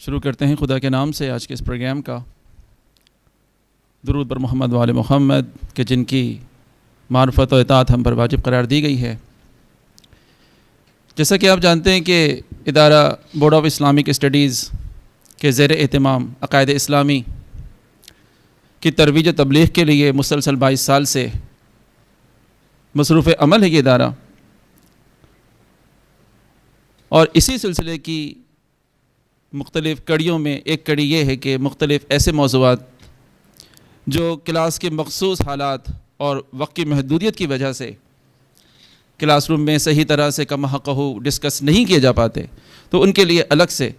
شروع کرتے ہیں خدا کے نام سے آج کے اس پروگرام کا۔ درود بر محمد و آل محمد کہ جن کی معرفت و اطاعت ہم پر واجب قرار دی گئی ہے۔ جیسا کہ آپ جانتے ہیں کہ ادارہ بورڈ آف اسلامک اسٹڈیز کے زیر اہتمام عقائد اسلامی کی ترویج و تبلیغ کے لیے مسلسل 22 سال سے مصروف عمل ہے یہ ادارہ، اور اسی سلسلے کی مختلف کڑیوں میں ایک کڑی یہ ہے کہ مختلف ایسے موضوعات جو کلاس کے مخصوص حالات اور وقت کی محدودیت کی وجہ سے کلاس روم میں صحیح طرح سے کم حق ڈسکس نہیں کیے جا پاتے، تو ان کے لیے الگ سے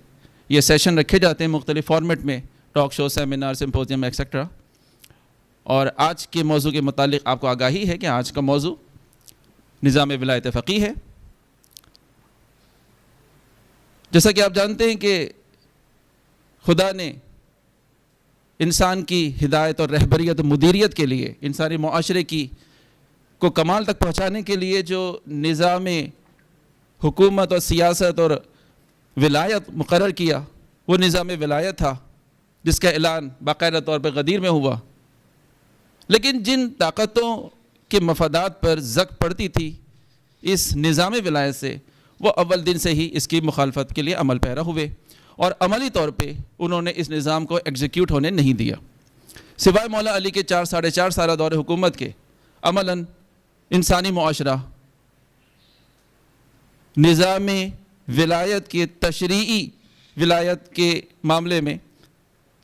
یہ سیشن رکھے جاتے ہیں مختلف فارمیٹ میں، talk show, seminar, symposium etcetera. اور آج کے موضوع کے متعلق آپ کو آگاہی ہے کہ آج کا موضوع نظام ولایت فقیہ ہے۔ جیسا کہ آپ جانتے ہیں کہ خدا نے انسان کی ہدایت اور رہبریت و مدیریت کے لیے، انسانی معاشرے کو کمال تک پہنچانے کے لیے جو نظام حکومت اور سیاست اور ولایت مقرر کیا، وہ نظام ولایت تھا جس کا اعلان باقاعدہ طور پر غدیر میں ہوا۔ لیکن جن طاقتوں کے مفادات پر زک پڑتی تھی اس نظام ولایت سے، وہ اول دن سے ہی اس کی مخالفت کے لیے عمل پیرا ہوئے، اور عملی طور پہ انہوں نے اس نظام کو ایگزیکیوٹ ہونے نہیں دیا۔ سوائے مولا علی کے 4 سالہ دور حکومت کے، عملاً انسانی معاشرہ نظام ولایت کے تشریعی ولایت کے معاملے میں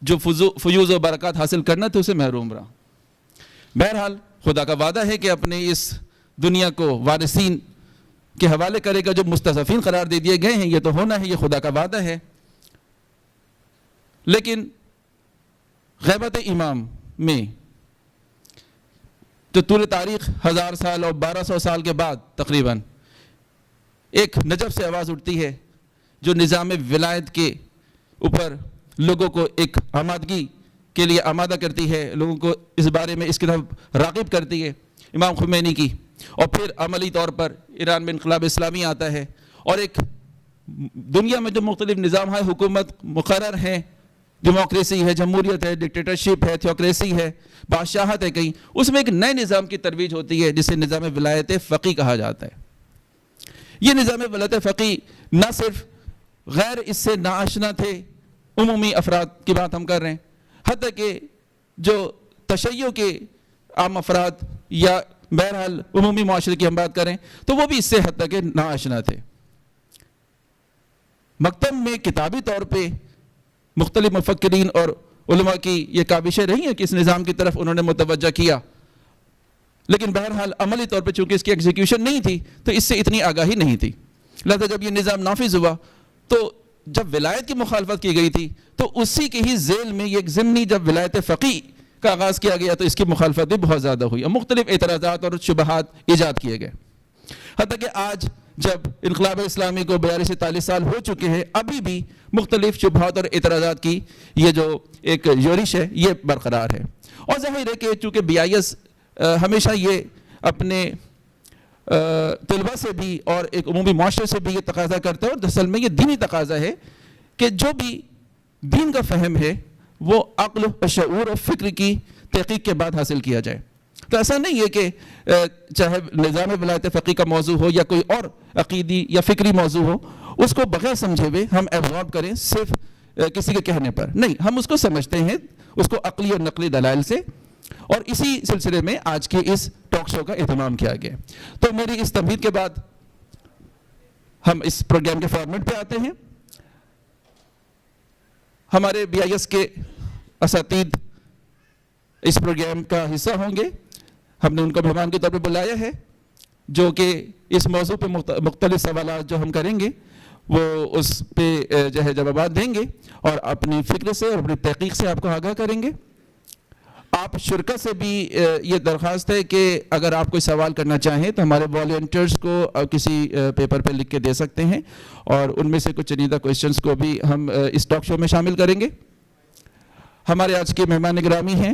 جو فیوز و برکات حاصل کرنا تھے اسے محروم رہا۔ بہرحال خدا کا وعدہ ہے کہ اپنے اس دنیا کو وارثین کے حوالے کرے گا، جو مستضعفین قرار دے دیے گئے ہیں، یہ تو ہونا ہے، یہ خدا کا وعدہ ہے۔ لیکن غیبت امام میں تو طول تاریخ 1000 سال اور 1200 سال کے بعد تقریباً ایک نجب سے آواز اٹھتی ہے جو نظام ولایت کے اوپر لوگوں کو ایک آمادگی کے لیے آمادہ کرتی ہے، لوگوں کو اس بارے میں اس کی طرف راغب کرتی ہے، امام خمینی کی۔ اور پھر عملی طور پر ایران میں انقلاب اسلامی آتا ہے، اور ایک دنیا میں جو مختلف نظام ہے، حکومت مقرر ہیں، ڈیموکریسی ہے، جمہوریت ہے، ڈکٹیٹرشپ ہے، تھیوکریسی ہے، بادشاہت ہے کہیں، اس میں ایک نئے نظام کی ترویج ہوتی ہے جسے نظام ولایت فقیہ کہا جاتا ہے۔ یہ نظام ولایت فقیہ نہ صرف غیر اس سے ناآشنا تھے، عمومی افراد کی بات ہم کر رہے ہیں، حتیٰ کہ جو تشیع کے عام افراد یا بہرحال عمومی معاشرے کی ہم بات کریں تو وہ بھی اس سے حد تک ناآشنا تھے۔ مکتب میں کتابی طور پہ مختلف مفکرین اور علماء کی یہ کاوشیں رہی ہیں کہ اس نظام کی طرف انہوں نے متوجہ کیا، لیکن بہرحال عملی طور پہ چونکہ اس کی ایگزیکیوشن نہیں تھی تو اس سے اتنی آگاہی نہیں تھی۔ لہذا جب یہ نظام نافذ ہوا تو جب ولایت کی مخالفت کی گئی تھی تو اسی کے ہی ذیل میں یہ ایک ضمنی جب ولایت فقیہ کا آغاز کیا گیا تو اس کی مخالفت بھی بہت زیادہ ہوئی، اور مختلف اعتراضات اور شبہات ایجاد کیے گئے، حتیٰ کہ آج جب انقلاب اسلامی کو 42 سے 43 سال ہو چکے ہیں، ابھی بھی مختلف شبہات اور اعتراضات کی یہ جو ایک یورش ہے یہ برقرار ہے۔ اور ظاہر ہے کہ چونکہ BIS ہمیشہ یہ اپنے طلبہ سے بھی اور ایک عمومی معاشرے سے بھی یہ تقاضا کرتا ہے، اور اصل میں یہ دینی تقاضا ہے کہ جو بھی دین کا فہم ہے وہ عقل و شعور و فکر کی تحقیق کے بعد حاصل کیا جائے۔ تو ایسا نہیں ہے کہ چاہے نظام ولایت فقیہ کا موضوع ہو یا کوئی اور عقیدی یا فکری موضوع ہو، اس کو بغیر سمجھے ہوئے ہم ایبزارب کریں صرف کسی کے کہنے پر نہیں، ہم اس کو سمجھتے ہیں، اس کو عقلی اور نقلی دلائل سے، اور اسی سلسلے میں آج کے اس ٹاک شو کا اہتمام کیا گیا۔ تو میری اس تمہید کے بعد ہم اس پروگرام کے فارمیٹ پہ آتے ہیں۔ ہمارے BIS کے اساتید اس پروگرام کا حصہ ہوں گے، ہم نے ان کو مہمان کے طور پہ بلایا ہے، جو کہ اس موضوع پہ مختلف سوالات جو ہم کریں گے وہ اس پہ جو ہے جوابات دیں گے، اور اپنی فکر سے اور اپنی تحقیق سے آپ کو آگاہ کریں گے۔ آپ شرکا سے بھی یہ درخواست ہے کہ اگر آپ کوئی سوال کرنا چاہیں تو ہمارے والنٹیئرز کو کسی پیپر پہ لکھ کے دے سکتے ہیں، اور ان میں سے کچھ چنیدہ کوئسچنز کو بھی ہم اس ٹاک شو میں شامل کریں گے۔ ہمارے آج کے مہمان گرامی ہیں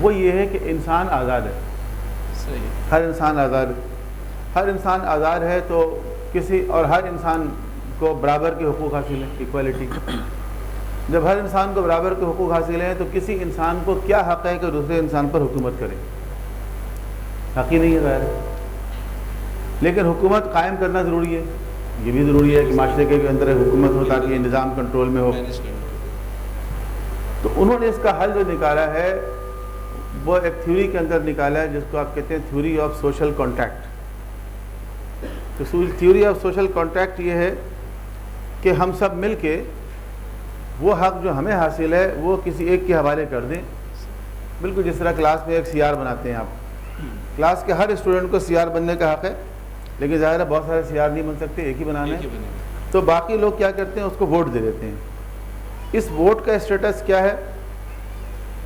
وہ یہ ہے کہ انسان آزاد ہے. صحیح. ہر انسان آزاد ہے. ہر انسان آزاد ہے تو اور ہر انسان کو برابر کے حقوق حاصل ہیں, ایکوالٹی. جب ہر انسان کو برابر کے حقوق حاصل ہیں تو کسی انسان کو کیا حق ہے کہ دوسرے انسان پر حکومت کرے؟ حق ہی نہیں ہے, ظاہر ہے. لیکن حکومت قائم کرنا ضروری ہے. یہ بھی ضروری ہے کہ معاشرے کے اندر حکومت ہو تاکہ یہ نظام کنٹرول میں ہو. تو انہوں نے اس کا حل جو نکالا ہے وہ ایک تھیوری کے اندر نکالا ہے جس کو آپ کہتے ہیں تھیوری آف سوشل کانٹیکٹ. تو تھیوری آف سوشل کانٹیکٹ یہ ہے کہ ہم سب مل کے وہ حق جو ہمیں حاصل ہے وہ کسی ایک کے حوالے کر دیں. بالکل جس طرح کلاس میں ایک سی آر بناتے ہیں آپ. کلاس کے ہر اسٹوڈنٹ کو سی آر بننے کا حق ہے, لیکن ظاہر ہے بہت سارے سی آر نہیں بن سکتے, ایک ہی بنانا ہے. تو باقی لوگ کیا کرتے ہیں, اس کو ووٹ دے دیتے ہیں. اس ووٹ کا اسٹیٹس کیا ہے؟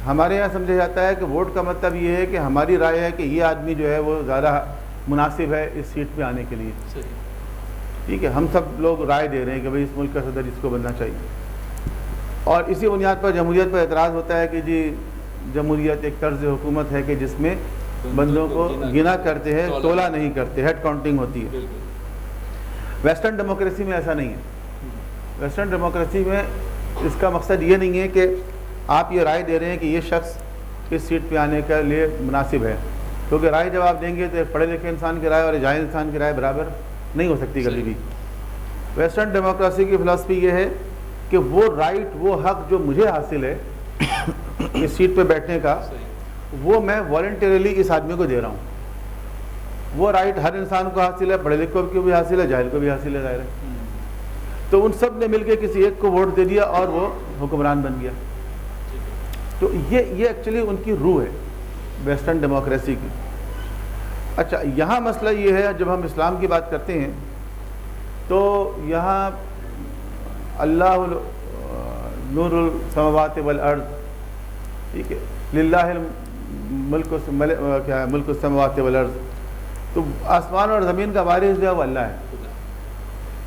ہمارے یہاں سمجھا جاتا ہے کہ ووٹ کا مطلب یہ ہے کہ ہماری رائے ہے کہ یہ آدمی جو ہے وہ زیادہ مناسب ہے اس سیٹ پہ آنے کے لیے. ٹھیک ہے, ہم سب لوگ رائے دے رہے ہیں کہ بھئی اس ملک کا صدر اس کو بننا چاہیے. اور اسی بنیاد پر جمہوریت پر اعتراض ہوتا ہے کہ جی جمہوریت ایک طرز حکومت ہے کہ جس میں بندوں کو گنا کرتے ہیں, تولا نہیں کرتے, ہیڈ کاؤنٹنگ ہوتی ہے. ویسٹرن ڈیموکریسی میں ایسا نہیں ہے. ویسٹرن ڈیموکریسی میں اس کا مقصد یہ نہیں ہے کہ آپ یہ رائے دے رہے ہیں کہ یہ شخص اس سیٹ پہ آنے کے لیے مناسب ہے, کیونکہ رائے جب آپ دیں گے تو ایک پڑھے لکھے انسان کی رائے اور ایک جاہل انسان کی رائے برابر نہیں ہو سکتی کبھی بھی. ویسٹرن ڈیموکریسی کی فلسفی یہ ہے کہ وہ رائٹ, وہ حق جو مجھے حاصل ہے اس سیٹ پہ بیٹھنے کا, وہ میں والنٹریلی اس آدمی کو دے رہا ہوں. وہ رائٹ ہر انسان کو حاصل ہے, پڑھے لکھوں کو بھی حاصل ہے, جاہل کو بھی حاصل ہے, ظاہر ہے. تو ان سب نے مل کے کسی ایک کو ووٹ دے دیا اور وہ حکمران بن گیا. تو یہ ایکچولی ان کی روح ہے ویسٹرن ڈیموکریسی کی. اچھا, یہاں مسئلہ یہ ہے جب ہم اسلام کی بات کرتے ہیں تو یہاں اللہ نور السماوات والارض, ٹھیک ہے, للہ ملک السماوات والارض. تو آسمان اور زمین کا وارث جو ہے وہ اللہ ہے.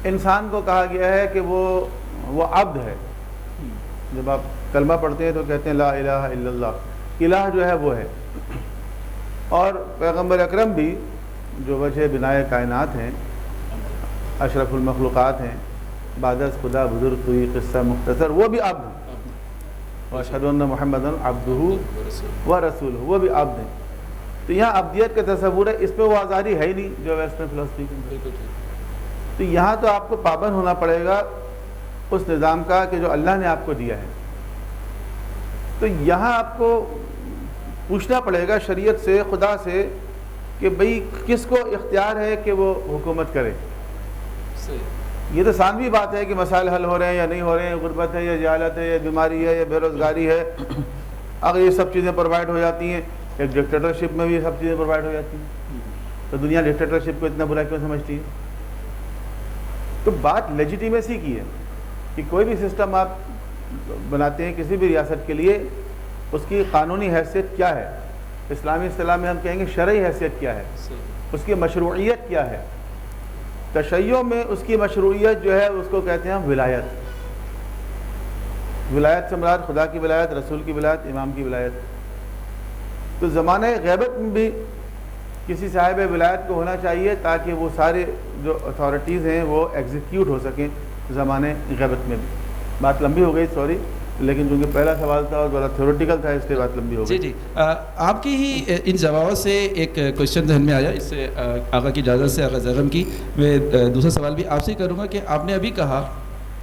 انسان کو کہا گیا ہے کہ وہ عبد ہے. جب آپ کلمہ پڑھتے ہیں تو کہتے ہیں لا الہ الا اللہ, الہ جو ہے وہ ہے. اور پیغمبر اکرم بھی جو وجہ بنائے کائنات ہیں, اشرف المخلوقات ہیں, بعد از خدا بزرگ کوئی قصہ مختصر, وہ بھی عبد ہیں. واشہد ان محمدا عبدہ و رسولہ, وہ بھی عبد ہیں. تو یہاں عبدیت کا تصور ہے, اس پہ وہ آزادی ہے ہی نہیں جو ویسٹرن فلسفی کے. تو یہاں تو آپ کو پابند ہونا پڑے گا اس نظام کا کہ جو اللہ نے آپ کو دیا ہے. تو یہاں آپ کو پوچھنا پڑے گا شریعت سے, خدا سے, کہ بھئی کس کو اختیار ہے کہ وہ حکومت کرے. یہ تو ثانوی بات ہے کہ مسائل حل ہو رہے ہیں یا نہیں ہو رہے ہیں, غربت ہے یا جہالت ہے یا بیماری ہے یا بے روزگاری ہے, اگر یہ سب چیزیں پرووائڈ ہو جاتی ہیں, ایک ڈکٹیٹرشپ میں بھی یہ سب چیزیں پرووائڈ ہو جاتی ہیں, تو دنیا ڈکٹیٹرشپ کو اتنا برا کیوں سمجھتی ہے؟ تو بات لیجیٹیمیسی کی ہے کہ کوئی بھی سسٹم آپ بناتے ہیں کسی بھی ریاست کے لیے, اس کی قانونی حیثیت کیا ہے, اسلامی اصطلاح میں ہم کہیں گے شرعی حیثیت کیا ہے, اس کی مشروعیت کیا ہے. تشیع میں اس کی مشروعیت جو ہے اس کو کہتے ہیں ہم ولایت. ولایت سے مراد خدا کی ولایت, رسول کی ولایت, امام کی ولایت. تو زمانہ غیبت میں بھی کسی صاحب ولایت کو ہونا چاہیے تاکہ وہ سارے جو اتھارٹیز ہیں وہ ایگزیکیوٹ ہو سکیں زمانے غیبت میں بھی. بات لمبی ہو گئی, سوری, لیکن چونکہ پہلا سوال تھا اور بڑا تھیوریٹیکل تھا اس لیے بات لمبی ہو گئی. جی, آپ کی ہی ان جوابوں سے ایک کوشچن ذہن میں آیا, اس سے آقا کی اجازت سے, آقا زرم کی, میں دوسرا سوال بھی آپ سے کروں گا کہ آپ نے ابھی کہا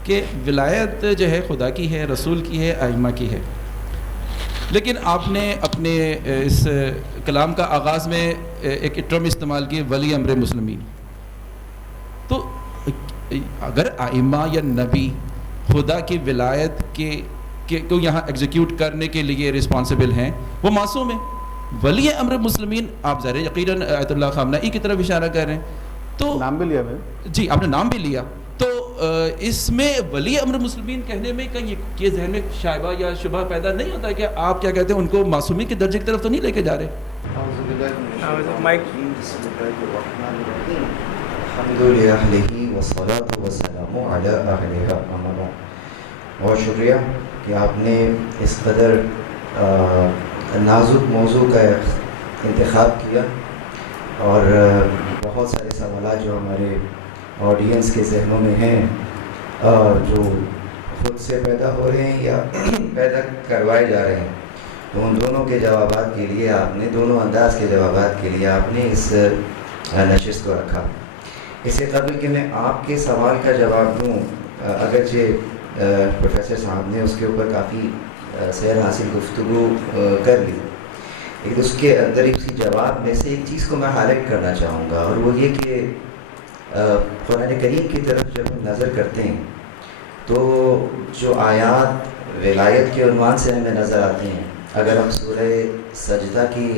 کہ ولایت جو ہے خدا کی ہے, رسول کی ہے, ائمہ کی ہے, لیکن آپ نے اپنے اس کلام کا آغاز میں ایک ٹرم استعمال کی, ولی امر مسلمین. تو اگر ائمہ یا نبی خدا کی ولایت کے کو یہاں ایگزیکیوٹ کرنے کے لیے رسپانسبل ہیں, وہ معصوم ہیں. ولی امر مسلمین, آپ ظاہر یقیناً آیت اللہ خامنہئی کی طرف اشارہ کر رہے ہیں. تو نام بھی لیا میں, جی آپ نے نام بھی لیا, تو اس میں ولی امر مسلمین کہنے میں کہیں یہ ذہن میں شائبہ یا شبہ پیدا نہیں ہوتا کہ آپ کیا کہتے ہیں ان کو معصومی کے درجے کی طرف تو نہیں لے کے جا رہے؟ بہت شکریہ کہ آپ نے اس قدر نازک موضوع کا انتخاب کیا، اور بہت سارے سوالات جو ہمارے آڈینس کے ذہنوں میں ہیں، جو خود سے پیدا ہو رہے ہیں یا پیدا کروائے جا رہے ہیں، تو ان دونوں کے جوابات کے لیے آپ نے، دونوں انداز کے جوابات کے لیے آپ نے اس نشست کو رکھا۔ اس سے قبل کہ میں آپ کے سوال کا جواب دوں، اگرچہ پروفیسر صاحب نے اس کے اوپر کافی سیر حاصل گفتگو کر لی، لیکن اس کے اندر اسی جواب میں سے ایک چیز کو میں ہائی لائٹ کرنا چاہوں گا، اور وہ یہ کہ قرآن کریم کی طرف جب ہم نظر کرتے ہیں تو جو آیات ولایت کے عنوان سے ہمیں نظر آتے ہیں، اگر ہم سورہ سجدہ کی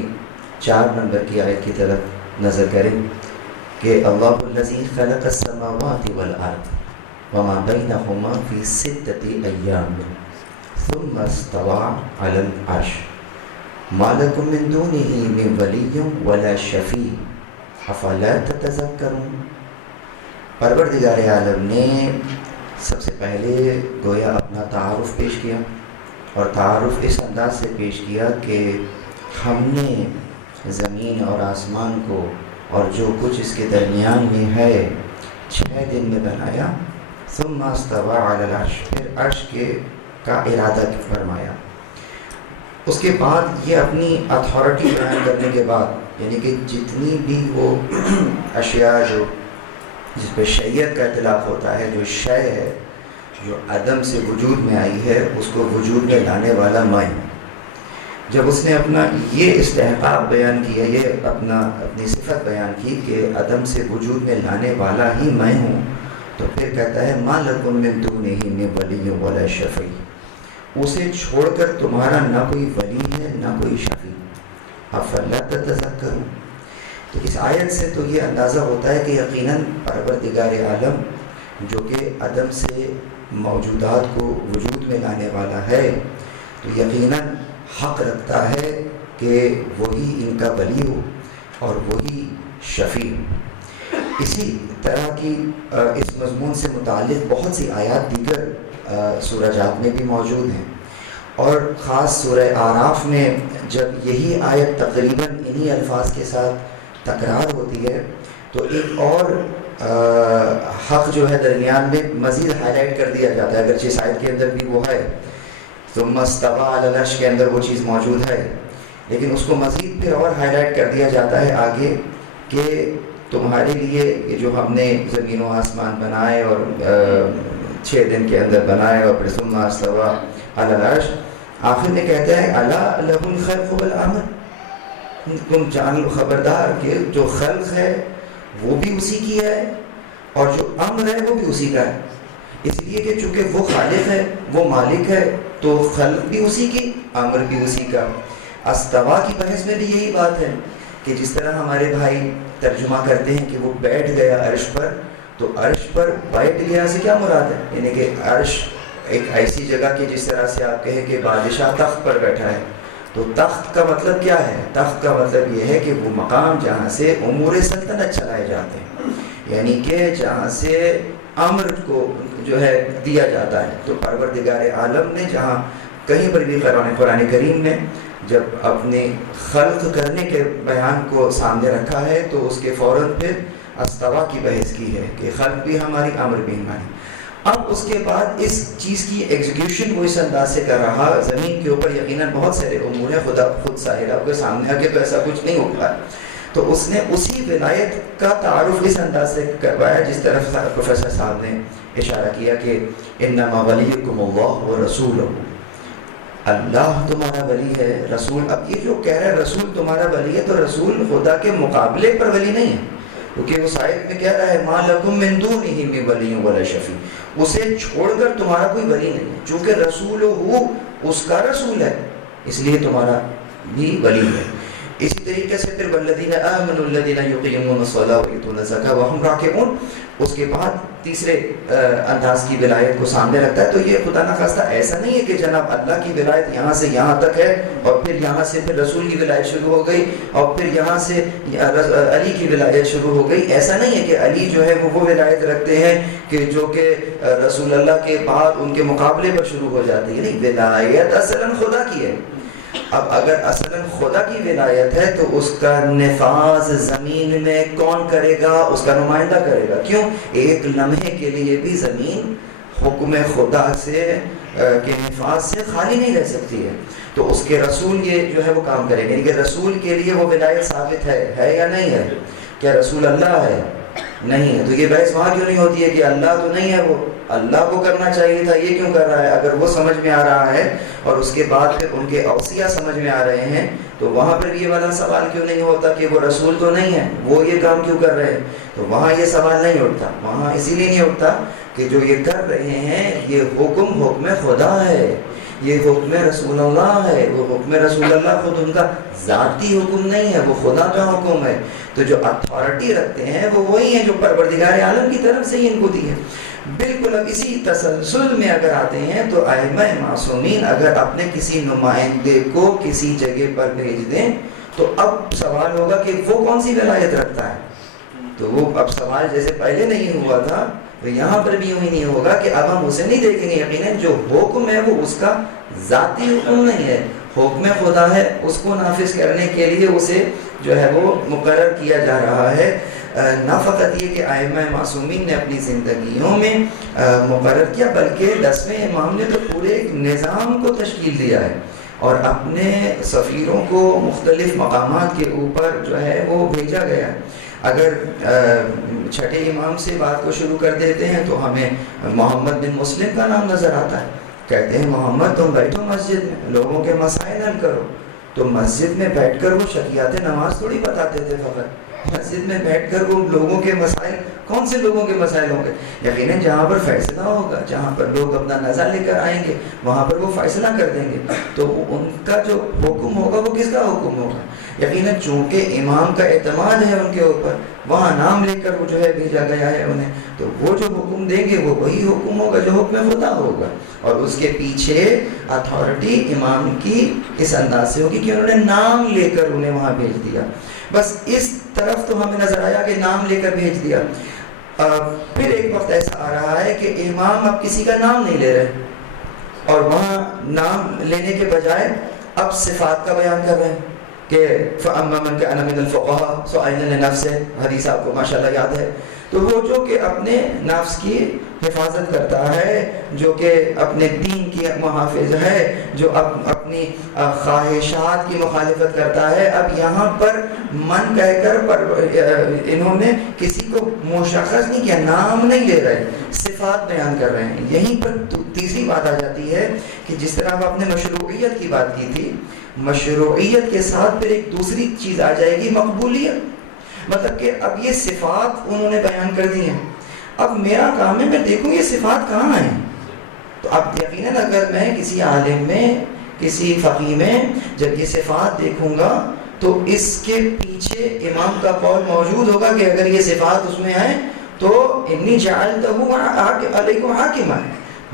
4 نمبر کی آیت کی طرف نظر کریں کہ اللہ الذی خلق السماوات والارض وما بینہما فی 6 ایام ثم استوى علی العرش ما لکم من دونہ من ولی ولا شفیع افلا تتذکرون۔ پروردگار عالم نے سب سے پہلے گویا اپنا تعارف پیش کیا، اور تعارف اس انداز سے پیش کیا کہ ہم نے زمین اور آسمان کو اور جو کچھ اس کے درمیان میں ہے 6 دن میں بنایا، ثم استوى علی العرش، پھر عرش کا ارادہ فرمایا۔ اس کے بعد یہ اپنی اتھارٹی بیان کرنے کے بعد، یعنی کہ جتنی بھی وہ اشیاء جو جس پہ شیعت کا اطلاق ہوتا ہے، جو شے ہے جو عدم سے وجود میں آئی ہے، اس کو وجود میں لانے والا میں، جب اس نے اپنا یہ استحقاق بیان کیا، یہ اپنی صفت بیان کی کہ عدم سے وجود میں لانے والا ہی میں ہوں، تو پھر کہتا ہے ما لکم من دونہ من ولی ولا شفیع، اسے چھوڑ کر تمہارا نہ کوئی ولی ہے نہ کوئی شفیع، افلا تتذکرون۔ تو اس آیت سے تو یہ اندازہ ہوتا ہے کہ یقیناً پروردگار عالم جو کہ عدم سے موجودات کو وجود میں لانے والا ہے، تو یقیناً حق رکھتا ہے کہ وہی ان کا ولی ہو اور وہی شفیع ہو۔ اسی طرح کی اس مضمون سے متعلق بہت سی آیات دیگر سورہ جات میں بھی موجود ہیں، اور خاص سورہ اعراف میں جب یہی آیت تقریباً انہی الفاظ کے ساتھ تکرار ہوتی ہے تو ایک اور حق جو ہے درمیان میں مزید ہائی لائٹ کر دیا جاتا ہے، اگرچہ اس آیت کے اندر بھی وہ ہے، ثم استوى علی العرش کے اندر وہ چیز موجود ہے، لیکن اس کو مزید پھر اور ہائی لائٹ کر دیا جاتا ہے آگے کہ تمہارے لیے یہ جو ہم نے زمین و آسمان بنائے اور 6 دن کے اندر بنائے، اور پھر ثم استوى علی العرش، آخر میں کہتا ہے الا لہ الخلق والامر، تم جان لو خبردار کہ جو خلق ہے وہ بھی اسی کی ہے اور جو امر ہے وہ بھی اسی کا ہے، اس لیے کہ چونکہ وہ خالق ہے، وہ مالک ہے، تو خلق بھی اسی کی، امر بھی اسی کا۔ استوا کی بحث میں بھی یہی بات ہے کہ جس طرح ہمارے بھائی ترجمہ کرتے ہیں کہ وہ بیٹھ گیا عرش پر، تو عرش پر بیٹھ گیا سے کیا مراد ہے؟ یعنی کہ عرش ایک ایسی جگہ کہ جس طرح سے آپ کہیں کہ بادشاہ تخت پر بیٹھا ہے، تو تخت کا مطلب کیا ہے؟ تخت کا مطلب یہ ہے کہ وہ مقام جہاں سے امور سلطنت چلائے جاتے ہیں، یعنی کہ جہاں سے امر کو جو ہے دیا جاتا ہے۔ تو پروردگار عالم نے جہاں کہیں پر بھی قرآن کریم میں جب اپنے خلق کرنے کے بیان کو سامنے رکھا ہے تو اس کے فوراً پھر استوا کی بحث کی ہے کہ خلق بھی ہماری، امر بھی ہماری۔ اب اس کے بعد اس چیز کی ایگزیکیوشن وہ اس انداز سے کر رہا، زمین کے اوپر یقیناً بہت سارے امور ہیں، خدا خود ظاہر آپ کے سامنے آ کے تو ایسا کچھ نہیں ہو پایا، تو اس نے اسی ولایت کا تعارف اس انداز سے کروایا جس طرف پروفیسر صاحب نے اشارہ کیا کہ انما ولیکم اللہ ورسولہ، اللہ تمہارا ولی ہے، رسول۔ اب یہ جو کہہ رہا ہے رسول تمہارا ولی ہے، تو رسول خدا کے مقابلے پر ولی نہیں ہے، کیونکہ اس آیت میں کہہ رہا ہے ما لکم من دونہ من ولی ولا شفیع، اسے چھوڑ کر تمہارا کوئی ولی نہیں ہے، چونکہ رسول ہو اس کا رسول ہے اس لیے تمہارا بھی ولی ہے۔ اسی طریقے سے پھر والذین آمنوا الذین یقیمون الصلاۃ ویؤتون الزکاۃ وہم راکعون، اس کے بعد تیسرے انداز کی ولایت کو سامنے رکھتا ہے۔ تو یہ خدا نخواستہ ایسا نہیں ہے کہ جناب اللہ کی ولایت یہاں سے یہاں تک ہے اور پھر یہاں سے پھر رسول کی ولایت شروع ہو گئی اور پھر یہاں سے علی کی ولایت شروع ہو گئی، ایسا نہیں ہے کہ علی جو ہے وہ ولایت رکھتے ہیں کہ جو کہ رسول اللہ کے بعد ان کے مقابلے پر شروع ہو جاتی ہے، نہیں، ولایت اصلاً خدا کی ہے۔ اب اگر اصلاً خدا کی ولایت ہے تو اس کا نفاذ زمین میں کون کرے گا؟ اس کا نمائندہ کرے گا. کیوں؟ ایک لمحے کے لیے بھی زمین حکم خدا سے کے نفاذ سے خالی نہیں رہ سکتی ہے. تو اس کے رسول یہ جو ہے وہ کام کرے گا. یعنی کہ رسول کے لیے وہ ولایت ثابت ہے یا نہیں ہے؟ کیا رسول اللہ ہے؟ نہیں ہے. تو یہ بحث وہاں کیوں نہیں ہوتی ہے کہ اللہ تو نہیں ہے، وہ اللہ کو کرنا چاہیے تھا، یہ کیوں کر رہا ہے؟ اگر وہ سمجھ میں آ رہا ہے اور اس کے بعد پھر ان کے اوصیاء سمجھ میں آ رہے ہیں تو وہاں پر یہ والا سوال کیوں نہیں ہوتا کہ وہ رسول تو نہیں ہے، وہ یہ کام کیوں کر رہے ہیں؟ تو وہاں یہ سوال نہیں اٹھتا. وہاں اسی لیے نہیں اٹھتا کہ جو یہ کر رہے ہیں یہ حکم خدا ہے، یہ حکم رسول اللہ ہے. وہ حکم رسول اللہ خود ان کا ذاتی حکم نہیں ہے، وہ خدا کا حکم ہے. تو جو اتھارٹی رکھتے ہیں وہ وہی ہیں جو پروردگار عالم کی طرف سے ہی ان کو دی ہے. بالکل. اب اسی تسلسل میں اگر آتے ہیں تو ائمہ معصومین اگر اپنے کسی نمائندے کو کسی جگہ پر بھیج دیں تو اب سوال ہوگا کہ وہ کون سی ولایت رکھتا ہے. تو وہ اب سوال جیسے پہلے نہیں ہوا تھا تو یہاں پر بھی یوں ہی نہیں ہوگا کہ اب ہم اسے نہیں دیکھیں گے. یقیناً جو حکم ہے وہ اس کا ذاتی حکم نہیں ہے، حکم خدا ہے. اس کو نافذ کرنے کے لیے اسے جو ہے وہ مقرر کیا جا رہا ہے. نہ فقط یہ کہ ائمہ معصومین نے اپنی زندگیوں میں مقرر کیا بلکہ 10ویں امام نے تو پورے ایک نظام کو تشکیل دیا ہے اور اپنے سفیروں کو مختلف مقامات کے اوپر جو ہے وہ بھیجا گیا ہے. اگر چھٹے امام سے بات کو شروع کر دیتے ہیں تو ہمیں محمد بن مسلم کا نام نظر آتا ہے. کہتے ہیں محمد تم بیٹھو مسجد میں، لوگوں کے مسائل حل کرو. تو مسجد میں بیٹھ کر وہ شکیات نماز تھوڑی بتاتے تھے، فقط مسجد میں بیٹھ کر وہ لوگوں کے مسائل، کون سے لوگوں کے مسائل ہوں گے؟ یقیناً جہاں پر فیصلہ ہوگا، جہاں پر لوگ اپنا نظر لے کر آئیں گے وہاں پر وہ فیصلہ کر دیں گے. تو ان کا جو حکم ہوگا وہ کس کا حکم ہوگا؟ یقیناً چونکہ امام کا اعتماد ہے ان کے اوپر، وہاں نام لے کر وہ جو ہے بھیجا گیا ہے انہیں، تو وہ جو حکم دیں گے وہ وہی حکم ہوگا جو حکم خدا ہوگا. اور اس کے پیچھے اتھارٹی امام کی اس انداز سے ہوگی کہ انہوں نے نام لے کر انہیں وہاں بھیج دیا. بس اس طرف تو ہمیں نظر آیا کہ نام لے کر بھیج دیا. پھر ایک وقت ایسا آ رہا ہے کہ امام اب کسی کا نام نہیں لے رہے اور وہاں نام لینے کے بجائے اب صفات کا بیان کر رہے ہیں کہ فَأَمَّا مَنْ كَانَ مِنَ الْفُقَهَاءِ سُعَيْنَ لِنَفْسِهِ، حدیث آپ کو ماشاءاللہ یاد ہے. تو وہ جو کہ اپنے نفس کی حفاظت کرتا ہے، جو کہ اپنے دین کی محافظ ہے، جو اپنی خواہشات کی مخالفت کرتا ہے. اب یہاں پر من کہہ کر انہوں نے کسی کو مشخص نہیں کیا، نام نہیں لے رہے، صفات بیان کر رہے ہیں. یہیں پر تیسری بات آ جاتی ہے کہ جس طرح آپ نے مشروعیت کی بات کی تھی، مشروعیت کے ساتھ پھر ایک دوسری چیز آ جائے گی، مقبولیت. مطلب کہ اب یہ صفات انہوں نے بیان کر دی ہیں، اب میرا کام ہے میں دیکھوں یہ صفات کہاں ہیں. تو اب یقیناً اگر میں کسی عالم میں، کسی فقیہ میں جب یہ صفات دیکھوں گا تو اس کے پیچھے امام کا قول موجود ہوگا کہ اگر یہ صفات اس میں ہیں تو انی جعلتہ علیکم حاکما،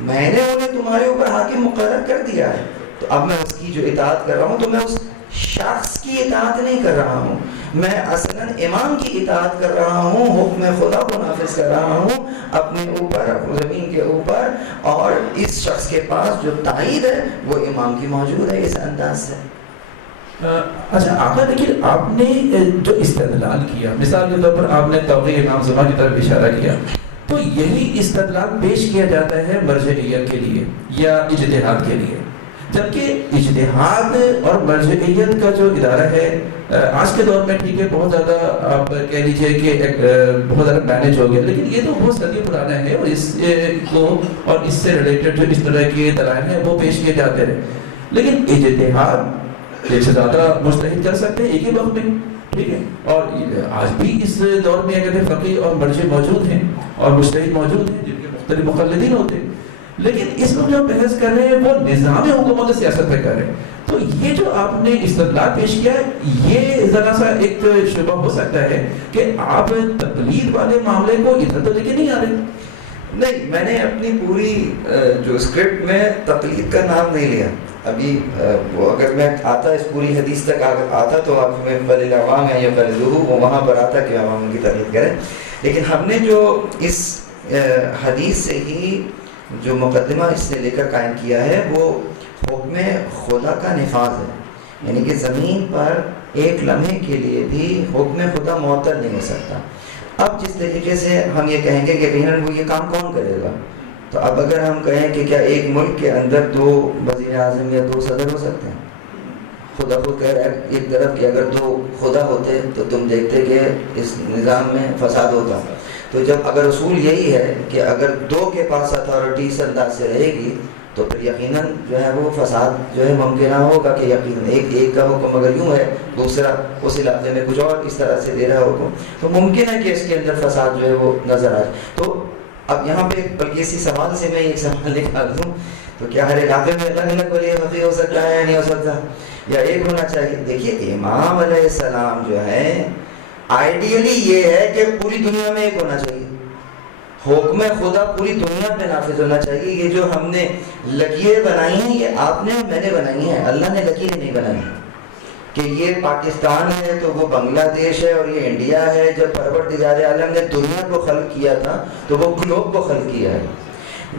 میں نے انہیں تمہارے اوپر حاکم مقرر کر دیا ہے. تو اب میں اس کی جو اطاعت کر رہا ہوں تو میں اس شخص کی اطاعت نہیں کر رہا ہوں، میں اصلاً امام کی اطاعت کر رہا ہوں، حکم خدا کو نافذ کر رہا ہوں اپنے اوپر، زمین کے اوپر. اور اس شخص کے پاس جو تائید ہے وہ امام کی موجود ہے. اس انداز سے اچھا آقا دیکھیے، آپ نے جو استدلال کیا، مثال کے طور پر آپ نے توقیع امام زمان کی طرف اشارہ کیا، تو یہی استدلال پیش کیا جاتا ہے مرجعیت کے لیے یا اجتہاد کے لیے. جبکہ اجتہاد اور مرجعیت کا جو ادارہ ہے آج کے دور میں ٹھیک ہے بہت زیادہ آپ کہہ لیجئے کہ بہت زیادہ مینج ہو گیا، لیکن یہ تو بہت صدی پرانا ہے اور اس کو اور اس سے ریلیٹڈ جو اس طرح کے دلائل ہیں وہ پیش کیے جاتے رہے. لیکن اجتہاد ایک سے زیادہ مجتہد کر سکتے ہیں ایک ہی وقت میں، ٹھیک ہے. اور آج بھی اس دور میں اگر فقیہ اور مرجع موجود ہیں اور مجتہد موجود ہیں جن کے مختلف مقلدین ہوتے ہیں، لیکن اس میں جو بحث کر رہے ہیں وہ نظام حکومت سیاست پہ کر رہے ہیں. تو یہ جو آپ نے استدلال پیش کیا ہے یہ ذرا سا ایک شبہ ہو سکتا ہے کہ آپ تقلید والے معاملے کو ادھر تو لے کے نہیں آ رہے. نہیں، میں نے اپنی پوری جو اسکرپٹ میں تقلید کا نام نہیں لیا. ابھی وہ اگر میں آتا اس پوری حدیث تک آتا تو آپ میں بل العوام ہے یا بلدہو، وہ وہاں پر آتا کہ عوام ان کی تقلید کریں. لیکن ہم نے جو اس حدیث سے ہی جو مقدمہ اس سے لے کر قائم کیا ہے وہ حکم خدا کا نفاذ ہے. یعنی کہ زمین پر ایک لمحے کے لیے بھی حکم خدا معطل نہیں ہو سکتا. اب جس طریقے سے ہم یہ کہیں گے کہ یقیناً وہ یہ کام کون کرے گا، تو اب اگر ہم کہیں کہ کیا ایک ملک کے اندر 2 وزیر اعظم یا 2 صدر ہو سکتے ہیں؟ خدا خود کہہ رہا ہے ایک طرف کہ اگر 2 خدا ہوتے تو تم دیکھتے کہ اس نظام میں فساد ہوتا. تو جب اگر اصول یہی ہے کہ اگر 2 کے پاس اتھارٹی اس انداز سے رہے گی تو پھر یقیناً جو ہے وہ فساد جو ہے ممکن نہ ہوگا کہ یقیناً ایک کا حکم اگر یوں ہے دوسرا اس علاقے میں کچھ اور اس طرح سے دے رہا ہے حکم، تو ممکن ہے کہ اس کے اندر فساد جو ہے وہ نظر آئے. تو اب یہاں پہ بلکہ اسی سوال سے میں ایک سوال نکال دوں، تو کیا ہر علاقے میں الگ الگ ولی فقیہ ہو سکتا ہے یا نہیں ہو سکتا، یا ایک ہونا چاہیے؟ دیکھیے امام علیہ السلام جو ہے آئیڈیلی یہ ہے کہ پوری دنیا میں ایک ہونا چاہیے، حکم خدا پوری دنیا پہ نافذ ہونا چاہیے. یہ جو ہم نے لکیریں بنائی ہیں یہ آپ نے اور میں نے بنائی ہیں، اللہ نے لکیریں نہیں بنائی کہ یہ پاکستان ہے تو وہ بنگلہ دیش ہے اور یہ انڈیا ہے. جب پروردگار عالم نے دنیا کو خلق کیا تھا تو وہ گلوب کو خلق کیا ہے.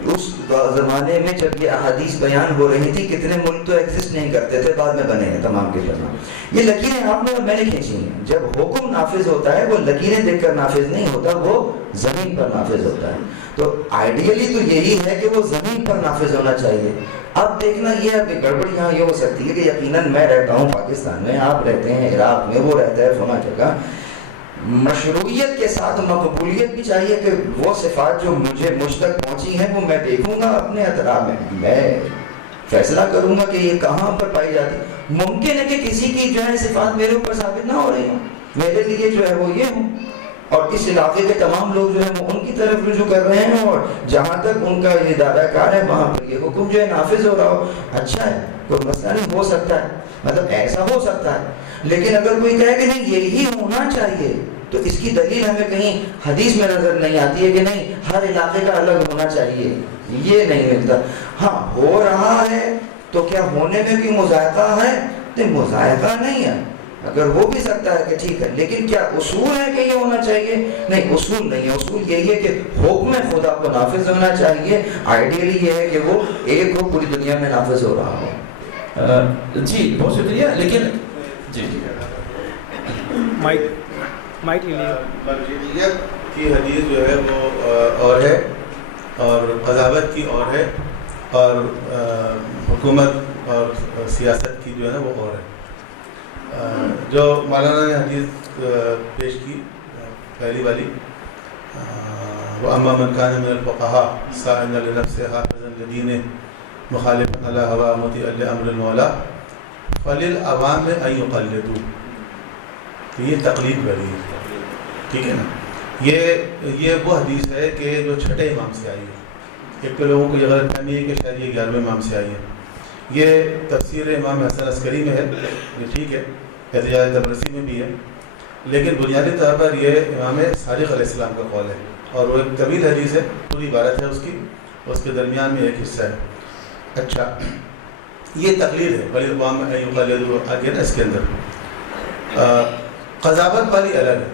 اس زمانے میں جب یہ احادیث بیان ہو رہی تھی کتنے ملک تو ایگزسٹ نہیں کرتے تھے، بعد میں بنے ہیں تمام کے تمام. یہ لکیریں آپ نے اور میں نے کھینچی ہیں. جب حکم نافذ ہوتا ہے وہ لکیریں دیکھ کر نافذ نہیں ہوتا، وہ زمین پر نافذ ہوتا ہے. تو آئیڈیلی تو یہی ہے کہ وہ زمین پر نافذ ہونا چاہیے. اب دیکھنا یہ ہے کہ گڑبڑ یہاں یہ ہو سکتی ہے کہ یقیناً میں رہتا ہوں پاکستان میں، آپ رہتے ہیں عراق میں، وہ رہتا ہے فلاں جگہ. مشروعیت کے ساتھ مقبولیت بھی چاہیے کہ وہ صفات جو مجھ تک پہنچی ہیں وہ میں دیکھوں گا اپنے اطراف میں فیصلہ کروں گا کہ یہ کہاں پر پائی جاتی. ممکن ہے کہ کسی کی جو ہے صفات میرے اوپر ثابت نہ ہو رہی ہوں، میرے لیے جو ہے وہ یہ ہوں، اور اس علاقے کے تمام لوگ جو ہے وہ ان کی طرف رجوع کر رہے ہیں، اور جہاں تک ان کا یہ ادارہ کار ہے وہاں پر یہ حکم جو ہے نافذ ہو رہا ہو. اچھا ہے، کوئی مسئلہ نہیں، ہو سکتا ہے، مطلب ایسا ہو سکتا ہے. لیکن اگر کوئی کہے کہ نہیں یہی ہونا چاہیے تو اس کی دلیل ہمیں کہیں حدیث میں نظر نہیں آتی ہے کہ نہیں ہر علاقے کا الگ ہونا چاہیے، یہ نہیں ملتا. ہاں ہو رہا ہے تو کیا ہونے میں کوئی مذائقہ ہے؟ نہیں، مذائقہ نہیں ہے. اگر ہو بھی سکتا ہے کہ ٹھیک ہے، لیکن کیا اصول ہے کہ یہ ہونا چاہیے؟ نہیں، اصول نہیں ہے. اصول یہی ہے کہ حکم خدا کو نافذ ہونا چاہیے. آئیڈیلی یہ ہے کہ وہ ایک ہو، پوری دنیا میں نافذ ہو رہا ہو. جی بہت شکریہ. لیکن جی مائک مرجعیت کی حدیث جو ہے وہ اور ہے، اور قضاوت کی اور ہے، اور حکومت اور سیاست کی جو ہے نا وہ اور ہے. جو مولانا نے حدیث پیش کی پہلی والی، وَأَمَّا مَنْ كَانَ مِنَ الْفُقَهَاءِ صَائِمًا لِنَفْسِهِ حَافِظًا لِدِينِهِ مُخَالِفًا عَلَى هَوَىٰ مُطِيعًا لِأَمْرِ الْمَوْلَىٰ فَلِلْعَوَامِ أَن يُقَلِّدُوا. تو یہ تقلید بڑی ہے، ٹھیک ہے نا. یہ وہ حدیث ہے کہ جو چھٹے امام سے آئی ہے. ایک تو لوگوں کو یہ غلط فہمی ہے کہ شاید یہ 11ویں امام سے آئی ہے. یہ تفسیر امام حسن عسکری میں ہے، یہ ٹھیک ہے، احتجاج تبرسی میں بھی ہے، لیکن بنیادی طور پر یہ امام صادق علیہ السلام کا قول ہے، اور وہ ایک طویل حدیث ہے، پوری عبارت ہے اس کی، اس کے درمیان میں ایک حصہ ہے. اچھا، یہ تقلید ہے، ولی امام آگے نا اس کے اندر قضاوت والی الگ ہے.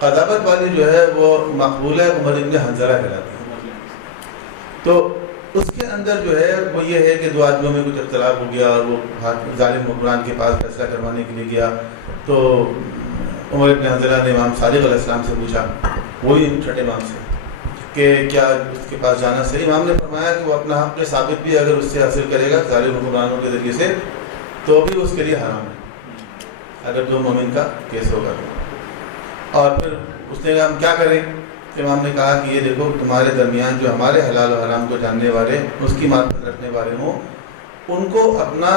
قضاوت والی جو ہے وہ مقبول ہے، عمر ابن حنظلہ کہلاتی ہے. تو اس کے اندر جو ہے وہ یہ ہے کہ 2 آدمیوں میں کچھ اختلاف ہو گیا اور وہ ظالم حکمران کے پاس فیصلہ کروانے کے لیے گیا. تو عمر ابن حنظلہ نے امام صادق علیہ السلام سے پوچھا، وہی چھٹے امام سے، کہ کیا اس کے پاس جانا صحیح؟ امام نے فرمایا کہ وہ اپنا حق ثابت بھی اگر اس سے حاصل کرے گا ظالم حکمرانوں کے ذریعے سے تو بھی اس کے لیے حرام ہے، اگر 2 مومن کا کیس ہوگا. اور پھر اس نے کہا ہم کیا کریں؟ امام نے کہا کہ یہ دیکھو تمہارے درمیان جو ہمارے حلال و حرام کو جاننے والے، اس کی معرفت رکھنے والے ہوں، ان کو اپنا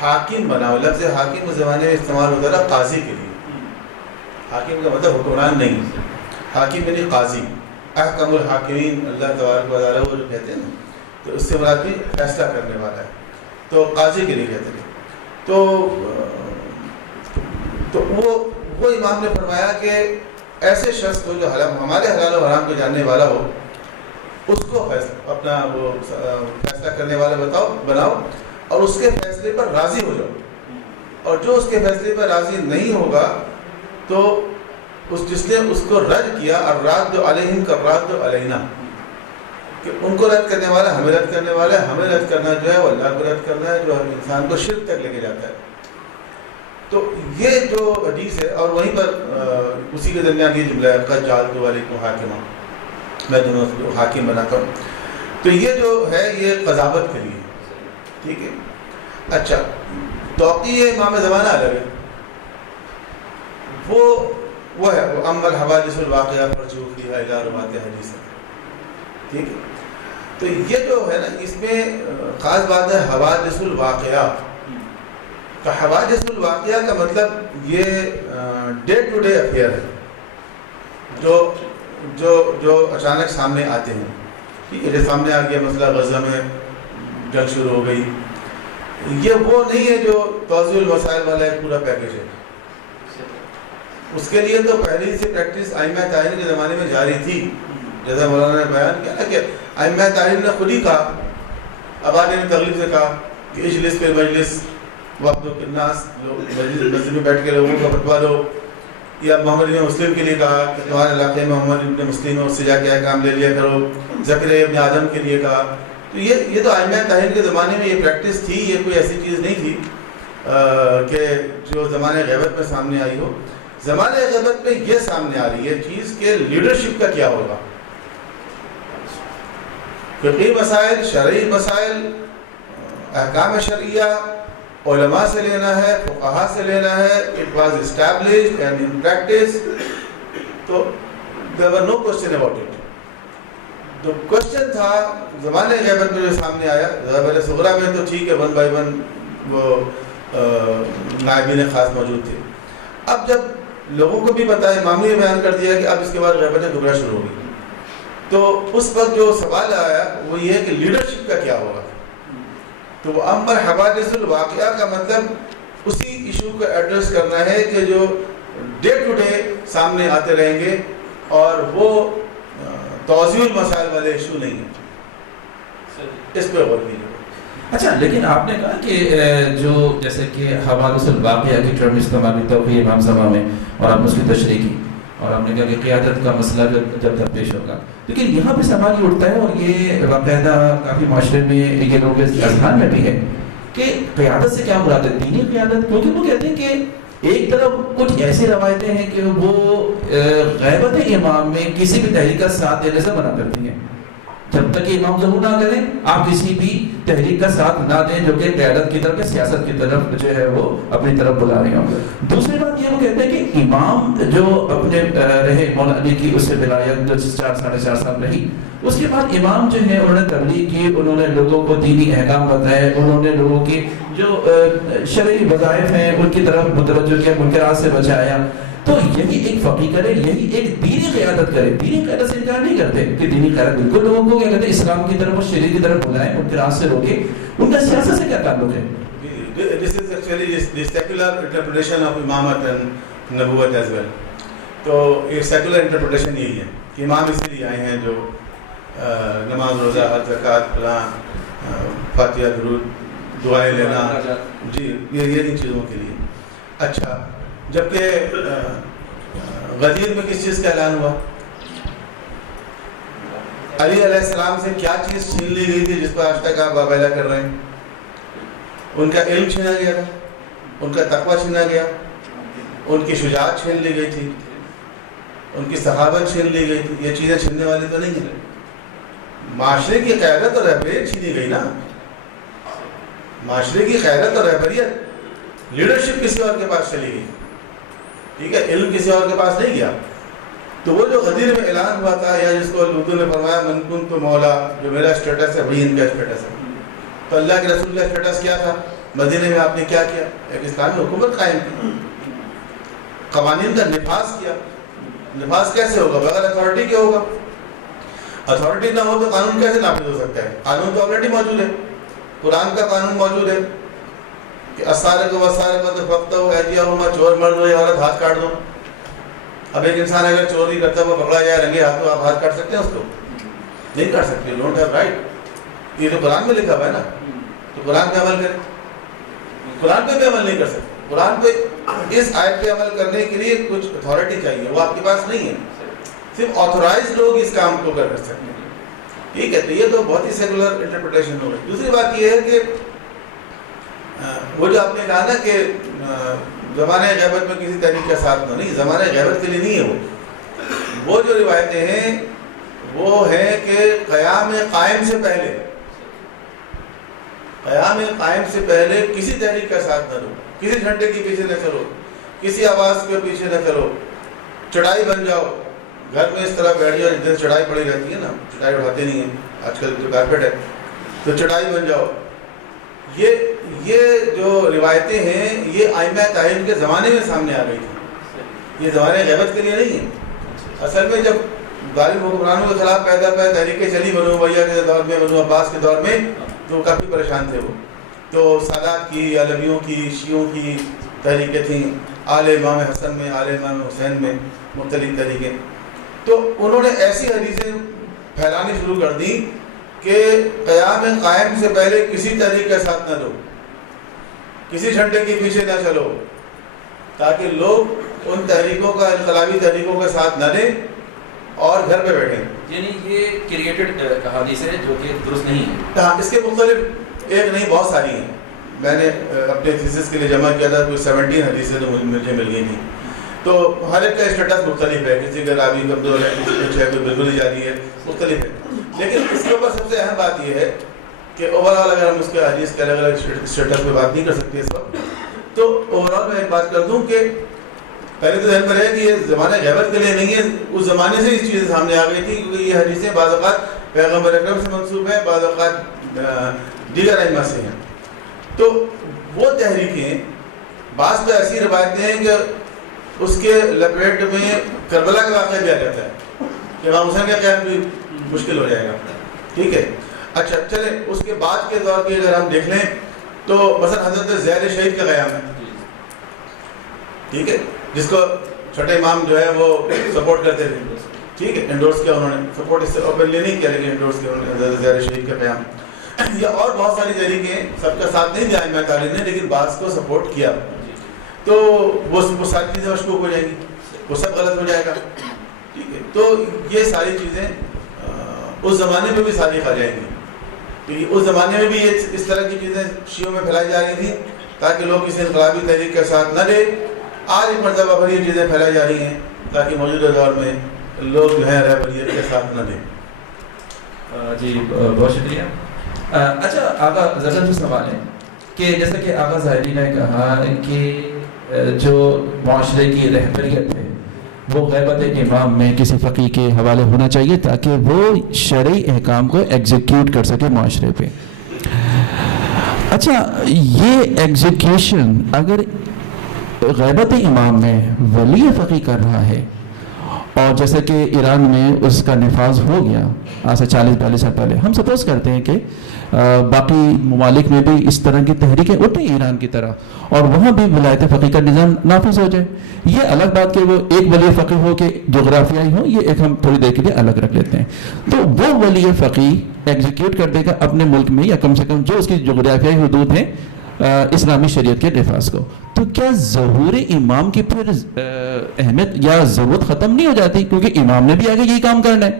حاکم بناؤ. لفظ حاکم اس زمانے میں استعمال ہوتا تھا قاضی کے لیے. حاکم کا مطلب حکمران نہیں، حاکم یعنی قاضی. احکم الحاکمین اللہ تبارک و تعالیٰ وہ جو کہتے ہیں نا، تو اس سے مراد بھی فیصلہ کرنے والا ہے، تو قاضی کے لیے کہتے ہیں. تو وہ امام نے فرمایا کہ ایسے شخص کو جو ہمارے حلال و حرام کو جاننے والا ہو، اس کو اپنا وہ فیصلہ کرنے والا بناؤ، اور اس کے فیصلے پر راضی ہو جاؤ. اور جو اس کے فیصلے پر راضی نہیں ہوگا تو جس نے اس کو رد کیا، الراد علیہم کالراد علینا، کہ ان کو رد کرنے والا ہمیں رد کرنے والا ہے. ہمیں رد کرنا جو ہے وہ اللہ کو رد کرنا ہے، جو انسان کو شرک تک لے کے جاتا ہے. تو یہ جو حدیث ہے، اور وہیں پر اسی کے درمیان یہ جملہ ہے قد جعلت علیکم حاکما، میں دونوں کو حاکم بناتا ہوں. تو یہ جو ہے یہ قضاوت کے لیے، ٹھیک ہے. اچھا، توقیع امام زمانہ الگ ہے، وہ ہے وہ اما الحوادث الواقعہ فرجعوا فیہا الی روات حدیث، ٹھیک ہے. تو یہ جو ہے نا اس میں خاص بات ہے حوادث الواقعہ. تو حوادث الواقعہ کا مطلب یہ ڈے ٹو ڈے افیئر ہے جو اچانک سامنے آتے ہیں. ٹھیک ہے، جیسے سامنے آ گیا مسئلہ غزہ میں جنگ شروع ہو گئی، یہ وہ نہیں ہے جو توزیع الوسائل والا ایک پورا پیکیج ہے. اس کے لیے تو پہلے سے پریکٹس ائمہ تعین کے زمانے میں جاری تھی. جیسا مولانا نے بیان کیا نا کہ ائمہ تعین نے خود ہی کہا، ابادی نے تغلیب سے کہا کہ اجلس پہ مجلس وقت الناس، مسجد میں بیٹھ کے لوگوں کا فتوا دو. یا محمد ابن مسلم کے لیے کہا کہ تمہارے علاقے میں محمد ابن مسلم ہے، اس سے جا کے کام لے لیا کرو. زکریا ابن آدم کے لیے کہا. تو یہ تو ائمہ تعین کے زمانے میں یہ پریکٹس تھی، یہ کوئی ایسی چیز نہیں تھی کہ جو زمانے غیبت میں سامنے آئی ہو. زمانے غیبت میں یہ سامنے آ رہی ہے چیز کہ لیڈرشپ کا کیا ہوگا. فقہی مسائل، شرعی مسائل، احکام شرعیہ علماء سے لینا ہے، فقہاء سے لینا ہے. It was established and in practice. تو there were no question about it. تو question تھا زمانے غیبت میں جو سامنے آیا. غیبت صغریٰ میں تو ٹھیک ہے 1 by 1 وہ نائبین خاص موجود تھے. اب جب لوگوں کو بھی پتا ہے، امام نے بیان کر دیا کہ اب اس کے بعد غیبت کبریٰ شروع ہوگی، تو اس وقت جو سوال آیا وہ یہ ہے کہ لیڈرشپ کا کیا ہوگا. تو وہ امر حوادث الواقعہ کا مطلب اسی ایشو کو ایڈریس کرنا ہے کہ جو ڈے ٹو ڈے سامنے آتے رہیں گے، اور وہ توزیع المسائل والے ایشو نہیں ہیں. اس پہ غور کیجیے. اچھا، لیکن آپ نے کہا کہ جو جیسے کہ حوادث الواقعہ کی ٹرم استعمال توقیع امام زمان میں، اور آپ نے اس کی تشریح کی، اور ہم نے کہا کہ قیادت کا مسئلہ جب درپیش ہوگا. لیکن یہاں پہ سوال یہ اٹھتا ہے، اور یہ باقاعدہ کافی معاشرے میں یہ لوگ اس اذہان میں بھی ہے کہ قیادت سے کیا مراد ہے، دینی قیادت. کیونکہ وہ کہتے ہیں کہ ایک طرف کچھ ایسی روایتیں ہیں کہ وہ غیبت امام میں کسی بھی تحریک کا ساتھ دینے سے منع کرتی ہیں. جب تک کہ امام ظہور نہ کریں آپ کسی بھی تحریک کا ساتھ نہ دیں جو کہ قیادت کی طرف، سیاست کی طرف جو ہے وہ اپنی طرف بلا رہی ہوں. دوسری بات یہ وہ کہتے ہیں کہ امام جو اپنے رہے مولا علی کی اس سے ولایت جو 4-4.5 سال رہی، اس کے بعد امام جو ہے انہوں نے تبلیغ کی، انہوں نے لوگوں کو دینی احکام بتائے، انہوں نے لوگوں کی جو شرعی وظائف ہیں ان کی طرف متوجہ کیا، منکرات سے بچایا. تو یہی ایک فقیہ کرے، یہی ایک دینی قیادت کرے. دینی قیادت سے انکار نہیں کرتے کہ دینی قیادت بالکل لوگوں کو کیا کہتے ہیں اسلام کی طرف اور شریعت کی طرف بلائیں، منکرات سے روکے. ان کا سیاست سے کیا تعلق ہے؟ This is actually the secular interpretation of imamat and nabuwat as well. تو ایک سیکولر انٹرپریٹیشن یہی ہے کہ امام اسی لیے آئے ہیں جو نماز، روزہ، حج، زکوٰۃ، فلاں، فاتحہ، درود، دعائیں لینا، جی یہ ان چیزوں کے لیے. اچھا، جبکہ غدیر میں کس چیز کا اعلان ہوا؟ علی علیہ السلام سے کیا چیز چھین لی گئی تھی جس پر آج تک آپ واویلا کر رہے ہیں؟ ان کا علم چھینا گیا تھا، ان کا تقویٰ چھینا گیا، ان کی شجاعت چھین لی گئی تھی، ان کی صحابت چھین لی گئی تھی. یہ چیزیں چھیننے والی تو نہیں ہیں. معاشرے کی قیادت اور رہبریت چھینی گئی نا. معاشرے کی قیادت اور رہبریت، لیڈرشپ کسی اور کے پاس چلی گئی، ٹھیک ہے، علم کسی اور کے پاس نہیں گیا. تو وہ جو غدیر میں اعلان ہوا تھا، یا جس کو اردو نے فرمایا من کنت مولا، جو میرا اسٹیٹس ہے وہی ان کا اسٹیٹس ہے. تو اللہ کے رسول کا اسٹیٹس کیا تھا؟ مدینے میں آپ نے کیا کیا؟ ایک اسلامی حکومت قائم کی، قوانین کا نفاذ کیا. نفاذ کیسے ہوگا؟ بغیر اتھارٹی کے ہوگا. اتھارٹی نہ ہو تو قانون کیسے نافذ ہو سکتا ہے؟ قانون تو آلریڈی موجود ہے، قرآن کا قانون موجود ہے کہ السارق والسارقۃ فاقطعوا ایدیہما، چور مرد ہو یا عورت ہاتھ کاٹ دو. اب ایک انسان اگر چوری کرتا ہوا پکڑا جائے رنگے ہاتھوں، آپ ہاتھ کاٹ سکتے ہیں اس کو؟ نہیں کاٹ سکتے. Don't have right. یہ تو قرآن میں لکھا ہوا ہے نا. تو قرآن پہ عمل کریں. قرآن پہ بھی عمل نہیں کر سکتے. قرآن پہ اس آیت پہ عمل کرنے کے لیے کچھ اتھارٹی چاہیے، وہ آپ کے پاس نہیں ہے. صرف آتھورائزڈ لوگ اس کام کو کر سکتے ہیں. ٹھیک ہے، تو یہ تو بہت ہی سیکولر انٹرپریٹیشن ہو گئی. دوسری بات یہ ہے کہ وہ جو آپ نے کہا نا کہ زمانہ غیبت میں کسی تحریک کا ساتھ نہ، نہیں، زمانہ غیبت کے لیے نہیں ہے وہ جو روایتیں ہیں وہ ہیں کہ قیام قائم سے پہلے کسی تحریک کا ساتھ نہ دو، کسی جھنڈے کے پیچھے نہ چلو، کسی آواز کے پیچھے نہ چلو، چڑھائی بن جاؤ، گھر میں اس طرح بیٹھ جاؤ، جس چڑھائی پڑی رہتی ہے نا، چڑھائی اٹھاتے نہیں ہیں آج کل جو کارپیٹ ہے، تو چڑھائی بن جاؤ. یہ جو روایتیں ہیں یہ ائمہ تعین کے زمانے میں سامنے آ گئی تھی، یہ زمانے غیبت کے لیے نہیں ہے. اصل میں جب ظالم حکمرانوں کے خلاف پیدا تحریکیں چلی بنو امیہ کے دور میں، بنو عباس کے دور میں، تو کافی پریشان تھے وہ. تو سادات کی، علویوں کی، شیعوں کی تحریکیں تھیں، آل امام حسن میں، آل امام حسین میں مختلف تحریکیں. تو انہوں نے ایسی حدیثیں پھیلانی شروع کر دی کہ قیام قائم سے پہلے کسی تحریک کا ساتھ نہ دو، کسی جھنڈے کے پیچھے نہ چلو، تاکہ لوگ ان تحریکوں کا، انقلابی تحریکوں کا ساتھ نہ دیں اور گھر پہ بیٹھیں. یعنی یہ کریٹڈ احادیث ہے جو کہ درست نہیں ہے. ہاں، اس کے مختلف ایک نہیں بہت ساری ہیں. میں نے اپنے تھیسس کے لیے جمع کیا تھا، کوئی 17 حدیثیں تو مجھے مل گئی تھیں. تو ہر ایک کا اسٹیٹس مختلف ہے، کسی کا راوی کمزور ہے، کچھ ہے، کوئی بالکل ہی جاری ہے، مختلف ہے. لیکن اس کے اوپر سب سے اہم بات یہ ہے کہ اوور آل اگر ہم اس کے حدیث کے الگ الگ اسٹیٹس پہ بات نہیں کر سکتے اس وقت، تو اوور آل میں ایک بات کر دوں کہ پہلے تو ذہن میں رہے کہ یہ زمانہ غیبت کے لیے نہیں ہے، اس زمانے سے اس چیزیں سامنے آ گئی تھی، کیونکہ یہ حدیثیں بعض اوقات پیغمبر اکرم سے منسوب ہیں، بعض اوقات دیگر ائمہ سے ہیں. تو وہ تحریکیں بعض تو ایسی روایتیں ہیں کہ اس کے لپیٹ میں کربلا کا واقعہ بھی آ جاتا ہے کہ امام حسین کا قیام بھی مشکل ہو جائے گا. ٹھیک ہے، اچھا چلیں اس کے بعد کے دور کی اگر ہم دیکھ لیں تو مثلا حضرت زید شہید کا قیام ہے، ٹھیک ہے، جس کو چھٹے امام جو ہے وہ سپورٹ کرتے تھے. ٹھیک ہے، انڈورس کیا انہوں نے، سپورٹ اس سے اوپنلی نہیں کیا، لیکن انڈورس کیا انہوں نے حضرت زید شہید کا قیام. یا اور بہت ساری تحریکیں، سب کا ساتھ نہیں دیا ائمہ تعلیم نے، لیکن بعض کو سپورٹ کیا. تو وہ ساری چیزیں مشکوک ہو جائیں گی، وہ سب غلط ہو جائے گا. ٹھیک ہے، تو یہ ساری چیزیں اس زمانے میں بھی صادق آ جائیں گی. اس زمانے میں بھی یہ اس طرح کی چیزیں شیعوں میں پھیلائی جا رہی تھیں تاکہ لوگ کسی انقلابی تحریک کا ساتھ نہ دیں. آج ایک مرتبہ پر یہ چیزیں پھیلائی جا رہی ہیں تاکہ موجودہ دور میں لوگ جو ہیں رہبریت کے ساتھ نہ دیں. جی بہت شکریہ. اچھا آقا ذرا جو سوال ہے کہ جیسا کہ آقا ظاہری نے کہا کہ جو معاشرے کی رہبریت ہے وہ غیبت امام میں کسی فقیہ کے حوالے ہونا چاہیے تاکہ وہ شرعی احکام کو ایگزیکیوٹ کر سکے معاشرے پہ. اچھا یہ ایگزیکیوشن اگر غیبت امام میں ولی فقیہ کر رہا ہے، اور جیسے کہ ایران میں اس کا نفاذ ہو گیا آج سے 40-42 سال پہلے، ہم سپوز کرتے ہیں کہ باقی ممالک میں بھی اس طرح کی تحریکیں اٹھیں ایران کی طرح، اور وہاں بھی ولایت فقیہ کا نظام نافذ ہو جائے. یہ الگ بات کہ وہ ایک ولی فقیہ ہو کہ جغرافیائی ہو، یہ ایک ہم تھوڑی دیر کے لیے الگ رکھ لیتے ہیں. تو وہ ولی فقیہ ایگزیکیوٹ کر دے گا اپنے ملک میں، یا کم سے کم جو اس کی جغرافیائی حدود ہیں اسلامی شریعت کے نفاذ کو. تو کیا ظہور امام کی پھر اہمیت یا ضرورت ختم نہیں ہو جاتی؟ کیونکہ امام نے بھی آگے یہی کام کرنا ہے،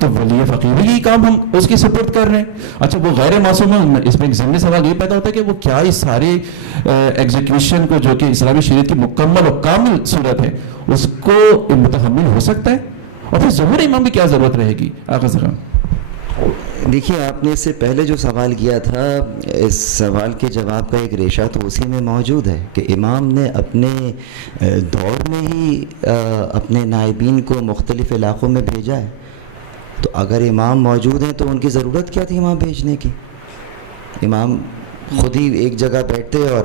تو ولی فقیہ بھی یہی کام ہم اس کی سپورٹ کر رہے ہیں. اچھا وہ غیر معصوم ہے، اس میں ایک ضمنی سوال یہ پیدا ہوتا ہے کہ وہ کیا اس سارے ایگزیکیوشن کو جو کہ اسلامی شریعت کی مکمل اور کامل صورت ہے اس کو متحمل ہو سکتا ہے؟ اور پھر ظہور امام کی کیا ضرورت رہے گی؟ آقا زغران. دیکھیے آپ نے اس سے پہلے جو سوال کیا تھا، اس سوال کے جواب کا ایک ریشہ تو اسی میں موجود ہے کہ امام نے اپنے دور میں ہی اپنے نائبین کو مختلف علاقوں میں بھیجا ہے. تو اگر امام موجود ہیں تو ان کی ضرورت کیا تھی وہاں بھیجنے کی؟ امام خود ہی ایک جگہ بیٹھتے اور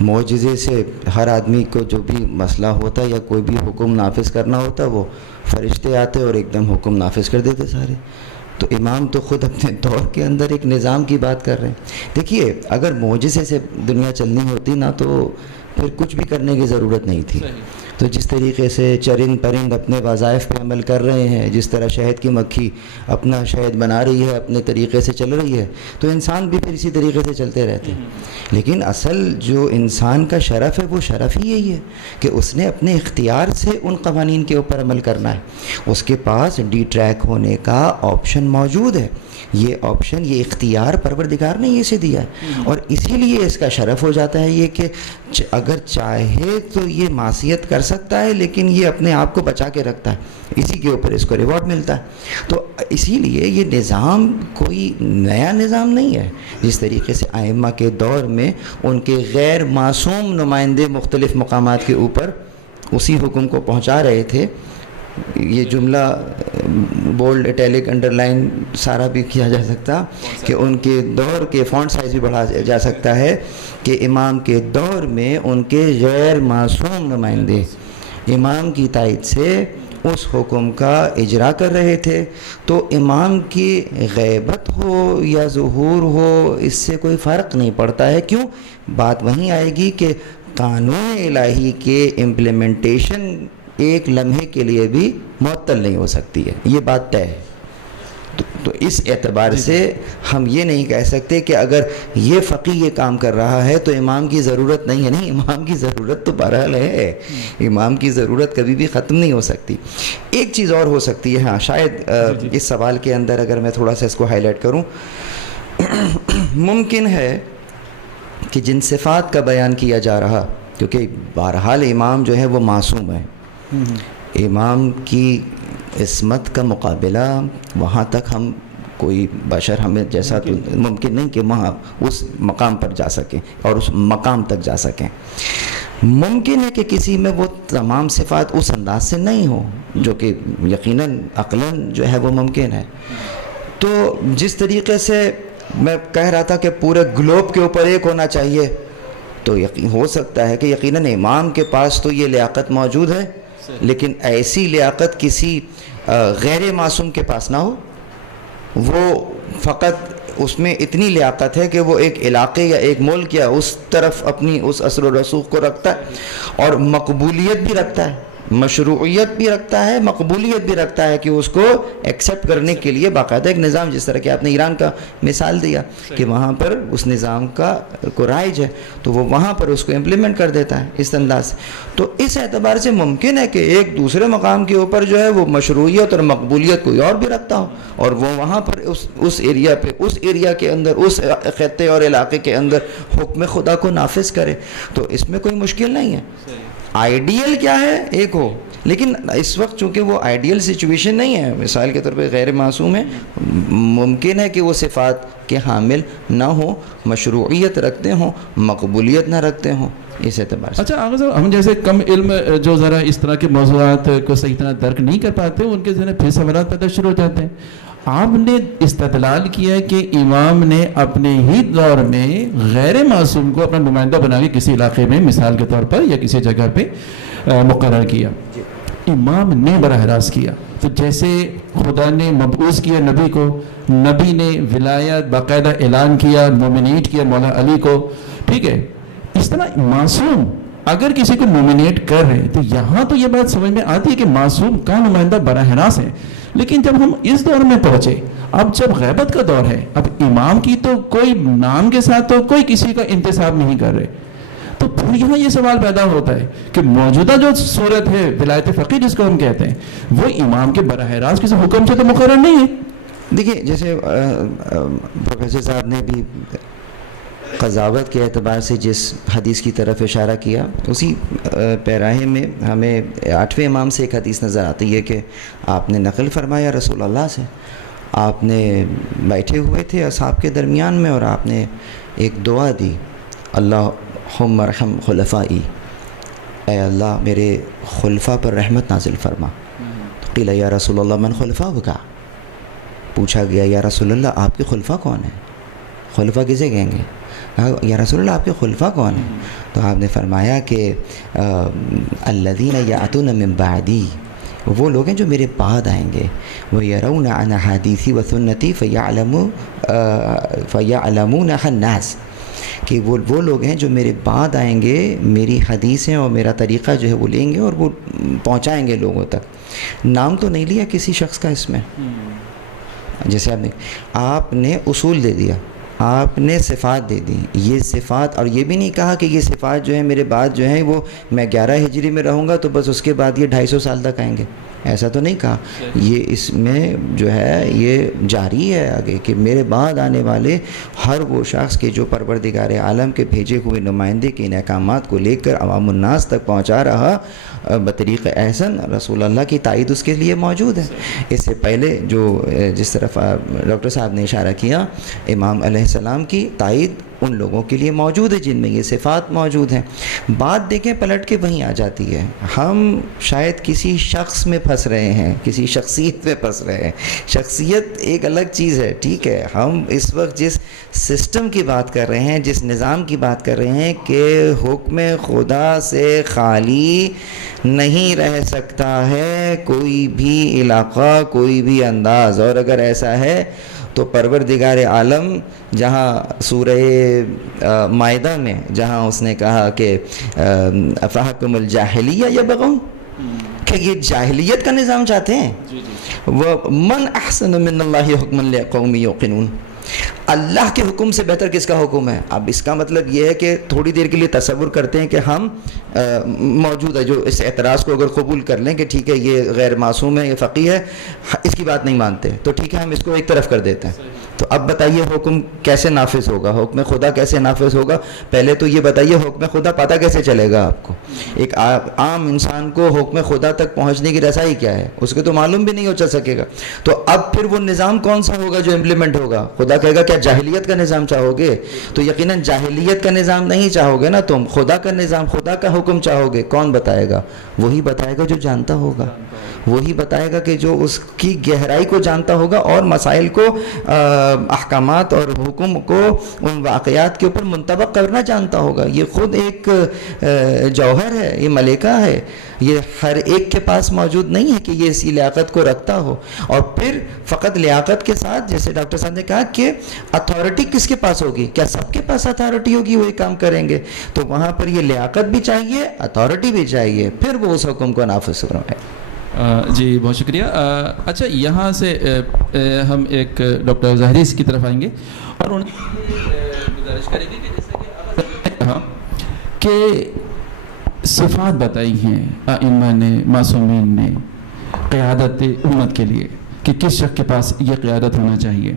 معجزے سے ہر آدمی کو جو بھی مسئلہ ہوتا یا کوئی بھی حکم نافذ کرنا ہوتا وہ فرشتے آتے اور ایک دم حکم نافذ کر دیتے سارے. تو امام تو خود اپنے دور کے اندر ایک نظام کی بات کر رہے ہیں. دیکھیے اگر معجزے سے دنیا چلنی ہوتی نا تو پھر کچھ بھی کرنے کی ضرورت نہیں تھی. تو جس طریقے سے چرند پرند اپنے وظائف پہ عمل کر رہے ہیں، جس طرح شہد کی مکھی اپنا شہد بنا رہی ہے، اپنے طریقے سے چل رہی ہے، تو انسان بھی پھر اسی طریقے سے چلتے رہتے ہیں. لیکن اصل جو انسان کا شرف ہے وہ شرف ہی یہی ہے کہ اس نے اپنے اختیار سے ان قوانین کے اوپر عمل کرنا ہے. اس کے پاس ڈی ٹریک ہونے کا آپشن موجود ہے. یہ آپشن، یہ اختیار پروردگار نے اسے دیا ہے، اور اسی لیے اس کا شرف ہو جاتا ہے یہ کہ اگر چاہے تو یہ معصیت کر سکتا ہے، لیکن یہ اپنے آپ کو بچا کے رکھتا ہے، اسی کے اوپر اس کو ریوارڈ ملتا ہے. تو اسی لیے یہ نظام کوئی نیا نظام نہیں ہے. جس طریقے سے ائمہ کے دور میں ان کے غیر معصوم نمائندے مختلف مقامات کے اوپر اسی حکم کو پہنچا رہے تھے. یہ جملہ بولڈ، اٹیلک، انڈر لائن سارا بھی کیا جا سکتا کہ ان کے دور کے فونٹ سائز بھی بڑھا جا سکتا ہے کہ امام کے دور میں ان کے غیر معصوم نمائندے امام کی تائید سے اس حکم کا اجرا کر رہے تھے. تو امام کی غیبت ہو یا ظہور ہو، اس سے کوئی فرق نہیں پڑتا ہے. کیوں؟ بات وہیں آئے گی کہ قانون الہی کے امپلیمنٹیشن ایک لمحے کے لیے بھی معطل نہیں ہو سکتی ہے. یہ بات طے ہے. تو اس اعتبار سے ہم یہ نہیں کہہ سکتے کہ اگر یہ فقیہ یہ کام کر رہا ہے تو امام کی ضرورت نہیں ہے. نہیں، امام کی ضرورت تو بہرحال ہے. امام کی ضرورت کبھی بھی ختم نہیں ہو سکتی. ایک چیز اور ہو سکتی ہے، ہاں شاید اس سوال کے اندر اگر میں تھوڑا سا اس کو ہائی لائٹ کروں، ممکن ہے کہ جن صفات کا بیان کیا جا رہا، کیونکہ بہرحال امام جو ہے وہ معصوم ہے، امام کی عصمت کا مقابلہ وہاں تک ہم کوئی بشر ہمیں جیسا تو ممکن نہیں کہ وہاں اس مقام پر جا سکیں اور اس مقام تک جا سکیں. ممکن ہے کہ کسی میں وہ تمام صفات اس انداز سے نہیں ہو، جو کہ یقیناً عقلاً جو ہے وہ ممکن ہے. تو جس طریقے سے میں کہہ رہا تھا کہ پورے گلوب کے اوپر ایک ہونا چاہیے، تو ہو سکتا ہے کہ یقیناً امام کے پاس تو یہ لیاقت موجود ہے، لیکن ایسی لیاقت کسی غیر معصوم کے پاس نہ ہو. وہ فقط اس میں اتنی لیاقت ہے کہ وہ ایک علاقے یا ایک ملک یا اس طرف اپنی اس اثر و رسوخ کو رکھتا ہے، اور مقبولیت بھی رکھتا ہے، مشروعیت بھی رکھتا ہے، مقبولیت بھی رکھتا ہے کہ اس کو ایکسیپٹ کرنے کے لیے باقاعدہ ایک نظام، جس طرح کہ آپ نے ایران کا مثال دیا کہ وہاں پر اس نظام کا کو رائج ہے تو وہ وہاں پر اس کو امپلیمنٹ کر دیتا ہے اس انداز سے. تو اس اعتبار سے ممکن ہے کہ ایک دوسرے مقام کے اوپر جو ہے وہ مشروعیت اور مقبولیت کوئی اور بھی رکھتا ہو، اور وہ وہاں پر اس ایریا پہ، اس ایریا کے اندر، اس خطے اور علاقے کے اندر حکم خدا کو نافذ کرے. تو اس میں کوئی مشکل نہیں ہے. آئیڈیل کیا ہے؟ ایک ہو، لیکن اس وقت چونکہ وہ آئیڈیل سچویشن نہیں ہے، مثال کے طور پہ غیر معصوم ہے، ممکن ہے کہ وہ صفات کے حامل نہ ہوں، مشروعیت رکھتے ہوں، مقبولیت نہ رکھتے ہوں. اس اعتبار سے اچھا آغا صاحب، ہم جیسے کم علم جو ذرا اس طرح کے موضوعات کو صحیح طرح درک نہیں کر پاتے، ان کے ذہن پھر سوالات پیدا شروع ہو جاتے ہیں. آپ نے استدلال کیا کہ امام نے اپنے ہی دور میں غیر معصوم کو اپنا نمائندہ بنا کے کسی علاقے میں مثال کے طور پر یا کسی جگہ پہ مقرر کیا. امام نے براہ راست کیا. تو جیسے خدا نے مبعوث کیا نبی کو، نبی نے ولایت باقاعدہ اعلان کیا، نومینیٹ کیا مولا علی کو، ٹھیک ہے، اس طرح معصوم اگر کسی کو نومینیٹ کر رہے ہیں تو یہاں تو یہ بات سمجھ میں آتی ہے کہ معصوم کا نمائندہ براہ راست ہے. لیکن جب ہم اس دور میں پہنچے، اب جب غیبت کا دور ہے، اب امام کی تو کوئی نام کے ساتھ تو کوئی کسی کا انتساب نہیں کر رہے، تو پھر یہاں یہ سوال پیدا ہوتا ہے کہ موجودہ جو صورت ہے ولایت فقیہ جس کو ہم کہتے ہیں، وہ امام کے براہ راست کسی حکم سے تو مقرر نہیں ہے. دیکھیے جیسے پروفیسر صاحب نے بھی قضاوت کے اعتبار سے جس حدیث کی طرف اشارہ کیا، اسی پیراہے میں ہمیں 8ویں امام سے ایک حدیث نظر آتی ہے کہ آپ نے نقل فرمایا رسول اللہ سے، آپ نے بیٹھے ہوئے تھے اصحاب کے درمیان میں اور آپ نے ایک دعا دی، اللہم ارحم خلفائی، اے اللہ میرے خلفاء پر رحمت نازل فرما. قیل یا رسول اللہ من خلفاؤک، پوچھا گیا یا رسول اللہ آپ کے خلفاء کون ہیں؟ خلفاء کسے کہیں گے؟ یا رسول اللہ آپ کے خلفاء کون ہیں؟ تو آپ نے فرمایا کہ الذین یأتون من بعدی، وہ لوگ ہیں جو میرے بعد آئیں گے، وَيَرَوْنَ عَنْ حَدِيثِ وَسُنَّتِ فَيَعْلَمُونَ النَّاسِ، کہ وہ لوگ ہیں جو میرے بعد آئیں گے، میری حدیثیں اور میرا طریقہ جو ہے وہ لیں گے اور وہ پہنچائیں گے لوگوں تک. نام تو نہیں لیا کسی شخص کا اس میں، جیسے آپ نے اصول دے دیا، آپ نے صفات دے دی. یہ صفات، اور یہ بھی نہیں کہا کہ یہ صفات جو ہیں میرے بعد جو ہیں وہ میں 11 ہجری میں رہوں گا تو بس اس کے بعد یہ 250 سال تک آئیں گے، ایسا تو نہیں کہا. یہ اس میں جو ہے یہ جاری ہے آگے کہ میرے بعد آنے والے ہر وہ شخص کے جو پروردگار عالم کے بھیجے ہوئے نمائندے کے ان احکامات کو لے کر عوام الناس تک پہنچا رہا بطریق احسن، رسول اللہ کی تائید اس کے لیے موجود ہے. اس سے پہلے جو جس طرف ڈاکٹر صاحب نے اشارہ کیا، امام علیہ السلام کی تائید ان لوگوں کے لیے موجود ہے جن میں یہ صفات موجود ہیں. بات دیکھیں پلٹ کے وہیں آ جاتی ہے. ہم شاید کسی شخص میں پھنس رہے ہیں، کسی شخصیت میں پھنس رہے ہیں. شخصیت ایک الگ چیز ہے، ٹھیک ہے. ہم اس وقت جس سسٹم کی بات کر رہے ہیں، جس نظام کی بات کر رہے ہیں کہ حکم خدا سے خالی نہیں رہ سکتا ہے کوئی بھی علاقہ، کوئی بھی انداز. اور اگر ایسا ہے تو پروردگار عالم جہاں سورہ مائدہ میں جہاں اس نے کہا کہ افحکم الجاہلیہ یبغون، کہ یہ جاہلیت کا نظام چاہتے ہیں. وَمَنْ أَحْسَنُ مِنَ اللَّهِ حُكْمًا لِقَوْمٍ يُوقِنُونَ. اللہ کے حکم سے بہتر کس کا حکم ہے؟ اب اس کا مطلب یہ ہے کہ تھوڑی دیر کے لیے تصور کرتے ہیں کہ ہم موجود ہے جو اس اعتراض کو اگر قبول کر لیں کہ ٹھیک ہے یہ غیر معصوم ہے، یہ فقیہ ہے، اس کی بات نہیں مانتے، تو ٹھیک ہے ہم اس کو ایک طرف کر دیتے ہیں. تو اب بتائیے حکم کیسے نافذ ہوگا، حکم خدا کیسے نافذ ہوگا؟ پہلے تو یہ بتائیے حکم خدا پتہ کیسے چلے گا آپ کو؟ ایک عام انسان کو حکم خدا تک پہنچنے کی رسائی کیا ہے اس کو تو معلوم بھی نہیں ہو چل سکے گا. تو اب پھر وہ نظام کون سا ہوگا جو امپلیمنٹ ہوگا؟ خدا کہے گا کیا جاہلیت کا نظام چاہو گے؟ تو یقیناً جاہلیت کا نظام نہیں چاہو گے نا تم، خدا کا نظام، خدا کا حکم چاہو گے. کون بتائے گا؟ وہی بتائے گا جو جانتا ہوگا، وہی بتائے گا کہ جو اس کی گہرائی کو جانتا ہوگا اور مسائل کو، احکامات اور حکم کو ان واقعات کے اوپر منطبق کرنا جانتا ہوگا. یہ خود ایک جوہر ہے، یہ ملکہ ہے، یہ ہر ایک کے پاس موجود نہیں ہے کہ یہ اسی لیاقت کو رکھتا ہو. اور پھر فقط لیاقت کے ساتھ جیسے ڈاکٹر صاحب نے کہا کہ اتھارٹی کس کے پاس ہوگی؟ کیا سب کے پاس اتھارٹی ہوگی وہ یہ کام کریں گے؟ تو وہاں پر یہ لیاقت بھی چاہیے، اتھارٹی بھی چاہیے، پھر وہ اس حکم کو نافذ کریں. جی بہت شکریہ. اچھا یہاں سے ہم ایک ڈاکٹر زہریز کی طرف آئیں گے اور ان کی گزارش کریں گے کہ جیسے کہ آپ نے کہا کہ صفات بتائی ہیں ائمہ نے، معصومین نے قیادت امت کے لیے کہ کس شخص کے پاس یہ قیادت ہونا چاہیے.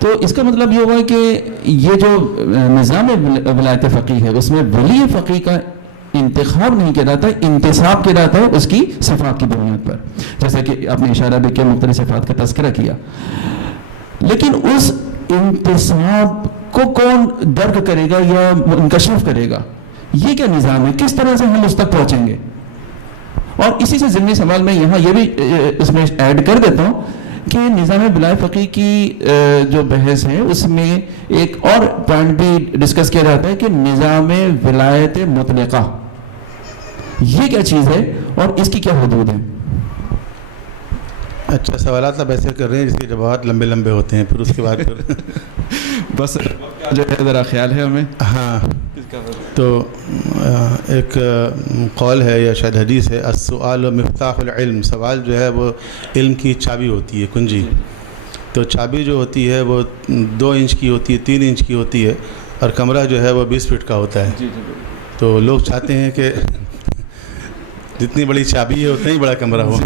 تو اس کا مطلب یہ ہوا کہ یہ جو نظام ولایت فقیہ ہے اس میں ولی فقیہ کا انتخاب نہیں کیا جاتا، انتصاب کیا جاتا ہے اس کی صفات کی بنیاد پر، جیسا کہ آپ نے اشارہ بھی کیا، مختلف صفات کا تذکرہ کیا. لیکن اس انتصاب کو کون درک کرے گا یا انکشف کرے گا؟ یہ کیا نظام ہے؟ کس طرح سے ہم اس تک پہنچیں گے؟ اور اسی سے ضمنی سوال میں یہاں یہ بھی اس میں ایڈ کر دیتا ہوں کہ نظام ولایت فقیہ کی جو بحث ہے اس میں ایک اور پوائنٹ بھی ڈسکس کیا جاتا ہے کہ نظام ولایت مطلقہ یہ کیا چیز ہے اور اس کی کیا حدود ہیں؟ اچھا سوالات آپ ایسے کر رہے ہیں جس کے جوابات لمبے لمبے ہوتے ہیں، پھر اس کے بعد پھر بس جو ہے ذرا خیال ہے ہمیں. ہاں تو ایک قول ہے یا شاید حدیث ہے، السؤال مفتاح العلم، سوال جو ہے وہ علم کی چابی ہوتی ہے، کنجی. تو چابی جو ہوتی ہے وہ 2 انچ کی ہوتی ہے، 3 انچ کی ہوتی ہے، اور کمرہ جو ہے وہ 20 فٹ کا ہوتا ہے. تو لوگ چاہتے ہیں کہ جتنی بڑی چابی ہے اتنا ہی بڑا کمرہ ہو.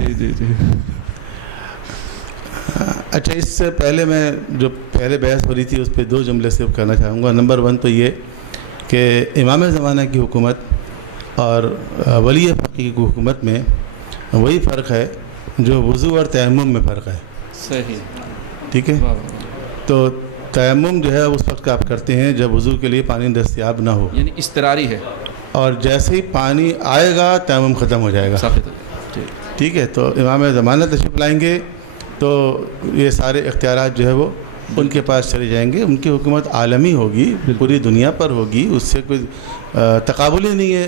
اچھا اس سے پہلے میں جو پہلے بحث ہو رہی تھی اس پہ 2 جملے سے کرنا چاہوں گا. نمبر 1 تو یہ کہ امام زمانہ کی حکومت اور ولی فقیہ کی حکومت میں وہی فرق ہے جو وضو اور تیمم میں فرق ہے. صحیح، ٹھیک ہے. تو تیمم جو ہے اس وقت آپ کرتے ہیں جب وضو کے لیے پانی دستیاب نہ ہو، یعنی اضطراری ہے، اور جیسے ہی پانی آئے گا تیمم ختم ہو جائے گا. ٹھیک ہے. تو امام زمانہ تشریف لائیں گے تو یہ سارے اختیارات جو ہے وہ ان کے پاس چلے جائیں گے. ان کی حکومت عالمی ہوگی، پوری دنیا پر ہوگی، اس سے کوئی تقابل ہی نہیں ہے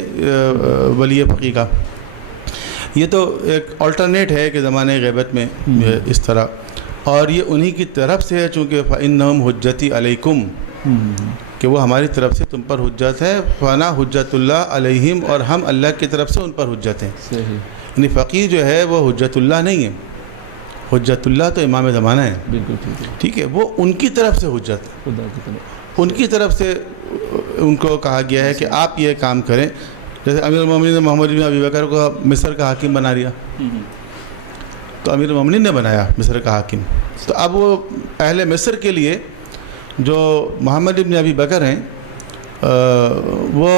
ولی فقیہ کا. یہ تو ایک آلٹرنیٹ ہے کہ زمانہ غیبت میں اس طرح، اور یہ انہی کی طرف سے ہے چونکہ فَإِنَّهُمْ حُجَّتِي عَلَيْكُمْ، کہ وہ ہماری طرف سے تم پر حجت ہے، فانا حجت اللہ علیہم، اور ہم اللہ کی طرف سے ان پر حجت ہیں. صحیح. یعنی فقیر جو ہے وہ حجت اللہ نہیں ہے، حجت اللہ تو امام زمانہ ہے. بالکل ٹھیک ہے. ٹھیک ہے، وہ ان کی طرف سے حجت ہے، خدا کی طرف. ان کی طرف سے ان کو کہا گیا ہے کہ آپ یہ کام کریں. جیسے امیر المومنین نے محمد بن ابی بکر کو مصر کا حاکم بنا دیا، تو امیر المومنین نے بنایا مصر کا حاکم. تو اب وہ اہل مصر کے لیے جو محمد بن ابی بکر ہیں وہ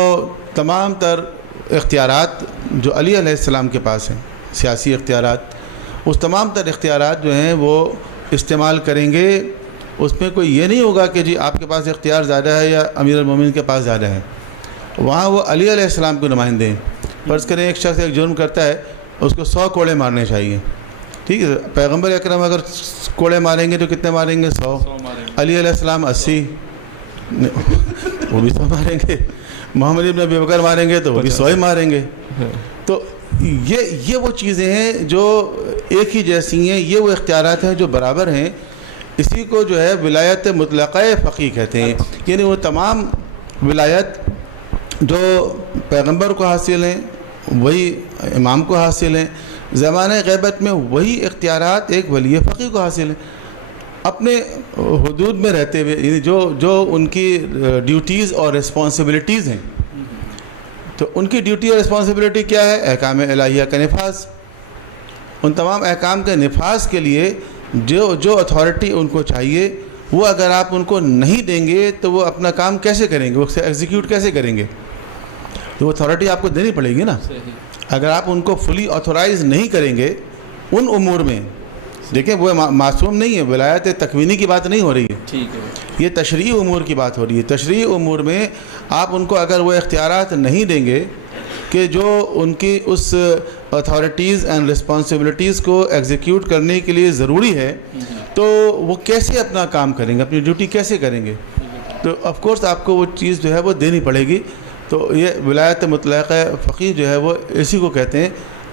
تمام تر اختیارات جو علی علیہ السلام کے پاس ہیں، سیاسی اختیارات، اس تمام تر اختیارات جو ہیں وہ استعمال کریں گے. اس میں کوئی یہ نہیں ہوگا کہ جی آپ کے پاس اختیار زیادہ ہے یا امیر المومنین کے پاس زیادہ ہے. وہاں وہ علی علیہ السلام کے نمائندے ہیں. فرض کریں ایک شخص ایک جرم کرتا ہے، اس کو 100 کوڑے مارنے چاہیے. ٹھیک ہے، پیغمبر اکرم اگر کوڑے ماریں گے تو کتنے ماریں گے؟ 100. علی علیہ السلام 80، وہ بھی 100 ماریں گے. محمد بن ابی بکر ماریں گے تو وہ بھی 100 ہی ماریں گے. تو یہ وہ چیزیں ہیں جو ایک ہی جیسی ہیں، یہ وہ اختیارات ہیں جو برابر ہیں. اسی کو جو ہے ولایت مطلقہ فقیہ کہتے ہیں. یعنی وہ تمام ولایت جو پیغمبر کو حاصل ہیں وہی امام کو حاصل ہیں. زمانہ غیبت میں وہی اختیارات ایک ولی فقیہ کو حاصل ہیں، اپنے حدود میں رہتے ہوئے. یعنی جو ان کی ڈیوٹیز اور رسپانسبلٹیز ہیں، تو ان کی ڈیوٹی اور رسپانسبلٹی کیا ہے؟ احکام الہیہ کا نفاذ. ان تمام احکام کے نفاذ کے لیے جو اتھارٹی ان کو چاہیے، وہ اگر آپ ان کو نہیں دیں گے تو وہ اپنا کام کیسے کریں گے؟ وہ اسے ایگزیکیوٹ کیسے کریں گے؟ تو وہ اتھارٹی آپ کو دینی پڑے گی نا. اگر آپ ان کو فلی آتھورائز نہیں کریں گے ان امور میں، دیکھیں وہ معصوم نہیں ہے، ولایت تکوینی کی بات نہیں ہو رہی ہے. ٹھیک ہے، یہ تشریعی امور کی بات ہو رہی ہے. تشریعی امور میں آپ ان کو اگر وہ اختیارات نہیں دیں گے کہ جو ان کی اس اتھارٹیز اینڈ رسپانسبلٹیز کو ایگزیکیوٹ کرنے کے لیے ضروری ہے، تو وہ کیسے اپنا کام کریں گے، اپنی ڈیوٹی کیسے کریں گے؟ تو آف کورس آپ کو وہ چیز جو ہے وہ دینی پڑے گی. تو یہ ولایت مطلقہ فقیہ جو ہے وہ اسی کو کہتے ہیں.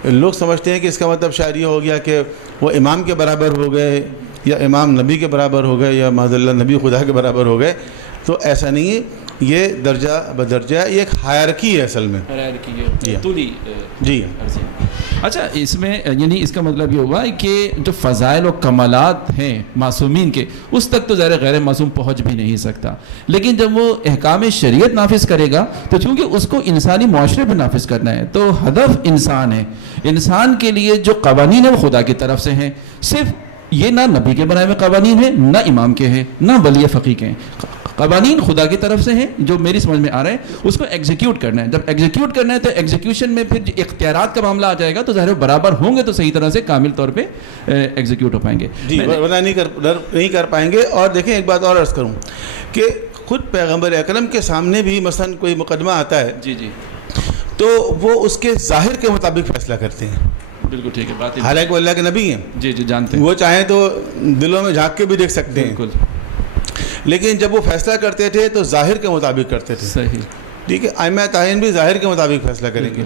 لوگ سمجھتے ہیں کہ اس کا مطلب شاید یہ ہو گیا کہ وہ امام کے برابر ہو گئے، یا امام نبی کے برابر ہو گئے، یا معاذ اللہ نبی خدا کے برابر ہو گئے. تو ایسا نہیں ہے، یہ درجہ بدرجہ یہ ایک ہائرکی ہے اصل میں. جی. اچھا، اس میں یعنی اس کا مطلب یہ ہوا کہ جو فضائل و کمالات ہیں معصومین کے، اس تک تو ظاہر غیر معصوم پہنچ بھی نہیں سکتا. لیکن جب وہ احکام شریعت نافذ کرے گا تو چونکہ اس کو انسانی معاشرے پہ نافذ کرنا ہے، تو ہدف انسان ہے. انسان کے لیے جو قوانین ہیں وہ خدا کی طرف سے ہیں. صرف یہ نہ نبی کے بنائے ہوئے قوانین ہیں، نہ امام کے ہیں، نہ ولی فقیہ کے ہیں. قوانین خدا کی طرف سے ہیں جو میری سمجھ میں آ رہا ہے. اس کو ایگزیکیوٹ کرنا ہے. جب ایگزیکیوٹ کرنا ہے تو ایگزیکیوشن میں پھر اختیارات کا معاملہ آ جائے گا، تو ظاہر برابر ہوں گے تو صحیح طرح سے کامل طور پہ ایگزیکیوٹ ہو پائیں گے. جی، ورنہ نہیں کر پائیں گے. اور دیکھیں ایک بات اور عرض کروں کہ خود پیغمبر اکرم کے سامنے بھی مثلا کوئی مقدمہ آتا ہے، جی جی، تو وہ اس کے ظاہر کے مطابق فیصلہ کرتے ہیں. بالکل ٹھیک ہے بات. حالانکہ وہ اللہ کے نبی ہیں. جی جی، جانتے ہیں. وہ چاہیں تو دلوں میں جھانک کے بھی دیکھ سکتے ہیں. بالکل. لیکن جب وہ فیصلہ کرتے تھے تو ظاہر کے مطابق کرتے تھے. صحیح. ٹھیک ہے، ائمہ تعین بھی ظاہر کے مطابق فیصلہ کریں گے،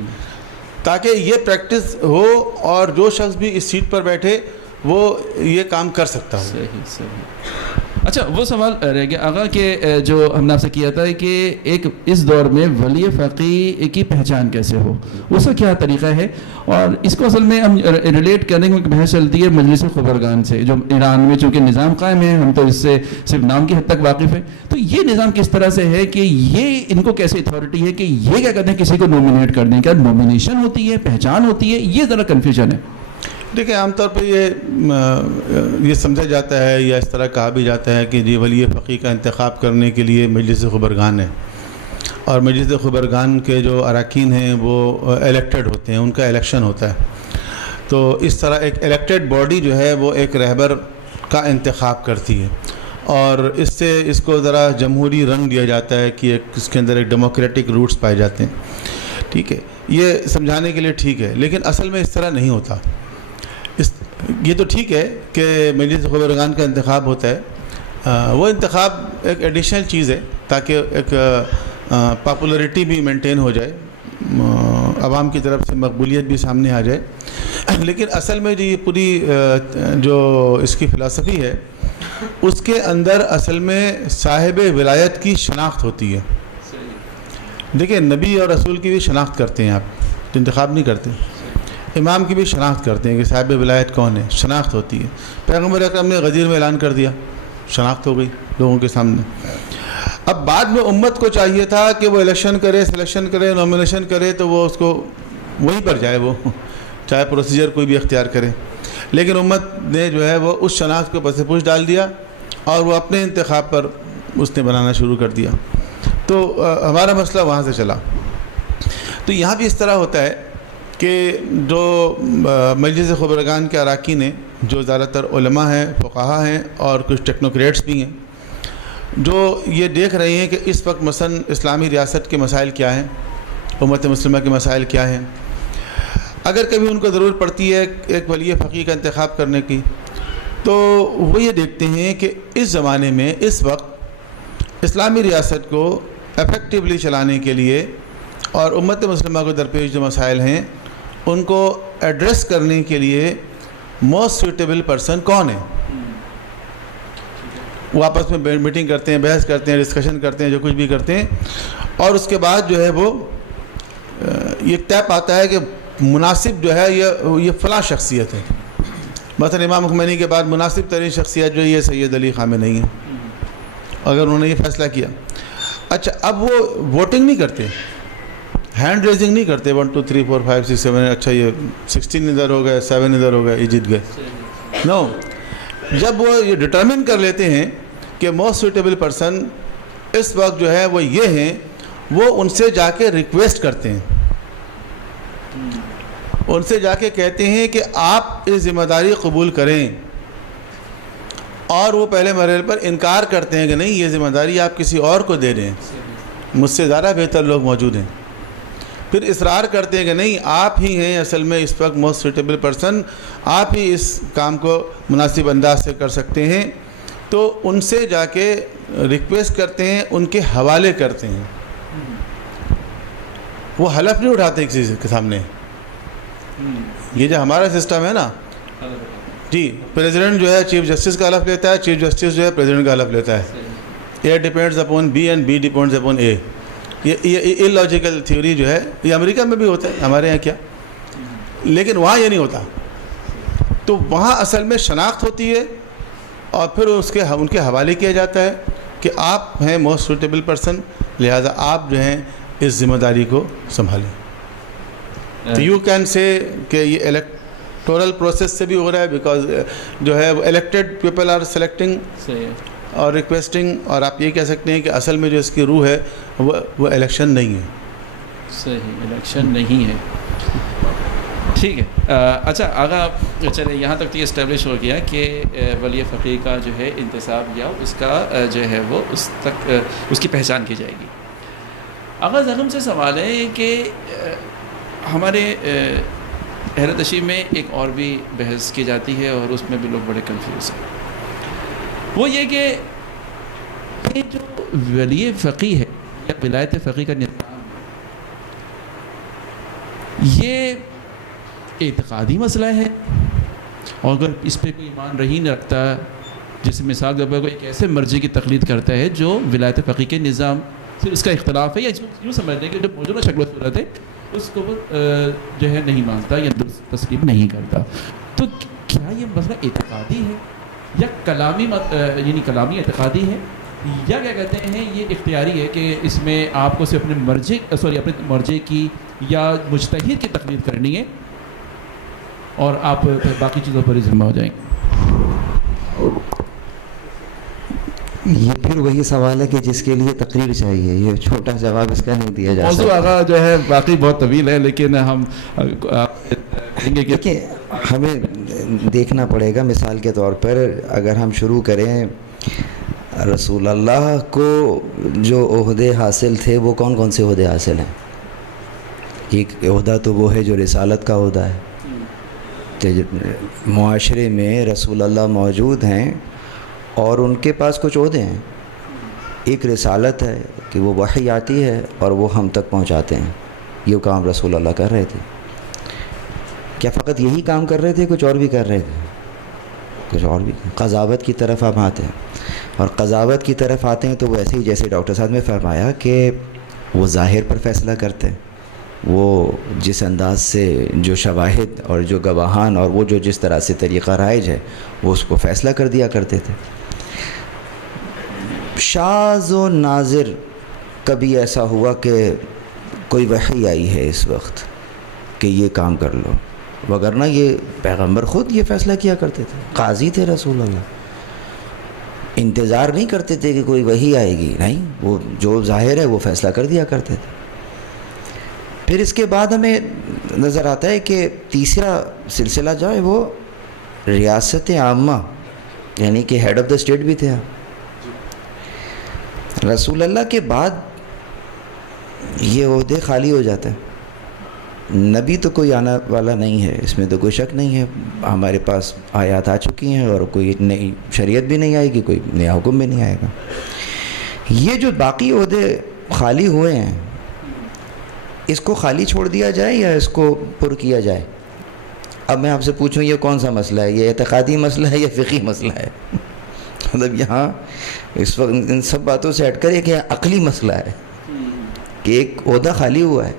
تاکہ یہ پریکٹس ہو اور جو شخص بھی اس سیٹ پر بیٹھے وہ یہ کام کر سکتا ہو. صحیح صحیح. اچھا، وہ سوال رہ گیا آغا کہ جو ہم نے آپ سے کیا تھا کہ ایک اس دور میں ولی فقیہ کی پہچان کیسے ہو، اس کا کیا طریقہ ہے. اور اس کو اصل میں ہم ریلیٹ کرنے کی بحث چلتی ہے مجلس خبرگان سے، جو ایران میں چونکہ نظام قائم ہے، ہم تو اس سے صرف نام کی حد تک واقف ہیں. تو یہ نظام کس طرح سے ہے کہ یہ ان کو کیسے اتھارٹی ہے کہ یہ کیا کہتے ہیں کسی کو نومینیٹ کر دیں؟ کیا نومینیشن ہوتی ہے، پہچان ہوتی ہے؟ یہ ذرا کنفیوژن ہے. دیکھیں، عام طور پہ یہ سمجھا جاتا ہے یا اس طرح کہا بھی جاتا ہے کہ جی ولی فقیہ کا انتخاب کرنے کے لیے مجلس خبرگان ہے، اور مجلس خبرگان کے جو اراکین ہیں وہ الیکٹڈ ہوتے ہیں، ان کا الیکشن ہوتا ہے. تو اس طرح ایک الیکٹڈ باڈی جو ہے وہ ایک رہبر کا انتخاب کرتی ہے، اور اس سے اس کو ذرا جمہوری رنگ دیا جاتا ہے کہ اس کے اندر ایک ڈیموکریٹک روٹس پائے جاتے ہیں. ٹھیک ہے، یہ سمجھانے کے لیے ٹھیک ہے، لیکن اصل میں اس طرح نہیں ہوتا. یہ تو ٹھیک ہے کہ مجلس خبرگان کا انتخاب ہوتا ہے، وہ انتخاب ایک ایڈیشنل چیز ہے تاکہ ایک پاپولیرٹی بھی مینٹین ہو جائے، عوام کی طرف سے مقبولیت بھی سامنے آ جائے. لیکن اصل میں جو یہ پوری جو اس کی فلسفی ہے اس کے اندر اصل میں صاحب ولایت کی شناخت ہوتی ہے. دیکھیں نبی اور رسول کی بھی شناخت کرتے ہیں آپ, انتخاب نہیں کرتے. امام کی بھی شناخت کرتے ہیں کہ صاحب ولایت کون ہے, شناخت ہوتی ہے. پیغمبر اکرم نے غدیر میں اعلان کر دیا, شناخت ہو گئی لوگوں کے سامنے. اب بعد میں امت کو چاہیے تھا کہ وہ الیکشن کرے, سلیکشن کرے, نومینیشن کرے, تو وہ اس کو وہیں پر جائے, وہ چاہے پروسیجر کوئی بھی اختیار کرے. لیکن امت نے جو ہے وہ اس شناخت کو پس پوش ڈال دیا اور وہ اپنے انتخاب پر اس نے بنانا شروع کر دیا. تو ہمارا مسئلہ وہاں سے چلا. تو یہاں بھی اس طرح ہوتا ہے کہ جو مجلس خبرگان کے اراکین ہیں, جو زیادہ تر علماء ہیں, فقہا ہیں اور کچھ ٹیکنوکریٹس بھی ہیں, جو یہ دیکھ رہے ہیں کہ اس وقت مثلا اسلامی ریاست کے مسائل کیا ہیں, امت مسلمہ کے مسائل کیا ہیں. اگر کبھی ان کو ضرورت پڑتی ہے ایک ولی فقیہ کا انتخاب کرنے کی, تو وہ یہ دیکھتے ہیں کہ اس زمانے میں اس وقت اسلامی ریاست کو افیکٹولی چلانے کے لیے اور امت مسلمہ کو درپیش جو مسائل ہیں ان کو ایڈریس کرنے کے لیے موسٹ سوٹیبل پرسن کون ہے. وہ آپس میں میٹنگ کرتے ہیں, بحث کرتے ہیں, ڈسکشن کرتے ہیں, جو کچھ بھی کرتے ہیں, اور اس کے بعد جو ہے وہ یہ طے پاتا ہے کہ مناسب جو ہے یہ فلاں شخصیت ہے. مثلا امام خمینی کے بعد مناسب ترین شخصیت جو ہے یہ سید علی خامنئی ہے, اگر انہوں نے یہ فیصلہ کیا. اچھا, اب وہ ووٹنگ نہیں کرتے, ہینڈ ریزنگ نہیں کرتے 1 2 3 4 5 6 7, اچھا یہ 16 ادھر ہو گئے, 7 ادھر ہو گئے, یہ جیت گئے. نو, جب وہ یہ ڈٹرمن کر لیتے ہیں کہ موسٹ سوٹیبل پرسن اس وقت جو ہے وہ یہ ہیں, وہ ان سے جا کے ریکویسٹ کرتے ہیں, ان سے جا کے کہتے ہیں کہ آپ اس ذمہ داری قبول کریں, اور وہ پہلے مرحلے پر انکار کرتے ہیں کہ نہیں یہ ذمہ داری آپ کسی اور کو دے دیں, مجھ سے زیادہ بہتر لوگ موجود ہیں. پھر اصرار کرتے ہیں کہ نہیں آپ ہی ہیں اصل میں اس وقت موسٹ سوٹیبل پرسن, آپ ہی اس کام کو مناسب انداز سے کر سکتے ہیں. تو ان سے جا کے ریکویسٹ کرتے ہیں, ان کے حوالے کرتے ہیں. وہ حلف نہیں اٹھاتے کسی کے سامنے. یہ جو ہمارا سسٹم ہے نا جی, پریزیڈنٹ جو ہے چیف جسٹس کا حلف لیتا ہے, چیف جسٹس جو ہے پریزیڈنٹ کا حلف لیتا ہے. A depends upon B and B depends upon A. یہ اللاجیکل تھیوری جو ہے یہ امریکہ میں بھی ہوتا ہے, ہمارے یہاں کیا, لیکن وہاں یہ نہیں ہوتا. تو وہاں اصل میں شناخت ہوتی ہے اور پھر ان کے حوالے کیا جاتا ہے کہ آپ ہیں موسٹ سوٹیبل پرسن, لہٰذا آپ جو ہیں اس ذمہ داری کو سنبھالیں. تو یو کین سے کہ یہ الیکٹورل پروسیس سے بھی ہو رہا ہے, بیکاز جو ہے وہ الیکٹڈ پیپل آر سلیکٹنگ اور ریکویسٹنگ, اور آپ یہ کہہ سکتے ہیں کہ اصل میں جو اس کی روح ہے وہ الیکشن نہیں ہے. صحیح, الیکشن نہیں ہے. ٹھیک ہے. اچھا آغا, چلے یہاں تک تو یہ اسٹیبلش ہو گیا کہ ولی فقیہ کا جو ہے انتصاب یا اس کا جو ہے وہ اس تک اس کی پہچان کی جائے گی. آغا زغم سے سوال ہے کہ ہمارے اہل تشیع میں ایک اور بھی بحث کی جاتی ہے اور اس میں بھی لوگ بڑے کنفیوز ہیں. وہ یہ کہ یہ جو ولی فقیہ ہے یا ولایت فقیہ کا نظام, یہ اعتقادی مسئلہ ہے, اور اگر اس پہ کوئی ایمان رہی نہیں رکھتا, جیسے مثال کے طور پر کوئی ایک ایسے مرجع کی تقلید کرتا ہے جو ولایت فقیہ کے نظام سے اس کا اختلاف ہے, یا یوں سمجھتے ہیں کہ جو موجودہ شکل و صورت ہے اس کو وہ جو ہے نہیں مانتا یا تسلیم نہیں کرتا. تو کیا یہ مسئلہ اعتقادی ہے یا کلامی یعنی کلامی اعتقادی ہے, یا کیا کہتے ہیں یہ اختیاری ہے کہ اس میں آپ کو صرف اپنے مرجع کی یا مجتہد کی تقلید کرنی ہے اور آپ باقی چیزوں پر ہی ذمہ ہو جائیں گے؟ یہ پھر وہی سوال ہے کہ جس کے لیے تقریر چاہیے, یہ چھوٹا جواب اس کا نہیں دیا جا سکتا. موضوع آغا جو ہے باقی بہت طویل ہے, لیکن ہم دیکھیں ہمیں دیکھنا پڑے گا. مثال کے طور پر اگر ہم شروع کریں, رسول اللہ کو جو عہدے حاصل تھے وہ کون کون سے عہدے حاصل ہیں؟ ایک عہدہ تو وہ ہے جو رسالت کا عہدہ ہے, معاشرے میں رسول اللہ موجود ہیں اور ان کے پاس کچھ عہدے ہیں. ایک رسالت ہے کہ وہ وحی آتی ہے اور وہ ہم تک پہنچاتے ہیں, یہ کام رسول اللہ کر رہے تھے. کیا فقط یہی کام کر رہے تھے, کچھ اور بھی کر رہے تھے؟ کچھ اور بھی قضاوت کی طرف آپ آتے ہیں، اور قضاوت کی طرف آتے ہیں تو وہ ایسے ہی جیسے ڈاکٹر صاحب نے فرمایا کہ وہ ظاہر پر فیصلہ کرتے ہیں، وہ جس انداز سے جو شواہد اور جو گواہان اور وہ جو جس طرح سے طریقہ رائج ہے وہ اس کو فیصلہ کر دیا کرتے تھے۔ شاذ و نادر کبھی ایسا ہوا کہ کوئی وحی آئی ہے اس وقت کہ یہ کام کر لو، وگرنہ یہ پیغمبر خود یہ فیصلہ کیا کرتے تھے، قاضی تھے رسول اللہ، انتظار نہیں کرتے تھے کہ کوئی وحی آئے گی، نہیں، وہ جو ظاہر ہے وہ فیصلہ کر دیا کرتے تھے۔ پھر اس کے بعد ہمیں نظر آتا ہے کہ تیسرا سلسلہ جو ہے وہ ریاست عامہ، یعنی کہ ہیڈ آف دا اسٹیٹ بھی تھے۔ رسول اللہ کے بعد یہ عہدے خالی ہو جاتے ہیں، نبی تو کوئی آنے والا نہیں ہے، اس میں تو کوئی شک نہیں ہے، ہمارے پاس آیات آ چکی ہیں اور کوئی نئی شریعت بھی نہیں آئے گی، کوئی نیا حکم بھی نہیں آئے گا۔ یہ جو باقی عہدے خالی ہوئے ہیں اس کو خالی چھوڑ دیا جائے یا اس کو پر کیا جائے؟ اب میں آپ سے پوچھوں یہ کون سا مسئلہ ہے، یہ اعتقادی مسئلہ ہے یا فقہی مسئلہ ہے؟ مطلب یہاں اس وقت ان سب باتوں سے ہٹ کر ایک عقلی مسئلہ ہے کہ ایک عہدہ خالی ہوا ہے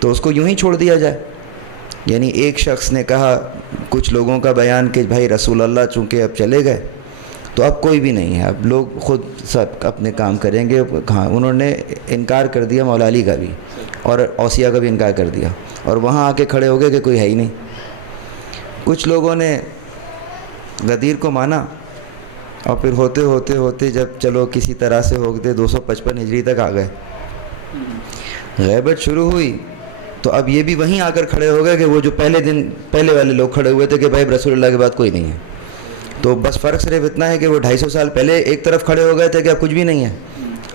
تو اس کو یوں ہی چھوڑ دیا جائے۔ یعنی ایک شخص نے کہا، کچھ لوگوں کا بیان کہ بھائی رسول اللہ چونکہ اب چلے گئے تو اب کوئی بھی نہیں ہے، اب لوگ خود سب اپنے کام کریں گے۔ ہاں، انہوں نے انکار کر دیا مولا علی کا بھی اور اوصیہ کا بھی انکار کر دیا، اور وہاں آ کے کھڑے ہو گئے کہ کوئی ہے ہی نہیں۔ کچھ لوگوں نے غدیر کو مانا اور پھر ہوتے ہوتے ہوتے جب چلو کسی طرح سے ہو گئے 255 ہجری تک آ گئے، غیبت شروع ہوئی تو اب یہ بھی وہیں آ کر کھڑے ہو گئے کہ وہ جو پہلے والے لوگ کھڑے ہوئے تھے کہ بھائی رسول اللہ کے بعد کوئی نہیں ہے۔ تو بس فرق صرف اتنا ہے کہ وہ 250 سال پہلے ایک طرف کھڑے ہو گئے تھے کہ اب کچھ بھی نہیں ہے،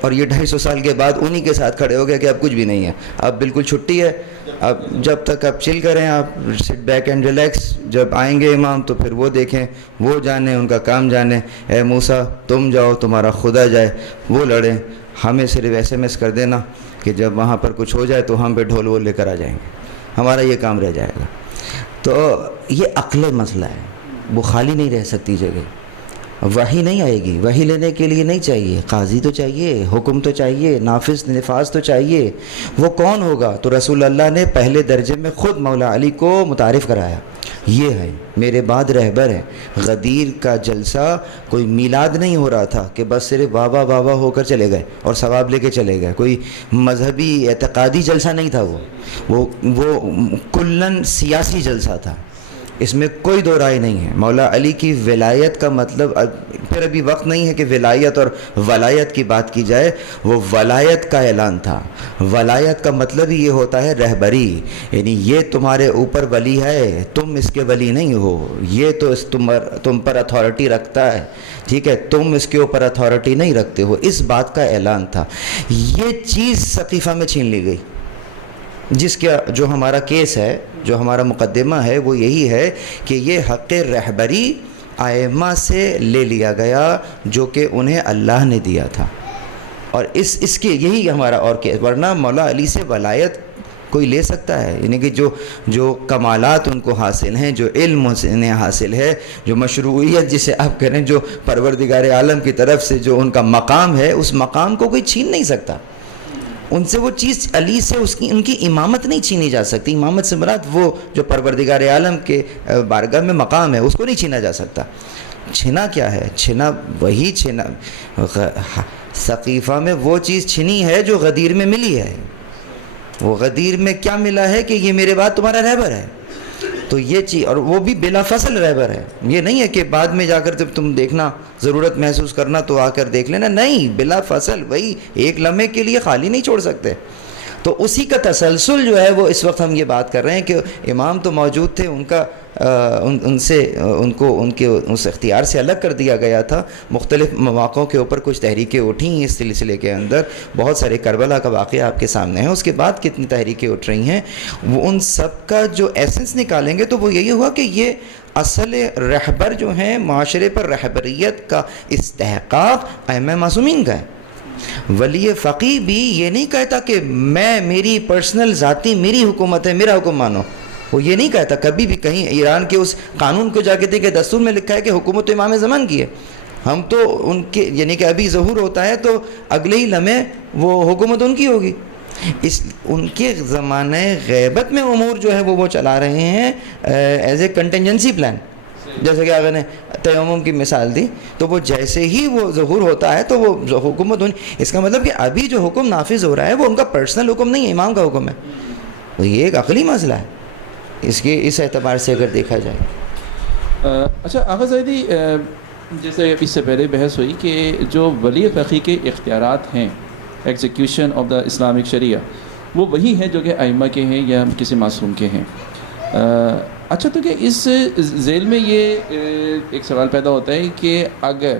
اور یہ 250 سال کے بعد انہی کے ساتھ کھڑے ہو گئے کہ اب کچھ بھی نہیں ہے، اب بالکل چھٹی ہے، اب جب تک آپ چل کریں، آپ سٹ بیک اینڈ ریلیکس، جب آئیں گے امام تو پھر وہ دیکھیں، وہ جانیں، ان کا کام جانیں۔ اے موسیٰ تم جاؤ، تمہارا خدا جائے، وہ لڑیں، ہمیں صرف SMS کر دینا کہ جب وہاں پر کچھ ہو جائے تو ہم پہ ڈھول وول لے کر آ جائیں گے، ہمارا یہ کام رہ جائے گا۔ تو یہ عقل مسئلہ ہے، وہ خالی نہیں رہ سکتی جگہ، وحی نہیں آئے گی، وحی لینے کے لیے نہیں چاہیے، قاضی تو چاہیے، حکم تو چاہیے، نافذ نفاذ تو چاہیے۔ وہ کون ہوگا؟ تو رسول اللہ نے پہلے درجے میں خود مولا علی کو متعارف کرایا، یہ ہے میرے بعد رہبر ہے۔ غدیر کا جلسہ کوئی میلاد نہیں ہو رہا تھا کہ بس صرف بابا بابا ہو کر چلے گئے اور ثواب لے کے چلے گئے، کوئی مذہبی اعتقادی جلسہ نہیں تھا، وہ کلن سیاسی جلسہ تھا، اس میں کوئی دو رائے نہیں ہے۔ مولا علی کی ولایت کا مطلب، پھر ابھی وقت نہیں ہے کہ ولایت اور ولایت کی بات کی جائے، وہ ولایت کا اعلان تھا۔ ولایت کا مطلب ہی یہ ہوتا ہے رہبری، یعنی یہ تمہارے اوپر ولی ہے، تم اس کے ولی نہیں ہو، یہ تو تم پر اتھارٹی رکھتا ہے، ٹھیک ہے، تم اس کے اوپر اتھارٹی نہیں رکھتے ہو، اس بات کا اعلان تھا۔ یہ چیز سقیفہ میں چھین لی گئی، جس کا جو ہمارا کیس ہے، جو ہمارا مقدمہ ہے، وہ یہی ہے کہ یہ حق رہبری ائمہ سے لے لیا گیا جو کہ انہیں اللہ نے دیا تھا، اور اس کے یہی ہمارا اور کیس۔ ورنہ مولا علی سے ولایت کوئی لے سکتا ہے، یعنی کہ جو کمالات ان کو حاصل ہیں، جو علم انہیں حاصل ہے، جو مشروعیت جسے آپ کریں، جو پروردگار عالم کی طرف سے جو ان کا مقام ہے، اس مقام کو کوئی چھین نہیں سکتا۔ ان سے وہ چیز، علی سے ان کی امامت نہیں چھینی جا سکتی۔ امامت سے مراد وہ جو پروردگار عالم کے بارگاہ میں مقام ہے، اس کو نہیں چھینا جا سکتا۔ چھینا کیا ہے؟ وہی چھینا سقیفہ میں وہ چیز چھینی ہے جو غدیر میں ملی ہے۔ وہ غدیر میں کیا ملا ہے کہ یہ میرے بعد تمہارا رہبر ہے، تو یہ چیز، اور وہ بھی بلا فصل رہبر ہے۔ یہ نہیں ہے کہ بعد میں جا کر جب تم دیکھنا، ضرورت محسوس کرنا تو آ کر دیکھ لینا، نہیں، بلا فصل، وہی ایک لمحے کے لیے خالی نہیں چھوڑ سکتے۔ تو اسی کا تسلسل جو ہے وہ اس وقت ہم یہ بات کر رہے ہیں کہ امام تو موجود تھے، ان کا ان کو ان کے اس اختیار سے الگ کر دیا گیا تھا۔ مختلف مواقعوں کے اوپر کچھ تحریکیں اٹھیں اس سلسلے کے اندر، بہت سارے کربلا کا واقعہ آپ کے سامنے ہے، اس کے بعد کتنی تحریکیں اٹھ رہی ہیں، وہ ان سب کا جو ایسنس نکالیں گے تو وہ یہی ہوا کہ یہ اصل رہبر جو ہیں، معاشرے پر رہبریت کا استحقاق ائمہ معصومین کا ہے۔ ولی فقیہ بھی یہ نہیں کہتا کہ میری پرسنل ذاتی میری حکومت ہے، میرا حکم مانو، وہ یہ نہیں کہتا کبھی بھی کہیں ایران کے اس قانون کو جا کے دیکھے دستور میں لکھا ہے کہ حکومت تو امام زمان کی ہے. ہم تو ان کے یعنی کہ ابھی ظہور ہوتا ہے تو اگلے ہی لمحے وہ حکومت ان کی ہوگی. ان کے زمانہ غیبت میں امور جو ہے وہ چلا رہے ہیں ایز اے کنٹینجنسی پلان. جیسے کہ آگے نے تیمم کی مثال دی, تو وہ جیسے ہی وہ ظہور ہوتا ہے تو وہ حکومت اس کا مطلب کہ ابھی جو حکم نافذ ہو رہا ہے وہ ان کا پرسنل حکم نہیں ہے, امام کا حکم ہے. تو یہ ایک عقلی مسئلہ ہے اس اعتبار سے اگر دیکھا جائے. اچھا آغا زیدی, جیسے اس سے پہلے بحث ہوئی کہ جو ولی فقی کے اختیارات ہیں ایگزیکیوشن آف دا اسلامک شریعہ, وہ وہی ہیں جو کہ ائمہ کے ہیں یا کسی معصوم کے ہیں. اچھا, تو کہ اس ذیل میں یہ ایک سوال پیدا ہوتا ہے کہ اگر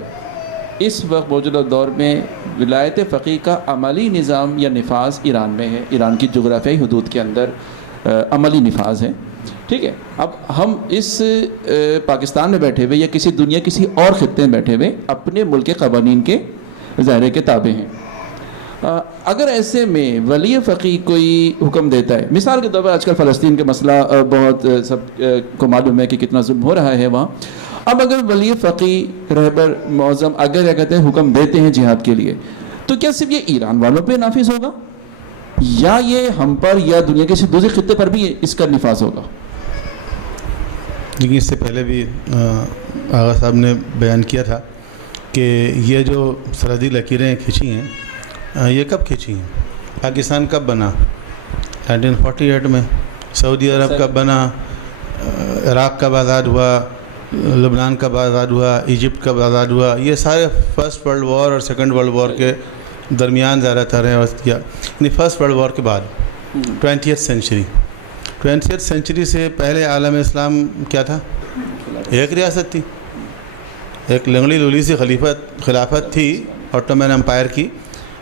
اس وقت موجودہ دور میں ولایت فقیہ کا عملی نظام یا نفاذ ایران میں ہے, ایران کی جغرافیائی حدود کے اندر عملی نفاذ ہے, ٹھیک ہے, اب ہم اس پاکستان میں بیٹھے ہوئے یا کسی دنیا کسی اور خطے میں بیٹھے ہوئے اپنے ملک کے قوانین کے ظاہرے کے تابع ہیں. اگر ایسے میں ولی فقی کوئی حکم دیتا ہے, مثال کے طور پر آج کل فلسطین کا مسئلہ بہت سب کو معلوم ہے کہ کتنا ظلم ہو رہا ہے وہاں. اب اگر ولی فقی رہبر معظم اگر کیا کہتے ہیں حکم دیتے ہیں جہاد کے لیے, تو کیا صرف یہ ایران والوں پہ نافذ ہوگا یا یہ ہم پر یا دنیا کے دوسرے خطے پر بھی اس کا نفاذ ہوگا؟ لیکن اس سے پہلے بھی آغا صاحب نے بیان کیا تھا کہ یہ جو سرحدی لکیریں کھینچی ہیں یہ کب کھینچی ہیں؟ پاکستان کب بنا؟ 1948 میں. سعودی عرب کب بنا؟ عراق کب آزاد ہوا؟ لبنان کب آزاد ہوا؟ ایجپٹ کب آزاد ہوا؟ یہ سارے فرسٹ ورلڈ وار اور سیکنڈ ورلڈ وار کے درمیان زیادہ تر ہیں, یعنی فرسٹ ورلڈ وار کے بعد. 20th سینچری سے پہلے عالم اسلام کیا تھا؟ ایک ریاست تھی, ایک لنگڑی لولی سی خلافت تھی آٹومین امپائر کی,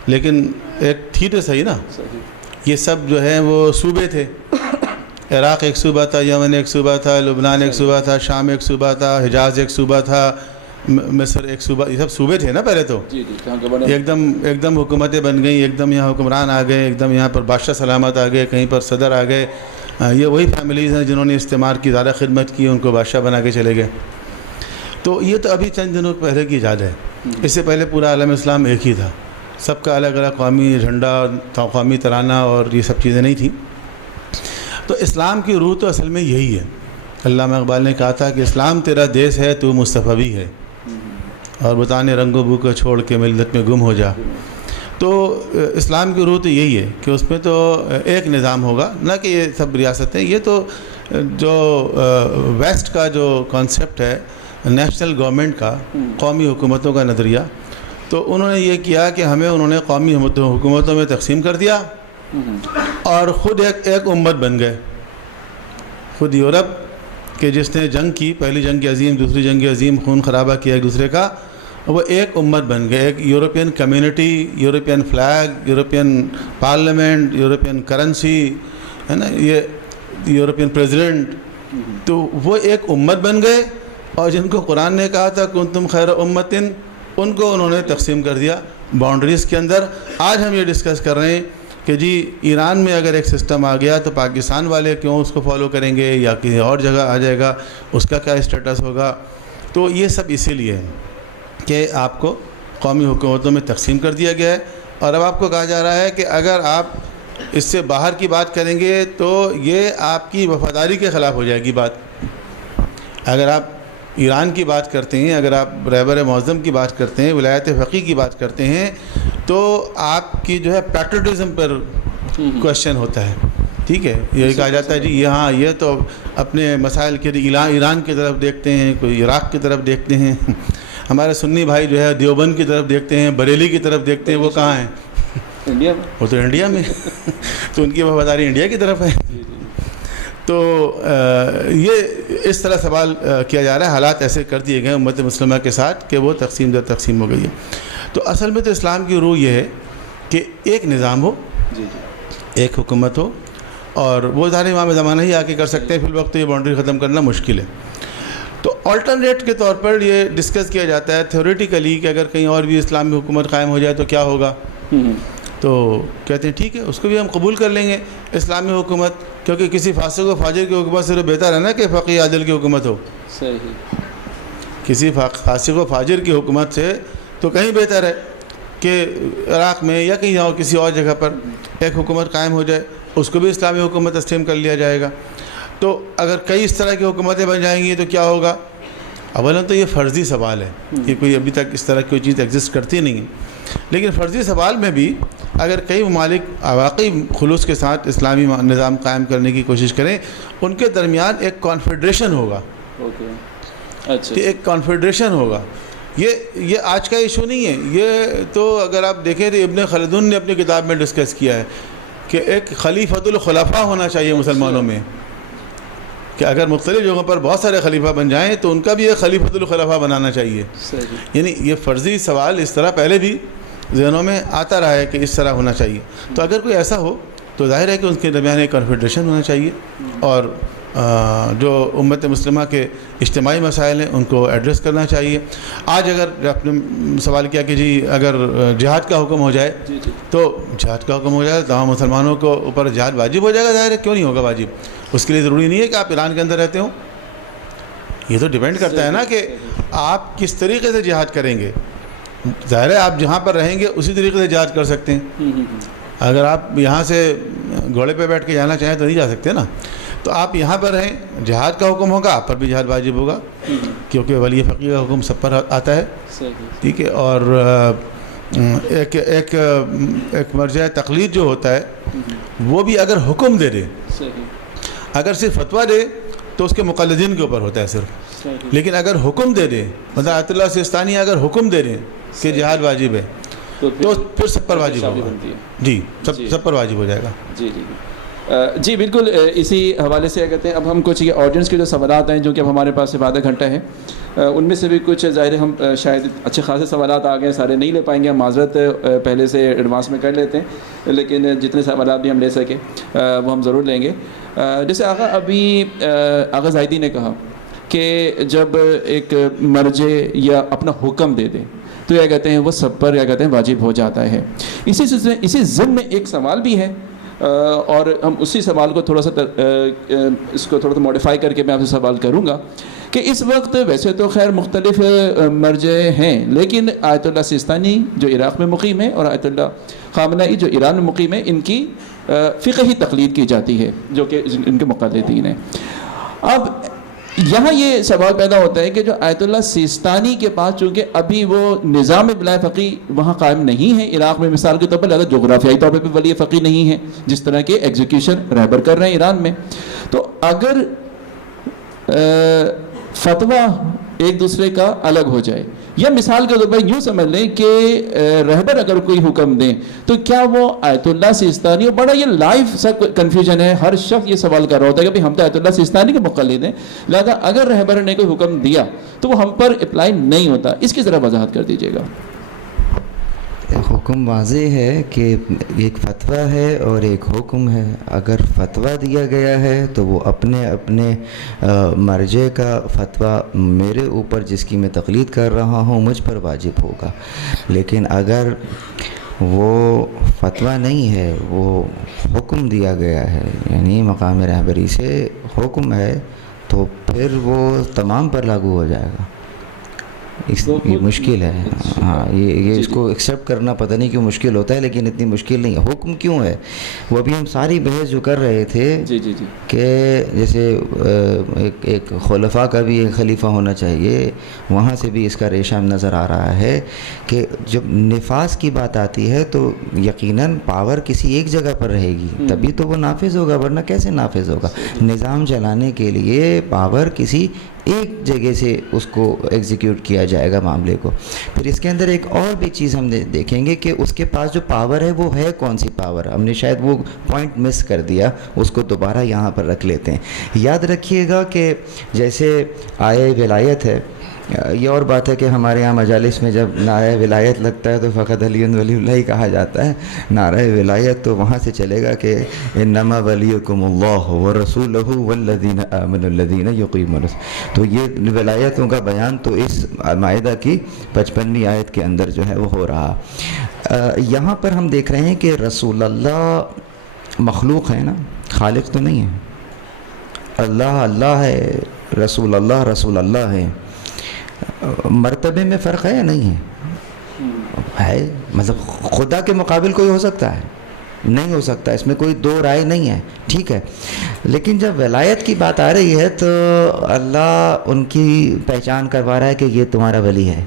لیکن ایک تھی تو صحیح نا. یہ سب جو ہیں وہ صوبے تھے. عراق ایک صوبہ تھا, یمن ایک صوبہ تھا, لبنان ایک صوبہ تھا, شام ایک صوبہ تھا, حجاز ایک صوبہ تھا, مصر ایک صوبہ. یہ سب صوبے تھے نا پہلے تو. ایک دم حکومتیں بن گئیں, ایک دم یہاں حکمران آ گئے, ایک دم یہاں پر بادشاہ سلامت آ گئے, کہیں پر صدر آ گئے. یہ وہی فیملیز ہیں جنہوں نے استعمار کی زیادہ خدمت کی, ان کو بادشاہ بنا کے چلے گئے. تو یہ تو ابھی چند دنوں پہلے کی ایجاد ہے. اس سے پہلے پورا عالم اسلام ایک ہی تھا, سب کا الگ الگ قومی جھنڈا, قومی ترانہ اور یہ سب چیزیں نہیں تھیں. تو اسلام کی روح تو اصل میں یہی ہے. علامہ اقبال نے کہا تھا کہ اسلام تیرا دیس ہے, تو مصطفی ہے, اور بتانے رنگ و بو کو چھوڑ کے ملت میں گم ہو جا. تو اسلام کی روح تو یہی ہے کہ اس میں تو ایک نظام ہوگا, نہ کہ یہ سب ریاستیں. یہ تو جو ویسٹ کا جو کانسیپٹ ہے نیشنل گورنمنٹ کا, قومی حکومتوں کا نظریہ, تو انہوں نے یہ کیا کہ ہمیں انہوں نے قومی حکومتوں میں تقسیم کر دیا اور خود ایک امت بن گئے. خود یورپ کہ جس نے جنگ کی, پہلی جنگ عظیم, دوسری جنگ عظیم, خون خرابہ کیا ایک دوسرے کا, وہ ایک امت بن گئے. ایک European community, European flag, European parliament, European currency ہے نا, یہ یورپین پریزیڈنٹ, تو وہ ایک امت بن گئے. اور جن کو قرآن نے کہا تھا کنتم خیر امتن, ان کو انہوں نے تقسیم کر دیا باؤنڈریز کے اندر. آج ہم یہ ڈسکس کر رہے ہیں کہ جی ایران میں اگر ایک سسٹم آ گیا تو پاکستان والے کیوں اس کو فالو کریں گے, یا کسی اور جگہ آ جائے گا اس کا کیا اسٹیٹس ہوگا. تو یہ سب اسی لیے ہے کہ آپ کو قومی حکومتوں میں تقسیم کر دیا گیا ہے. اور اب آپ کو کہا جا رہا ہے کہ اگر آپ اس سے باہر کی بات کریں گے تو یہ آپ کی وفاداری کے خلاف ہو جائے گی بات. اگر آپ ایران کی بات کرتے ہیں, اگر آپ رہبر معظم کی بات کرتے ہیں, ولایت فقیہ کی بات کرتے ہیں, تو آپ کی جو ہے پیٹریوٹزم پر کوشچن ہوتا ہے. ٹھیک ہے, یہ کہا جاتا ہے جی یہاں یہ تو اپنے مسائل کے ایران کی طرف دیکھتے ہیں, کوئی عراق کی طرف دیکھتے ہیں. ہمارے سنی بھائی جو ہے دیوبند کی طرف دیکھتے ہیں, بریلی کی طرف دیکھتے ہیں. وہ کہاں ہیں؟ انڈیا میں. وہ تو انڈیا میں. تو ان کی وفاداری انڈیا کی طرف ہے. تو یہ اس طرح سوال کیا جا رہا ہے. حالات ایسے کر دیے گئے امت مسلمہ کے ساتھ کہ وہ تقسیم در تقسیم ہو گئی ہے. تو اصل میں تو اسلام کی روح یہ ہے کہ ایک نظام ہو, ایک حکومت ہو, اور وہ ظاہر امام زمانہ ہی آ کے کر سکتے ہیں. فی الوقت یہ باؤنڈری ختم کرنا مشکل ہے. تو آلٹرنیٹ کے طور پر یہ ڈسکس کیا جاتا ہے تھیوریٹیکلی کہ اگر کہیں اور بھی اسلامی حکومت قائم ہو جائے تو کیا ہوگا. تو کہتے ہیں ٹھیک ہے اس کو بھی ہم قبول کر لیں گے اسلامی حکومت، کیونکہ کسی فاسق و فاجر کی حکومت سے تو بہتر ہے نا کہ فقیہ عادل کی حکومت ہو. صحیح. کسی فاسق و فاجر کی حکومت سے تو کہیں بہتر ہے کہ عراق میں یا کہیں اور کسی اور جگہ پر ایک حکومت قائم ہو جائے، اس کو بھی اسلامی حکومت تسلیم کر لیا جائے گا. تو اگر کئی اس طرح کی حکومتیں بن جائیں گی تو کیا ہوگا؟ اولا تو یہ فرضی سوال ہے کہ کوئی ابھی تک اس طرح کی کوئی چیز ایگزسٹ کرتی نہیں ہے، لیکن فرضی سوال میں بھی اگر کئی ممالک واقعی خلوص کے ساتھ اسلامی نظام قائم کرنے کی کوشش کریں، ان کے درمیان ایک کانفیڈریشن ہوگا. اچھا. ایک کانفیڈریشن ہوگا. یہ آج کا ایشو نہیں ہے، یہ تو اگر آپ دیکھیں تو ابن خلدون نے اپنی کتاب میں ڈسکس کیا ہے کہ ایک خلیفۃ الخلفاء ہونا چاہیے مسلمانوں میں، کہ اگر مختلف جگہوں پر بہت سارے خلیفہ بن جائیں تو ان کا بھی ایک خلیفۃ الخلفاء بنانا چاہیے. یعنی یہ فرضی سوال اس طرح پہلے بھی ذہنوں میں آتا رہا ہے کہ اس طرح ہونا چاہیے. تو اگر کوئی ایسا ہو تو ظاہر ہے کہ ان کے درمیان ایک کنفیڈریشن ہونا چاہیے، اور جو امت مسلمہ کے اجتماعی مسائل ہیں ان کو ایڈریس کرنا چاہیے. آج اگر آپ نے سوال کیا کہ جی اگر جہاد کا حکم ہو جائے تو جہاد کا حکم ہو جائے تمام مسلمانوں کو اوپر جہاد واجب ہو جائے گا. ظاہر ہے کیوں نہیں ہوگا واجب؟ اس کے لیے ضروری نہیں ہے کہ آپ ایران کے اندر رہتے ہوں. یہ تو ڈیپینڈ کرتا ہے نا کہ آپ کس طریقے سے جہاد کریں گے. ظاہر ہے آپ جہاں پر رہیں گے اسی طریقے سے جہاد کر سکتے ہیں. اگر آپ یہاں سے گھوڑے پہ بیٹھ کے جانا چاہیں تو نہیں جا سکتے نا. تو آپ یہاں پر رہیں، جہاد کا حکم ہوگا آپ پر بھی جہاد واجب ہوگا، کیونکہ ولی فقیہ کا حکم سب پر آتا ہے. ٹھیک ہے. اور ایک مرجع تقلید جو ہوتا ہے وہ بھی اگر حکم دے دے، اگر صرف فتویٰ دے تو اس کے مقلدین کے اوپر ہوتا ہے صرف، لیکن اگر حکم دے دے، مثلا آیت اللہ سیستانی اگر حکم دے دیں کہ جہاد واجب ہے تو پھر سب پر واجب ہوگا. جی سب پر واجب ہو جائے گا. جی بالکل. اسی حوالے سے کہتے ہیں اب ہم کچھ یہ آڈینس کے جو سوالات ہیں جو کہ اب ہمارے پاس صرف آدھا گھنٹہ ہے، ان میں سے بھی کچھ ظاہر ہم شاید اچھے خاصے سوالات آ گئے، سارے نہیں لے پائیں گے، ہم معذرت پہلے سے ایڈوانس میں کر لیتے ہیں، لیکن جتنے سوالات بھی ہم لے سکیں وہ ہم ضرور لیں گے. جیسے آغا زاہدی نے کہا کہ جب ایک مرجع یا اپنا حکم دے دے تو یہ کہتے ہیں وہ سب پر کیا کہتے ہیں واجب ہو جاتا ہے. اسی ضمن میں ایک سوال بھی ہے، اور ہم اسی سوال کو تھوڑا سا موڈیفائی کر کے میں آپ سے سوال کروں گا کہ اس وقت ویسے تو خیر مختلف مرجع ہیں، لیکن آیت اللہ سیستانی جو عراق میں مقیم ہے اور آیت اللہ خامنائی جو ایران میں مقیم ہے، ان کی فقہی تقلید کی جاتی ہے جو کہ ان کے مقلدین ہیں. اب یہاں یہ سوال پیدا ہوتا ہے کہ جو آیت اللہ سیستانی کے پاس چونکہ ابھی وہ نظام ولی فقیہ وہاں قائم نہیں ہے عراق میں، مثال کے طور پر لہذا جغرافیائی طور پہ بھی ولی فقیہ نہیں ہے جس طرح کے ایگزیکیوشن رہبر کر رہے ہیں ایران میں. تو اگر فتویٰ ایک دوسرے کا الگ ہو جائے، یا مثال کے طور پر یوں سمجھ لیں کہ رہبر اگر کوئی حکم دیں تو کیا وہ آیت اللہ سیستانی، اور بڑا یہ لائف سا کنفیوژن ہے، ہر شخص یہ سوال کر رہا ہوتا ہے کہ ہم تو آیت اللہ سیستانی کے مقلد ہیں، لہذا اگر رہبر نے کوئی حکم دیا تو وہ ہم پر اپلائی نہیں ہوتا. اس کی ذرا وضاحت کر دیجیے گا. حکم واضح ہے کہ ایک فتویٰ ہے اور ایک حکم ہے. اگر فتویٰ دیا گیا ہے تو وہ اپنے مرجع کا فتویٰ میرے اوپر جس کی میں تقلید کر رہا ہوں مجھ پر واجب ہوگا. لیکن اگر وہ فتویٰ نہیں ہے، وہ حکم دیا گیا ہے، یعنی مقام رہبری سے حکم ہے، تو پھر وہ تمام پر لاگو ہو جائے گا. یہ مشکل ہے. ہاں یہ اس کو ایکسیپٹ کرنا پتہ نہیں کیوں مشکل ہوتا ہے، لیکن اتنی مشکل نہیں ہے. حکم کیوں ہے؟ وہ ابھی ہم ساری بحث جو کر رہے تھے کہ جیسے ایک خلفاء کا بھی ایک خلیفہ ہونا چاہیے، وہاں سے بھی اس کا ریشہ نظر آ رہا ہے کہ جب نفاذ کی بات آتی ہے تو یقیناً پاور کسی ایک جگہ پر رہے گی تبھی تو وہ نافذ ہوگا، ورنہ کیسے نافذ ہوگا؟ نظام چلانے کے لیے پاور کسی ایک جگہ سے اس کو ایگزیکیوٹ کیا جائے گا معاملے کو. پھر اس کے اندر ایک اور بھی چیز ہم دیکھیں گے کہ اس کے پاس جو پاور ہے وہ ہے کون سی پاور. ہم نے شاید وہ پوائنٹ مس کر دیا، اس کو دوبارہ یہاں پر رکھ لیتے ہیں. یاد رکھیے گا کہ جیسے آیہ ولایت ہے، یہ اور بات ہے کہ ہمارے یہاں مجالس میں جب نعرہ ولایت لگتا ہے تو فقط علی ولی اللہ ہی کہا جاتا ہے. نعرہ ولایت تو وہاں سے چلے گا کہ انما ولیکم اللہ ورسولہ والذین آمنوا الذین یقیمون. تو یہ ولایتوں کا بیان تو اس مائدہ کی 55ویں آیت کے اندر جو ہے وہ ہو رہا. یہاں پر ہم دیکھ رہے ہیں کہ رسول اللہ مخلوق ہے نا، خالق تو نہیں ہے. اللہ اللہ ہے، رسول اللہ ہے. مرتبے میں فرق ہے یا نہیں ہے؟ مطلب خدا کے مقابل کوئی ہو سکتا ہے؟ نہیں ہو سکتا، اس میں کوئی دو رائے نہیں ہے. ٹھیک ہے، لیکن جب ولایت کی بات آ رہی ہے تو اللہ ان کی پہچان کروا رہا ہے کہ یہ تمہارا ولی ہے.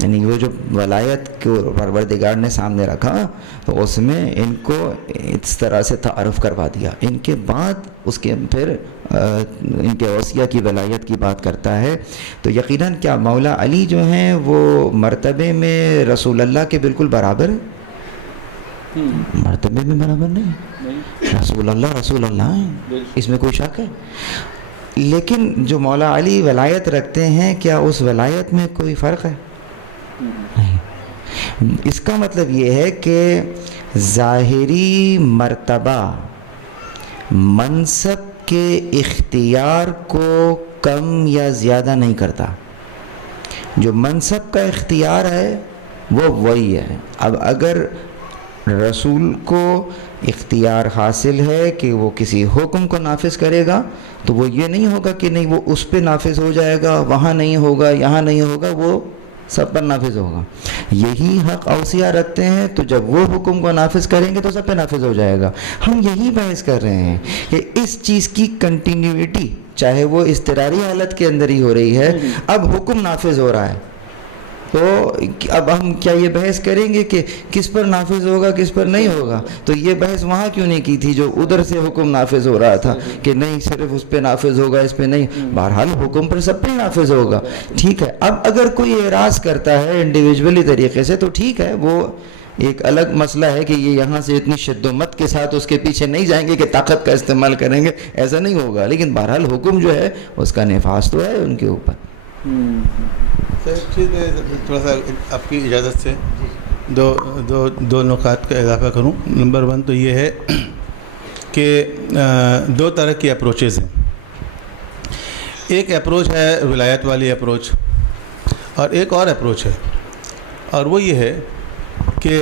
یعنی وہ جو ولایت کو پروردگار نے سامنے رکھا تو اس میں ان کو اس طرح سے تعارف کروا دیا. ان کے بعد اس کے پھر ان کے اوصیہ کی ولایت کی بات کرتا ہے. تو یقیناً کیا مولا علی جو ہیں وہ مرتبے میں رسول اللہ کے بالکل برابر ہے؟ مرتبے میں برابر نہیں. رسول اللہ ہیں، اس میں کوئی شک ہے؟ لیکن جو مولا علی ولایت رکھتے ہیں، کیا اس ولایت میں کوئی فرق ہے؟ نہیں. اس کا مطلب یہ ہے کہ ظاہری مرتبہ منصب کے اختیار کو کم یا زیادہ نہیں کرتا. جو منصب کا اختیار ہے وہ وہی ہے. اب اگر رسول کو اختیار حاصل ہے کہ وہ کسی حکم کو نافذ کرے گا تو وہ یہ نہیں ہوگا کہ نہیں وہ اس پہ نافذ ہو جائے گا، وہاں نہیں ہوگا، یہاں نہیں ہوگا، وہ سب پر نافذ ہوگا. یہی حق اوصیہ رکھتے ہیں، تو جب وہ حکم کو نافذ کریں گے تو سب پہ نافذ ہو جائے گا. ہم یہی بحث کر رہے ہیں کہ اس چیز کی کنٹینیوٹی چاہے وہ اضطراری حالت کے اندر ہی ہو رہی ہے، اب حکم نافذ ہو رہا ہے تو اب ہم کیا یہ بحث کریں گے کہ کس پر نافذ ہوگا کس پر نہیں ہوگا؟ تو یہ بحث وہاں کیوں نہیں کی تھی جو ادھر سے حکم نافذ ہو رہا تھا کہ نہیں صرف اس پہ نافذ ہوگا اس پہ نہیں؟ بہرحال حکم پر سب پہ نافذ ہوگا. ٹھیک ہے، اب اگر کوئی اعراض کرتا ہے انڈیویجولی طریقے سے تو ٹھیک ہے، وہ ایک الگ مسئلہ ہے کہ یہ یہاں سے اتنی شد و مت کے ساتھ اس کے پیچھے نہیں جائیں گے کہ طاقت کا استعمال کریں گے، ایسا نہیں ہوگا. لیکن بہرحال حکم جو ہے اس کا نفاذ تو ہے ان کے اوپر. چیز میں تھوڑا سا آپ کی اجازت سے دو نکات کا اضافہ کروں. نمبر 1 تو یہ ہے کہ 2 طرح کی اپروچز ہیں. ایک اپروچ ہے ولایت والی اپروچ، اور ایک اور اپروچ ہے، اور وہ یہ ہے کہ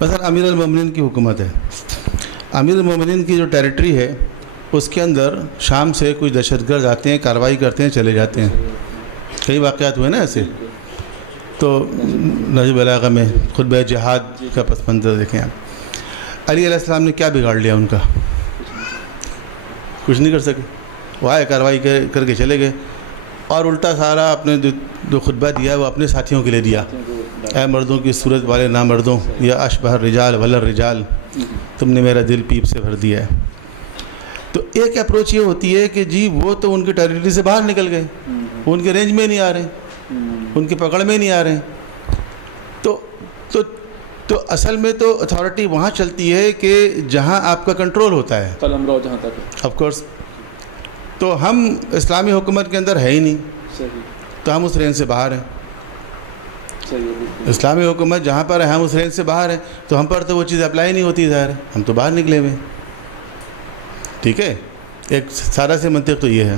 مثلا امیر المومنین کی حکومت ہے. امیر المومنین کی جو ٹیریٹری ہے اس کے اندر شام سے کچھ دہشت گرد آتے ہیں، کارروائی کرتے ہیں، چلے جاتے ہیں. کئی واقعات ہوئے نا ایسے. تو نجم البلاغہ میں خطبہ جہاد کا پس منظر دیکھیں آپ. علی علیہ السلام نے کیا بگاڑ لیا ان کا؟ کچھ نہیں کر سکے. وہ آئے، کارروائی کر کے چلے گئے، اور الٹا سارا اپنے جو خطبہ دیا ہے وہ اپنے ساتھیوں کے لیے دیا. اے مردوں کی صورت والے نامردوں، یا اشبہ الرجال ولر رجال، تم نے میرا دل پیپ سے بھر دیا ہے. تو ایک اپروچ یہ ہوتی ہے کہ جی وہ تو ان کی ٹیریٹری سے باہر نکل گئے، وہ ان کے رینج میں نہیں آ رہے، ان کی پکڑ میں نہیں آ رہے. تو اصل میں تو اتھارٹی وہاں چلتی ہے کہ جہاں آپ کا کنٹرول ہوتا ہے، قلمرو جہاں تک. Of course. تو ہم اسلامی حکومت کے اندر ہے ہی نہیں، تو ہم اس رینج سے باہر ہیں. اسلامی حکومت جہاں پر ہے ہم اس رینج سے باہر ہیں، تو ہم پر تو وہ چیز اپلائی نہیں ہوتی، ظاہر ہے ہم تو باہر نکلے ہوئے. ٹھیک ہے، ایک سارا سے منطق تو یہ ہے.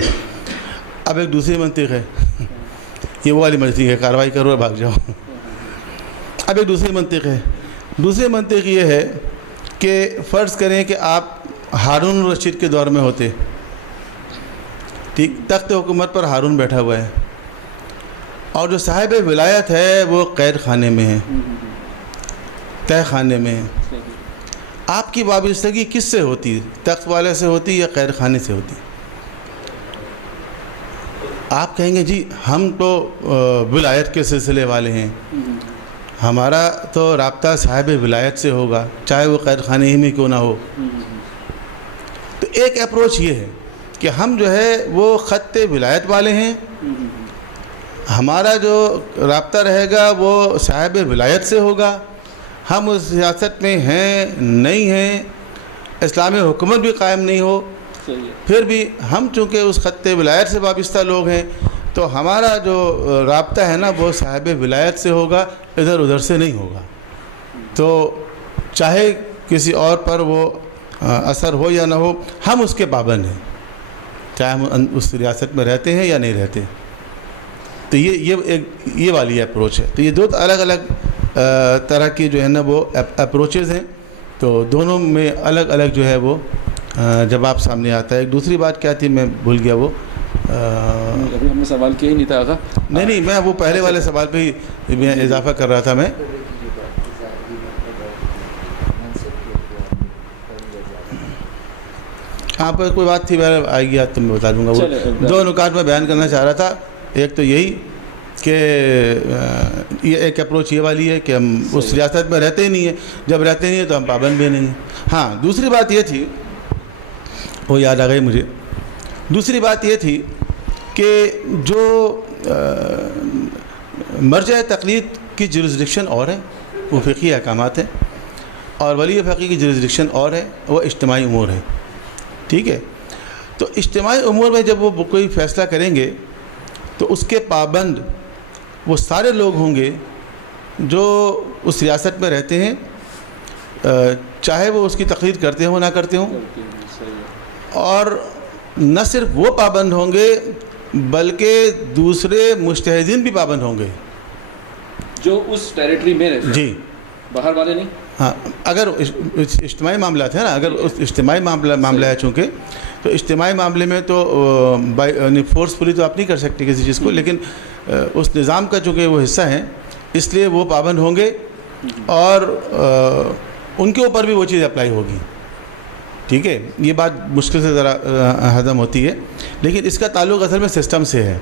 اب ایک دوسری منطق ہے، یہ وہ والی منطق ہے کارروائی کرو اور بھاگ جاؤ. اب ایک دوسری منطق ہے. دوسری منطق یہ ہے کہ فرض کریں کہ آپ ہارون الرشید کے دور میں ہوتے. ٹھیک، تخت حکومت پر ہارون بیٹھا ہوا ہے، اور جو صاحب ولایت ہے وہ قید خانے میں ہے، تہ خانے میں ہے. آپ کی وابستگی کس سے ہوتی؟ تخت والے سے ہوتی یا قید خانے سے ہوتی؟ آپ کہیں گے جی ہم تو ولایت کے سلسلے والے ہیں، ہمارا تو رابطہ صاحب ولایت سے ہوگا چاہے وہ قید خانے ہی میں کیوں نہ ہو. تو ایک اپروچ یہ ہے کہ ہم جو ہے وہ خط ولایت والے ہیں، ہمارا جو رابطہ رہے گا وہ صاحب ولایت سے ہوگا. ہم اس سیاست میں ہیں نہیں ہیں، اسلامی حکومت بھی قائم نہیں ہو، پھر بھی ہم چونکہ اس خط ولایت سے وابستہ لوگ ہیں تو ہمارا جو رابطہ ہے نا وہ صاحب ولایت سے ہوگا، ادھر ادھر سے نہیں ہوگا. تو چاہے کسی اور پر وہ اثر ہو یا نہ ہو، ہم اس کے پابند ہیں، چاہے ہم اس ریاست میں رہتے ہیں یا نہیں رہتے. تو یہ والی اپروچ ہے. تو یہ 2 الگ الگ طرح کی جو ہے نا وہ اپروچز ہیں، تو دونوں میں الگ الگ جو ہے وہ جواب سامنے آتا ہے. ایک دوسری بات کیا تھی میں بھول گیا، وہ ابھی ہم نے سوال کیا ہی نہیں تھا آقا. نہیں میں وہ پہلے والے سوال پہ ہی میں اضافہ کر رہا تھا. میں آپ پر کوئی بات تھی میں آئے گی تو میں بتا دوں گا. وہ 2 نکات میں بیان کرنا چاہ رہا تھا. ایک تو یہی کہ یہ ایک اپروچ یہ والی ہے کہ ہم اس ریاست میں رہتے ہی نہیں ہیں، جب رہتے نہیں ہیں تو ہم پابند بھی نہیں ہیں. ہاں دوسری بات یہ تھی، وہ یاد آ گئی مجھے، دوسری بات یہ تھی کہ جو مرجع تقلید کی جورسڈکشن اور ہے، وہ فقہی احکامات ہیں، اور ولی فقہ کی جورسڈکشن اور ہے، وہ اجتماعی امور ہے. ٹھیک ہے، تو اجتماعی امور میں جب وہ کوئی فیصلہ کریں گے تو اس کے پابند وہ سارے لوگ ہوں گے جو اس ریاست میں رہتے ہیں، چاہے وہ اس کی تقلید کرتے ہوں نہ کرتے ہوں. اور نہ صرف وہ پابند ہوں گے بلکہ دوسرے مجتہدین بھی پابند ہوں گے جو اس ٹیریٹری میں رہتے ہیں. جی، باہر والے نہیں. ہاں اگر اجتماعی معاملات ہیں نا، اگر اس اجتماعی معاملہ ہے چونکہ، تو اجتماعی معاملے میں تو فورسفلی تو آپ نہیں کر سکتے کسی چیز کو، لیکن اس نظام کا چونکہ وہ حصہ ہیں اس لیے وہ پابند ہوں گے اور ان کے اوپر بھی وہ چیز اپلائی ہوگی. ٹھیک ہے، یہ بات مشکل سے ذرا ہضم ہوتی ہے، لیکن اس کا تعلق اصل میں سسٹم سے ہے.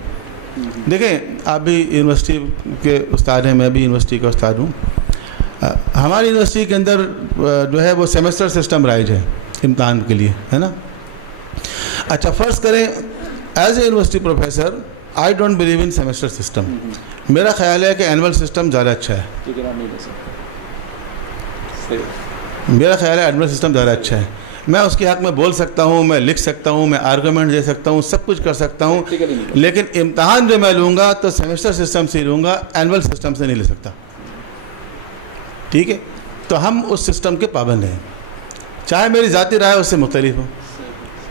دیکھیں آپ بھی یونیورسٹی کے استاد ہیں، میں بھی یونیورسٹی کا استاد ہوں. ہماری یونیورسٹی کے اندر جو ہے وہ سیمسٹر سسٹم رائج ہے امتحان کے لیے، ہے نا. اچھا فرض کریں as a university professor I don't believe in semester system. میرا خیال ہے کہ اینول سسٹم زیادہ اچھا ہے. میرا خیال ہے اینول سسٹم زیادہ اچھا ہے. میں اس کے حق میں بول سکتا ہوں، میں لکھ سکتا ہوں، میں آرگومنٹ دے سکتا ہوں، سب کچھ کر سکتا ہوں، لیکن امتحان جو میں لوں گا تو سیمسٹر سسٹم سے لوں گا، اینول سسٹم سے نہیں لے سکتا. ٹھیک ہے، تو ہم اس سسٹم کے پابند ہیں، چاہے میری ذاتی رائے اس سے مختلف ہو،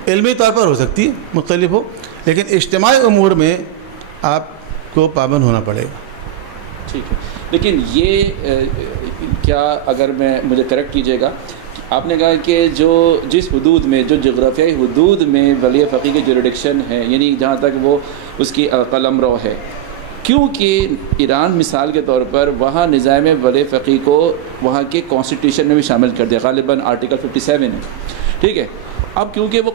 علمی طور پر ہو سکتی ہے مختلف ہو، لیکن اجتماعی امور میں آپ کو پابند ہونا پڑے گا. ٹھیک ہے، لیکن یہ کیا اگر مجھے کریکٹ کیجیے گا، آپ نے کہا کہ جس حدود میں، جو جغرافیائی حدود میں ولی فقیہ کی جوریڈکشن ہے، یعنی جہاں تک وہ اس کی قلم رو ہے، کیونکہ ایران مثال کے طور پر وہاں نظام ولی فقیہ کو وہاں کے کانسٹیٹیوشن میں بھی شامل کر دیا، غالباً آرٹیکل 57 ہے. ٹھیک ہے، اب کیونکہ وہ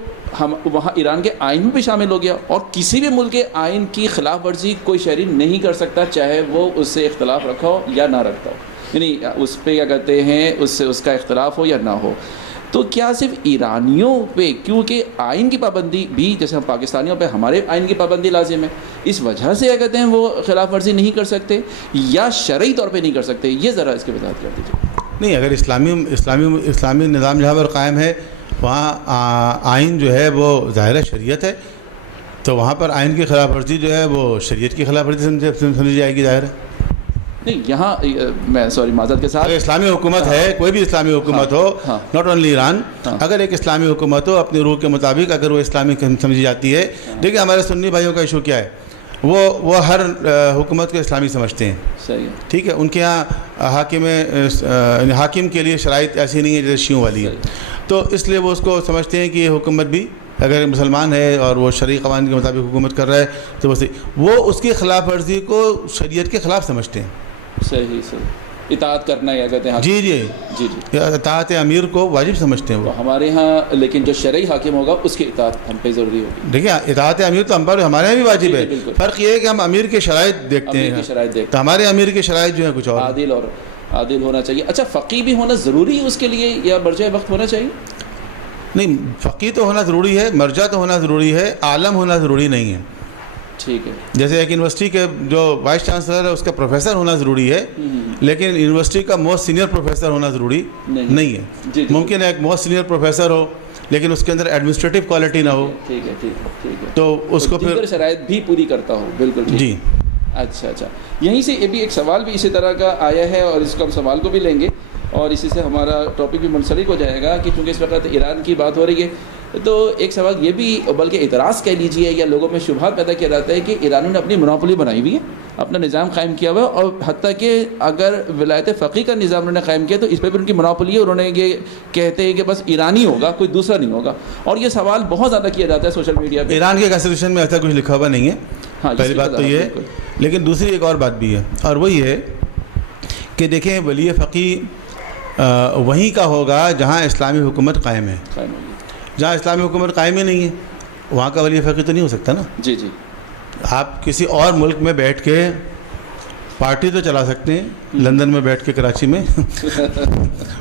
وہاں ایران کے آئین میں بھی شامل ہو گیا، اور کسی بھی ملک کے آئین کی خلاف ورزی کوئی شہری نہیں کر سکتا، چاہے وہ اس سے اختلاف رکھا ہو یا نہ رکھتا ہو، یعنی اس پہ کیا کہتے ہیں اس کا اختلاف ہو یا نہ ہو. تو کیا صرف ایرانیوں پہ، کیونکہ آئین کی پابندی بھی جیسے ہم پاکستانیوں پہ ہمارے آئین کی پابندی لازم ہے، اس وجہ سے کیا کہتے ہیں وہ خلاف ورزی نہیں کر سکتے، یا شرعی طور پہ نہیں کر سکتے؟ یہ ذرا اس کے وضاحت کر دیجیے. نہیں، اگر اسلامی نظام جہاں پر قائم ہے وہاں آئین جو ہے وہ ظاہر شریعت ہے، تو وہاں پر آئین کی خلاف ورزی جو ہے وہ شریعت کی خلاف ورزی سمجھی جائے گی. ظاہر ہے نہیں، یہاں میں معذرت کے ساتھ، اگر اسلامی حکومت ہے، کوئی بھی اسلامی حکومت ہو، ناٹ اونلی ایران، اگر ایک اسلامی حکومت ہو اپنی روح کے مطابق اگر وہ اسلامی سمجھی جاتی ہے. دیکھیں ہمارے سنی بھائیوں کا ایشو کیا ہے، وہ ہر حکومت کو اسلامی سمجھتے ہیں. صحیح ہے، ٹھیک ہے، ان کے یہاں حاکم کے لیے شرائط ایسی نہیں ہے جیسے شیعوں والی ہے، تو اس لیے وہ اس کو سمجھتے ہیں کہ یہ حکومت بھی اگر مسلمان ہے اور وہ شرعی قوانین کے مطابق حکومت کر رہا ہے تو وہ اس کی خلاف ورزی کو شریعت کے خلاف سمجھتے ہیں. صحیح اطاعت کرنا یا کہتے ہیں جی اطاعت امیر کو واجب سمجھتے ہیں وہ ہمارے ہاں، لیکن جو شرعی حاکم ہوگا اس کی اطاعت ہم پہ ضروری ہوگی. دیکھیں اطاعت امیر تو ہمارے یہاں بھی واجب ہے، فرق یہ ہے کہ ہم امیر کے شرائط دیکھتے ہیں، تو ہمارے امیر کے شرائط جو ہیں کچھ اور عادل ہونا چاہیے. اچھا، فقی بھی ہونا ضروری ہے اس کے لیے یا مرجع وقت ہونا چاہیے؟ نہیں، فقی تو ہونا ضروری ہے، مرجع تو ہونا ضروری ہے، عالم ہونا ضروری نہیں ہے. ٹھیک ہے، جیسے ایک یونیورسٹی کے جو وائس چانسلر ہے اس کا پروفیسر ہونا ضروری ہے، لیکن یونیورسٹی کا موسٹ سینئر پروفیسر ہونا ضروری نہیں ہے. ممکن ہے ایک موسٹ سینئر پروفیسر ہو لیکن اس کے اندر ایڈمنسٹریٹو کوالٹی نہ ہو، ٹھیک ہے، تو اس کو پھر شرائط بھی پوری کرتا ہو. بالکل جی. اچھا، یہیں سے یہ بھی ایک سوال بھی اسی طرح کا آیا ہے اور اس کو ہم سوال کو بھی لیں گے. اور اسی سے ہمارا ٹاپک بھی منسلک ہو جائے گا کہ چونکہ اس وقت ایران کی بات ہو رہی ہے تو ایک سوال یہ بھی بلکہ اعتراض کہہ لیجیے یا لوگوں میں شبہات پیدا کیا جاتا ہے کہ ایرانیوں نے اپنی منوپولی بنائی ہوئی ہے, اپنا نظام قائم کیا ہوا ہے, اور حتیٰ کہ اگر ولایت فقیہ کا نظام انہوں نے قائم کیا تو اس پہ بھی ان کی منوپولی ہے. انہوں نے یہ کہتے ہیں کہ بس ایرانی ہوگا, کوئی دوسرا نہیں ہوگا, اور یہ سوال بہت زیادہ کیا جاتا ہے سوشل میڈیا پہ. ایران کے کانسٹیٹیوشن میں ایسا کچھ لکھا ہوا نہیں ہے, پہلی بات تو یہ ہے. لیکن دوسری ایک اور بات بھی ہے, اور وہ یہ ہے کہ دیکھیں ولی فقیہ وہیں کا ہوگا جہاں اسلامی حکومت قائم ہے. جہاں اسلامی حکومت قائم ہی نہیں ہے وہاں کا ولی فقیہ تو نہیں ہو سکتا نا. جی جی, آپ کسی اور ملک میں بیٹھ کے پارٹی تو چلا سکتے ہیں, لندن میں بیٹھ کے کراچی میں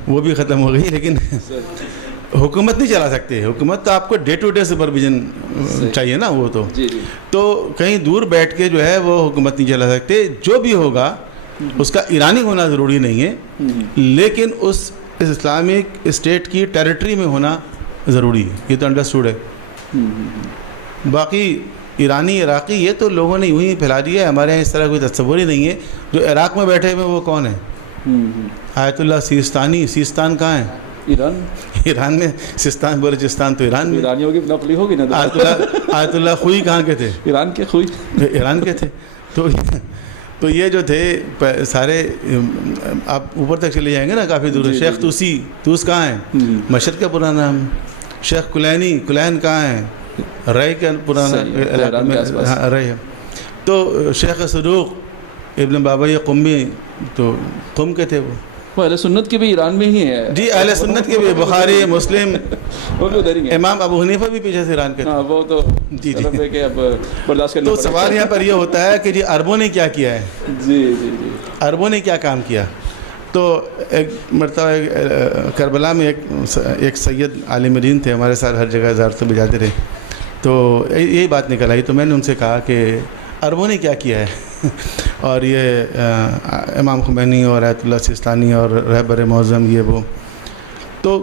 وہ بھی ختم ہو گئی, لیکن حکومت نہیں چلا سکتے. حکومت تو آپ کو ڈے ٹو ڈے سپرویژن چاہیے نا, وہ تو کہیں دور بیٹھ کے جو ہے وہ حکومت نہیں چلا سکتے. جو بھی ہوگا اس کا ایرانی ہونا ضروری نہیں ہے, لیکن اس اسلامک اسٹیٹ کی ٹیریٹری میں ہونا ضروری ہے, یہ تو انڈرسٹوڈ ہے. باقی ایرانی عراقی یہ تو لوگوں نے یوں ہی پھیلا دیا ہے, ہمارے یہاں اس طرح کوئی تصور ہی نہیں ہے. جو عراق میں بیٹھے ہوئے وہ کون ہیں؟ آیت اللہ سیستانی. سیستان کہاں ہے؟ ایران میں. سیستان بلوچستان تو ایران میں. ایرانیوں کی نقلی ہوگی نا. آیت اللہ خوئی کہاں کے تھے؟ ایران کے خوئی, ایران کے تھے. تو یہ جو تھے سارے, آپ اوپر تک چلے جائیں گے نا کافی دور. شیخ توسی, توس کہاں ہے؟ مشرق کا پرانا نام. شیخ کلینی, کلین کہاں ہے؟ رے کا پرانا رے ہے. تو شیخ صدوق ابن بابا قمی تو قم کے تھے. وہ اہل سنت کے بھی ایران میں ہی ہے. جی اہل سنت کے بھی, بخاری مسلم, امام ابو حنیفہ بھی پیچھے سے ایران کے تھے. وہ تو جی اب برداشت کرنا. تو سوال یہاں پر یہ ہوتا ہے کہ جی عربوں نے کیا کیا ہے؟ جی جی جی, عربوں نے کیا کام کیا؟ تو ایک مرتبہ کربلا میں ایک سید عالم دین تھے, ہمارے ساتھ ہر جگہ زیارتوں میں جاتے رہے. تو یہی بات نکل آئی. تو میں نے ان سے کہا کہ عربوں نے کیا کیا ہے؟ اور یہ امام خمینی اور آیت اللہ سیستانی اور رہبر معظم یہ وہ. تو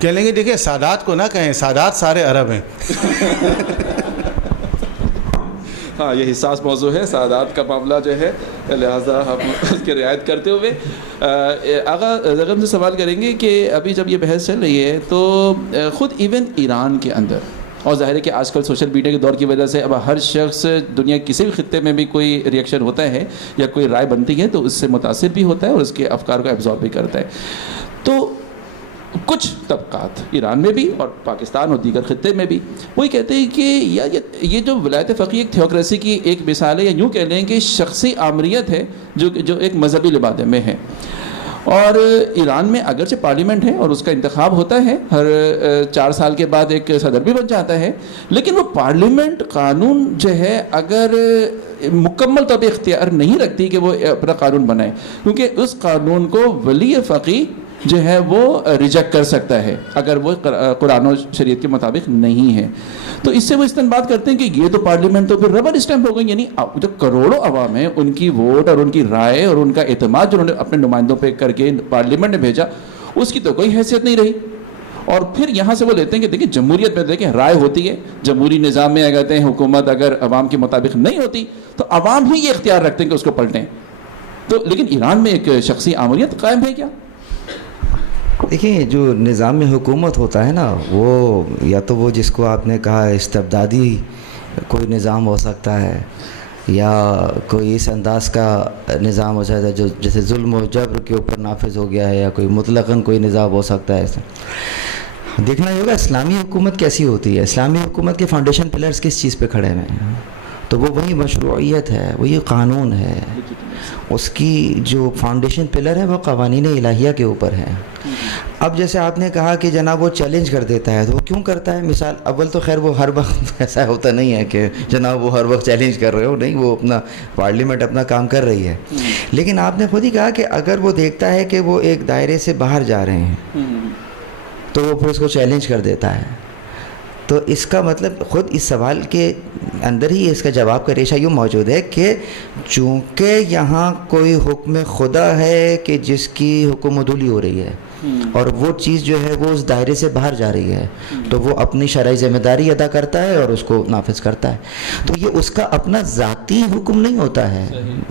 کہہ لیں گے دیکھیں سادات کو نہ کہیں, سادات سارے عرب ہیں. ہاں یہ حساس موضوع ہے سادات کا معاملہ جو ہے, لہٰذا ہم اس کی رعایت کرتے ہوئے آغا زغم سے سوال کریں گے کہ ابھی جب یہ بحث چل رہی ہے تو خود ایون ایران کے اندر, اور ظاہر ہے کہ آج کل سوشل میڈیا کے دور کی وجہ سے اب ہر شخص دنیا کسی بھی خطے میں بھی کوئی ریئیکشن ہوتا ہے یا کوئی رائے بنتی ہے تو اس سے متاثر بھی ہوتا ہے اور اس کے افکار کو ایبزارب بھی کرتا ہے. تو کچھ طبقات ایران میں بھی اور پاکستان اور دیگر خطے میں بھی وہی کہتے ہیں کہ یہ جو ولایت فقیہ ایک تھیوکریسی کی ایک مثال ہے, یا یوں کہہ لیں کہ شخصی آمریت ہے جو ایک مذہبی لبادے میں ہے. اور ایران میں اگرچہ پارلیمنٹ ہے اور اس کا انتخاب ہوتا ہے ہر 4 سال کے بعد, ایک صدر بھی بن جاتا ہے, لیکن وہ پارلیمنٹ قانون جو ہے اگر مکمل طور پہ اختیار نہیں رکھتی کہ وہ اپنا قانون بنائے, کیونکہ اس قانون کو ولی فقیہ جو ہے وہ ریجیکٹ کر سکتا ہے اگر وہ قرآن و شریعت کے مطابق نہیں ہے. تو اس سے وہ استنباط کرتے ہیں کہ یہ تو پارلیمنٹ تو پھر ربر اسٹیمپ ہو گئی, یعنی جو کروڑوں عوام ہیں ان کی ووٹ اور ان کی رائے اور ان کا اعتماد جو انہوں نے اپنے نمائندوں پہ کر کے پارلیمنٹ نے بھیجا, اس کی تو کوئی حیثیت نہیں رہی. اور پھر یہاں سے وہ لیتے ہیں کہ دیکھیں جمہوریت میں دیکھیں رائے ہوتی ہے, جمہوری نظام میں کہتے ہیں حکومت اگر عوام کے مطابق نہیں ہوتی تو عوام ہی یہ اختیار رکھتے ہیں کہ اس کو پلٹیں. تو لیکن ایران میں ایک شخصی آمریت قائم ہے کیا؟ دیکھیں جو نظام میں حکومت ہوتا ہے نا, وہ یا تو وہ جس کو آپ نے کہا استبدادی کوئی نظام ہو سکتا ہے, یا کوئی اس انداز کا نظام ہو سکتا ہے جو جیسے ظلم و جبر کے اوپر نافذ ہو گیا ہے, یا کوئی مطلقاً کوئی نظام ہو سکتا ہے. دیکھنا یہ ہوگا اسلامی حکومت کیسی ہوتی ہے, اسلامی حکومت کے فاؤنڈیشن پلرز کس چیز پہ کھڑے ہوئے ہیں. تو وہ وہی مشروعیت ہے, وہی قانون ہے, اس کی جو فاؤنڈیشن پلر ہے وہ قوانین الہیہ کے اوپر ہے. اب جیسے آپ نے کہا کہ جناب وہ چیلنج کر دیتا ہے, تو وہ کیوں کرتا ہے؟ مثال اول تو خیر وہ ہر وقت ایسا ہوتا نہیں ہے کہ جناب وہ ہر وقت چیلنج کر رہے ہو, نہیں, وہ اپنا پارلیمنٹ اپنا کام کر رہی ہے. لیکن آپ نے خود ہی کہا کہ اگر وہ دیکھتا ہے کہ وہ ایک دائرے سے باہر جا رہے ہیں تو وہ پھر اس کو چیلنج کر دیتا ہے. تو اس کا مطلب خود اس سوال کے اندر ہی اس کا جواب کا ریشہ یوں موجود ہے کہ چونکہ یہاں کوئی حکم خدا ہے کہ جس کی حکم عدولی ہو رہی ہے, اور وہ چیز جو ہے وہ اس دائرے سے باہر جا رہی ہے تو وہ اپنی شرعی ذمہ داری ادا کرتا ہے اور اس کو نافذ کرتا ہے. تو یہ اس کا اپنا ذاتی حکم نہیں ہوتا ہے,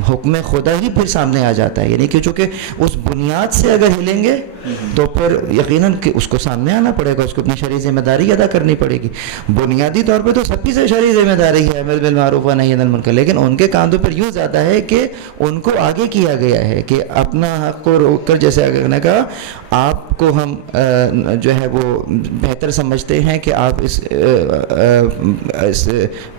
حکم خدا ہی پھر سامنے آ جاتا ہے. یعنی کہ چونکہ اس بنیاد سے اگر ہلیں گے تو پھر یقیناً کہ اس کو سامنے آنا پڑے گا, اس کو اپنی شرعی ذمہ داری ادا کرنی پڑے گی. بنیادی طور پہ تو سب کی سے شرعی ذمہ داری ہے امر بالمعروف و نہی عن المنکر, لیکن ان کے کاندھوں پر یوں زیادہ ہے کہ ان کو آگے کیا گیا ہے کہ اپنا حق کو روک کر, جیسے اگر نے کہا آپ کو ہم جو ہے وہ بہتر سمجھتے ہیں کہ آپ اس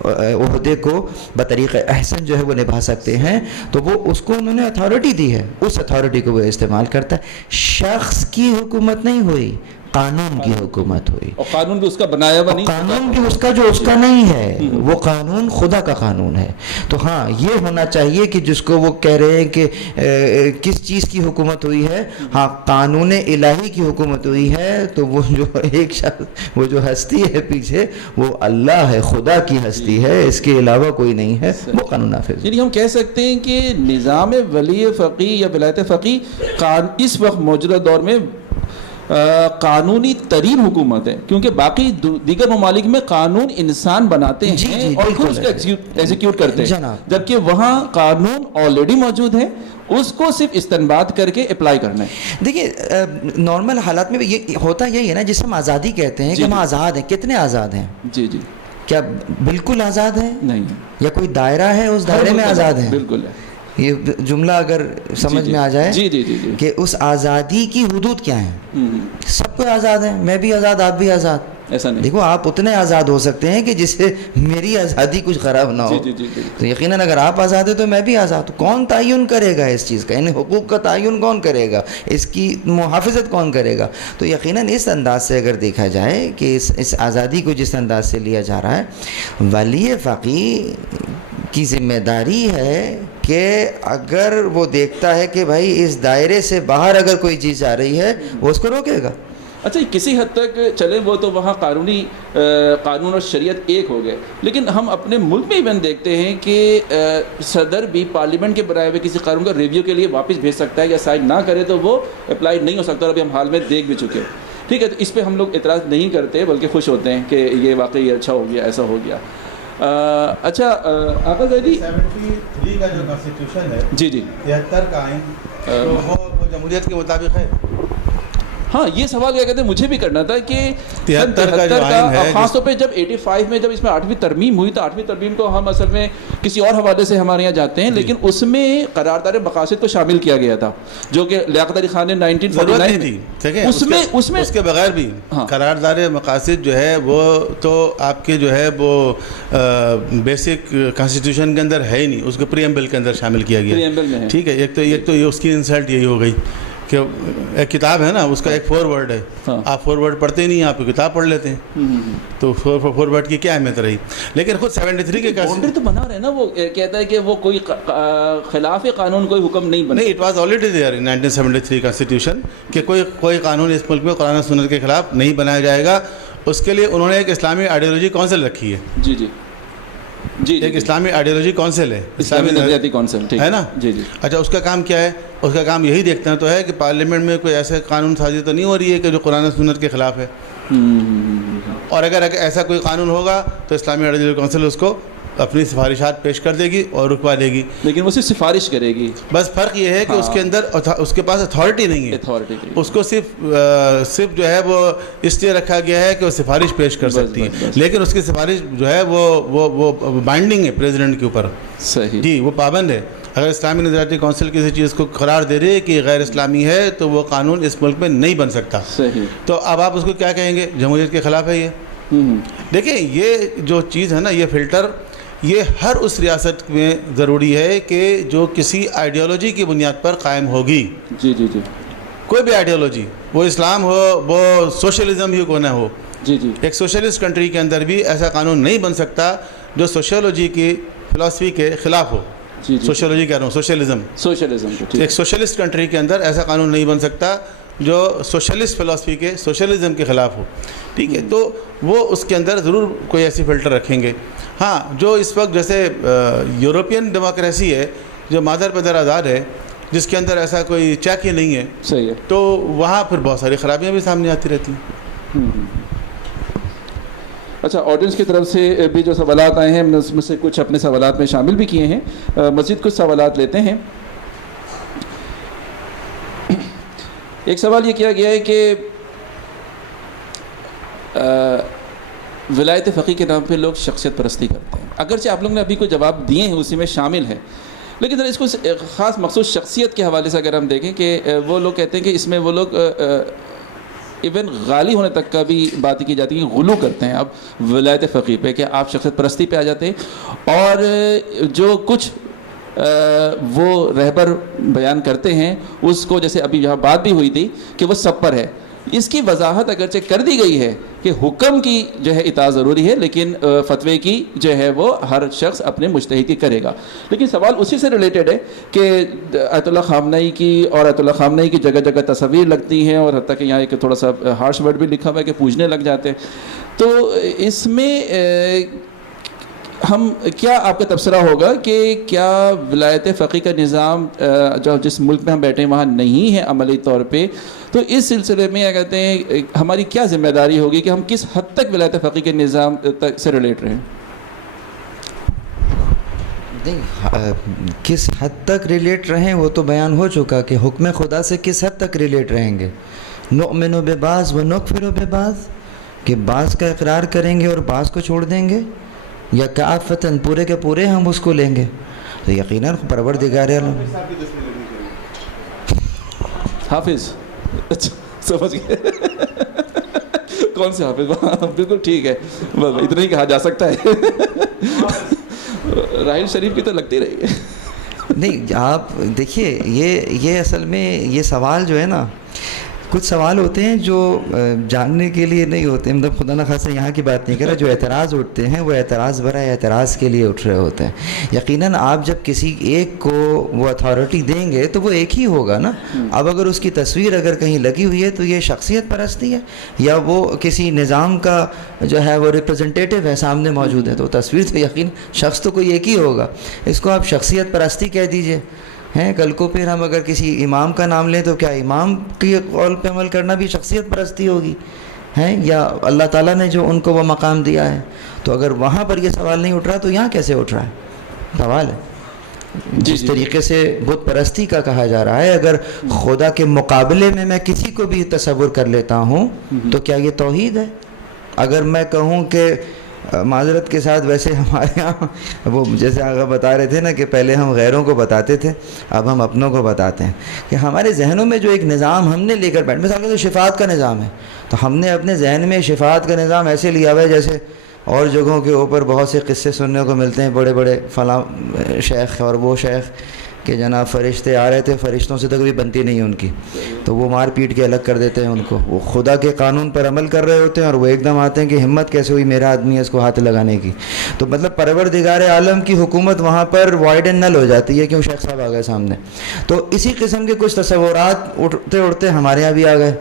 عہدے کو بطریق احسن جو ہے وہ نبھا سکتے ہیں, تو وہ اس کو انہوں نے اتھارٹی دی ہے, اس اتھارٹی کو وہ استعمال کرتا ہے. شخص کی حکومت نہیں ہوئی, قانون کی حکومت ہوئی, اور قانون بھی اس کا بنایا ہوا نہیں, قانون بھی اس کا جو اس کا نہیں ہے, وہ قانون خدا کا قانون ہے. تو ہاں یہ ہونا چاہیے کہ جس کو وہ کہہ رہے ہیں کہ کس چیز کی حکومت ہوئی ہے, ہاں قانون الہی کی حکومت ہوئی ہے, تو وہ جو ایک شخص, وہ جو ہستی ہے پیچھے وہ اللہ ہے, خدا کی ہستی ہے, اس کے علاوہ کوئی نہیں ہے, وہ قانون نافذ. یعنی ہم کہہ سکتے ہیں کہ نظام ولی فقیہ یا ولایت فقیہ اس وقت موجودہ دور میں قانونی ترین حکومت ہے, کیونکہ باقی دیگر ممالک میں قانون انسان بناتے ہیں اور خود اس کو ایگزیکیوٹ کرتے ہیں, جبکہ وہاں قانون آلریڈی موجود ہے, اس کو صرف استنباط کر کے اپلائی کرنا ہے. دیکھیے نارمل حالات میں یہ ہوتا یہی ہے نا جسے ہم آزادی کہتے ہیں کہ ہم آزاد ہیں. کتنے آزاد ہیں؟ جی جی, کیا بالکل آزاد ہیں؟ نہیں, یا کوئی دائرہ ہے اس دائرے میں آزاد ہیں؟ بالکل ہے. یہ جملہ اگر سمجھ میں آ جائے جی جی جی کہ اس آزادی کی حدود کیا ہیں. سب کو آزاد ہیں, میں بھی آزاد, آپ بھی آزاد. ایسا نہیں, دیکھو آپ اتنے آزاد ہو سکتے ہیں کہ جس سے میری آزادی کچھ خراب نہ ہو. تو یقیناً اگر آپ آزاد ہیں تو میں بھی آزاد ہوں. کون تعین کرے گا اس چیز کا, یعنی حقوق کا تعین کون کرے گا, اس کی محافظت کون کرے گا؟ تو یقیناً اس انداز سے اگر دیکھا جائے کہ اس آزادی کو جس انداز سے لیا جا رہا ہے, ولی فقیہ کی ذمہ داری ہے کہ اگر وہ دیکھتا ہے کہ بھائی اس دائرے سے باہر اگر کوئی چیز آ رہی ہے وہ اس کو روکے گا. اچھا کسی حد تک چلے وہ تو وہاں قانون اور شریعت ایک ہو گئے, لیکن ہم اپنے ملک میں ایون دیکھتے ہیں کہ صدر بھی پارلیمنٹ کے بنائے ہوئے کسی قانون کا ریویو کے لیے واپس بھیج سکتا ہے, یا سائن نہ کرے تو وہ اپلائی نہیں ہو سکتا, اور ابھی ہم حال میں دیکھ بھی چکے. ٹھیک ہے, تو اس پہ ہم لوگ اعتراض نہیں کرتے بلکہ خوش ہوتے ہیں کہ یہ واقعی اچھا ہو گیا, ایسا ہو گیا. اچھا آقا زیدی, 73 کا جو کانسٹیٹیوشن ہے, جی جی, 73 کا آئین, وہ جمہوریت کے مطابق ہے. ہاں یہ سوال کیا کہتے ہیں مجھے بھی کرنا تھا کہ 73 کا خاص طور پہ جب 85 میں جب اس میں 8ویں ترمیم ہوئی, تو 8ویں ترمیم کو ہم اصل میں کسی اور حوالے سے ہمارے یہاں جاتے ہیں, لیکن اس میں قرارداد مقاصد کو شامل کیا گیا تھا جو کہ لیاقت علی خان نے 1949 میں, اس کے بغیر بھی قرارداد مقاصد جو ہے وہ تو آپ کے جو ہے وہ بیسک کانسٹیٹیوشن کے اندر ہے ہی نہیں, اس کو پریمبل کے اندر شامل کیا گیا. ٹھیک ہے, ایک تو یہ اس کی انسلٹ یہی ہو گئی کہ ایک کتاب ہے نا, اس کا ایک فورورڈ ہے, آپ فورورڈ پڑھتے ہی نہیں, آپ کتاب پڑھ لیتے ہیں, تو فورورڈ کی کیا اہمیت رہی. لیکن خود 73 کے باؤنڈری تو بنا رہے ہیں نا, وہ کہتا ہے کہ وہ کوئی خلاف قانون کوئی حکم نہیں بنا. نہیں, it was already there in 1973 constitution کہ کوئی قانون اس ملک میں قرآن و سنت کے خلاف نہیں بنایا جائے گا. اس کے لیے انہوں نے ایک اسلامی آئیڈیالوجی کونسل رکھی ہے. جی جی جی, ایک اسلامی آئیڈیالوجی کونسل ہے, اسلامی نظریاتی کونسل, ہے نا. جی جی. اچھا اس کا کام کیا ہے؟ اس کا کام یہی دیکھنا تو ہے کہ پارلیمنٹ میں کوئی ایسا قانون سازی تو نہیں ہو رہی ہے کہ جو قرآن و سنت کے خلاف ہے, اور اگر ایسا کوئی قانون ہوگا تو اسلامی آئیڈیالوجی کونسل اس کو اپنی سفارشات پیش کر دے گی اور رکوا دے گی. لیکن وہ صرف سفارش کرے گی, بس فرق یہ ہے کہ اس کے اندر اس کے پاس اتھارٹی نہیں ہے, اس کو صرف جو ہے وہ اس لیے رکھا گیا ہے کہ وہ سفارش پیش کر سکتی ہے, لیکن اس کی سفارش جو ہے وہ بائنڈنگ ہے پریزیڈنٹ کے اوپر. صحیح جی, وہ پابند ہے. اگر اسلامی نظریاتی کونسل کسی چیز کو قرار دے رہی ہے کہ غیر اسلامی ہے تو وہ قانون اس ملک میں نہیں بن سکتا. صحیح. تو اب آپ اس کو کیا کہیں گے؟ جمہوریت کے خلاف ہے یہ. دیکھیں یہ جو چیز ہے نا, یہ فلٹر یہ ہر اس ریاست میں ضروری ہے کہ جو کسی آئیڈیالوجی کی بنیاد پر قائم ہوگی. جی جی جی, کوئی بھی آئیڈیالوجی, وہ اسلام ہو, وہ سوشلزم ہی کو نہ ہو. جی جی, ایک سوشلسٹ کنٹری کے اندر بھی ایسا قانون نہیں بن سکتا جو سوشیولوجی کی فلسفی کے خلاف ہو. سوشیولوجی کہہ رہا ہوں, سوشلزم. ایک سوشلسٹ کنٹری کے اندر ایسا قانون نہیں بن سکتا جو سوشلسٹ فلسفی کے, سوشلزم کے خلاف ہو. ٹھیک ہے, تو وہ اس کے اندر ضرور کوئی ایسی فلٹر رکھیں گے. ہاں, جو اس وقت جیسے یورپین ڈیموکریسی ہے جو مادر پدر آزاد ہے, جس کے اندر ایسا کوئی چیک ہی نہیں ہے, صحیح ہے, تو وہاں پھر بہت ساری خرابیاں بھی سامنے آتی رہتی ہیں. اچھا, آڈینس کی طرف سے بھی جو سوالات آئے ہیں ہم نے اس میں سے کچھ اپنے سوالات میں شامل بھی کیے ہیں. مزید کچھ سوالات لیتے ہیں. ایک سوال یہ کیا گیا ہے کہ ولایت فقیہ کے نام پہ لوگ شخصیت پرستی کرتے ہیں. اگرچہ آپ لوگوں نے ابھی کوئی جواب دیے ہیں اسی میں شامل ہے, لیکن ذرا اس کو خاص مخصوص شخصیت کے حوالے سے اگر ہم دیکھیں کہ وہ لوگ کہتے ہیں کہ اس میں وہ لوگ ایون غالی ہونے تک کا بھی بات کی جاتی ہے, غلو کرتے ہیں اب ولایت فقیہ پہ, کہ آپ شخصیت پرستی پہ آ جاتے ہیں. اور جو کچھ وہ رہبر بیان کرتے ہیں اس کو, جیسے ابھی یہاں بات بھی ہوئی تھی کہ وہ سب پر ہے, اس کی وضاحت اگرچہ کر دی گئی ہے کہ حکم کی جو ہے اطاعت ضروری ہے, لیکن فتوے کی جو ہے وہ ہر شخص اپنے مجتہد کی کرے گا. لیکن سوال اسی سے ریلیٹڈ ہے کہ آیت اللہ خامنئی کی اور آیت اللہ خامنئی کی جگہ جگہ تصاویر لگتی ہیں, اور حتیٰ کہ یہاں ایک تھوڑا سا ہارش ورڈ بھی لکھا ہوا ہے کہ پوجنے لگ جاتے ہیں. تو اس میں ہم کیا آپ کا تبصرہ ہوگا کہ کیا ولایت فقیہ کا نظام جو جس ملک میں ہم بیٹھے ہیں وہاں نہیں ہے عملی طور پہ, تو اس سلسلے میں کہتے ہیں ہماری کیا ذمہ داری ہوگی کہ ہم کس حد تک ولایت فقیہ کے نظام تک سے ریلیٹ رہیں؟ نہیں, کس حد تک ریلیٹ رہیں وہ تو بیان ہو چکا کہ حکم خدا سے کس حد تک ریلیٹ رہیں گے. نؤمن ببعض و نکفر ببعض, کہ بعض کا اقرار کریں گے اور بعض کو چھوڑ دیں گے, یا کافتاً پورے کے پورے ہم اس کو لیں گے. تو یقیناً پروردگار عالم حافظ, اچھا سمجھ گئے, کون سے حافظ؟ بالکل ٹھیک ہے, اتنا ہی کہا جا سکتا ہے. راحیل شریف کی تو لگتی رہی ہے. نہیں, آپ دیکھیے یہ اصل میں یہ سوال جو ہے نا, کچھ سوال ہوتے ہیں جو جاننے کے لیے نہیں ہوتے, مطلب خدا نخواستہ یہاں کی بات نہیں کر رہا, جو اعتراض اٹھتے ہیں وہ اعتراض برائے اعتراض کے لیے اٹھ رہے ہوتے ہیں. یقیناً آپ جب کسی ایک کو وہ اتھارٹی دیں گے تو وہ ایک ہی ہوگا نا. اب اگر اس کی تصویر اگر کہیں لگی ہوئی ہے تو یہ شخصیت پرستی ہے, یا وہ کسی نظام کا جو ہے وہ ریپرزنٹیٹیو ہے سامنے موجود ہے, تو تصویر تو یقین شخص تو کوئی ایک ہی ہوگا. اس کو آپ شخصیت پرستی کہہ دیجئے ہیں. کل کو پھر ہم اگر کسی امام کا نام لیں تو کیا امام کی قول پہ عمل کرنا بھی شخصیت پرستی ہوگی ہیں, یا اللہ تعالیٰ نے جو ان کو وہ مقام دیا ہے؟ تو اگر وہاں پر یہ سوال نہیں اٹھ رہا تو یہاں کیسے اٹھ رہا ہے؟ سوال ہے. جس طریقے سے بت پرستی کا کہا جا رہا ہے, اگر خدا کے مقابلے میں کسی کو بھی تصور کر لیتا ہوں تو کیا یہ توحید ہے؟ اگر میں کہوں کہ معذرت کے ساتھ, ویسے ہمارے یہاں وہ جیسے آگے بتا رہے تھے نا کہ پہلے ہم غیروں کو بتاتے تھے, اب ہم اپنوں کو بتاتے ہیں, کہ ہمارے ذہنوں میں جو ایک نظام ہم نے لے کر بیٹھ, مثال کے شفاعت کا نظام ہے, تو ہم نے اپنے ذہن میں شفاعت کا نظام ایسے لیا ہوا ہے جیسے اور جگہوں کے اوپر بہت سے قصے سننے کو ملتے ہیں, بڑے بڑے فلاں شیخ اور وہ شیخ کہ جناب فرشتے آ رہے تھے, فرشتوں سے تو کبھی بنتی نہیں ان کی, تو وہ مار پیٹ کے الگ کر دیتے ہیں ان کو. وہ خدا کے قانون پر عمل کر رہے ہوتے ہیں اور وہ ایک دم آتے ہیں کہ ہمت کیسے ہوئی میرا آدمی ہے اس کو ہاتھ لگانے کی. تو مطلب پروردگار عالم کی حکومت وہاں پر وائڈ اینڈ نل ہو جاتی ہے, کیوں شیخ صاحب آ گئے سامنے. تو اسی قسم کے کچھ تصورات اٹھتے اٹھتے ہمارے یہاں بھی آ گئے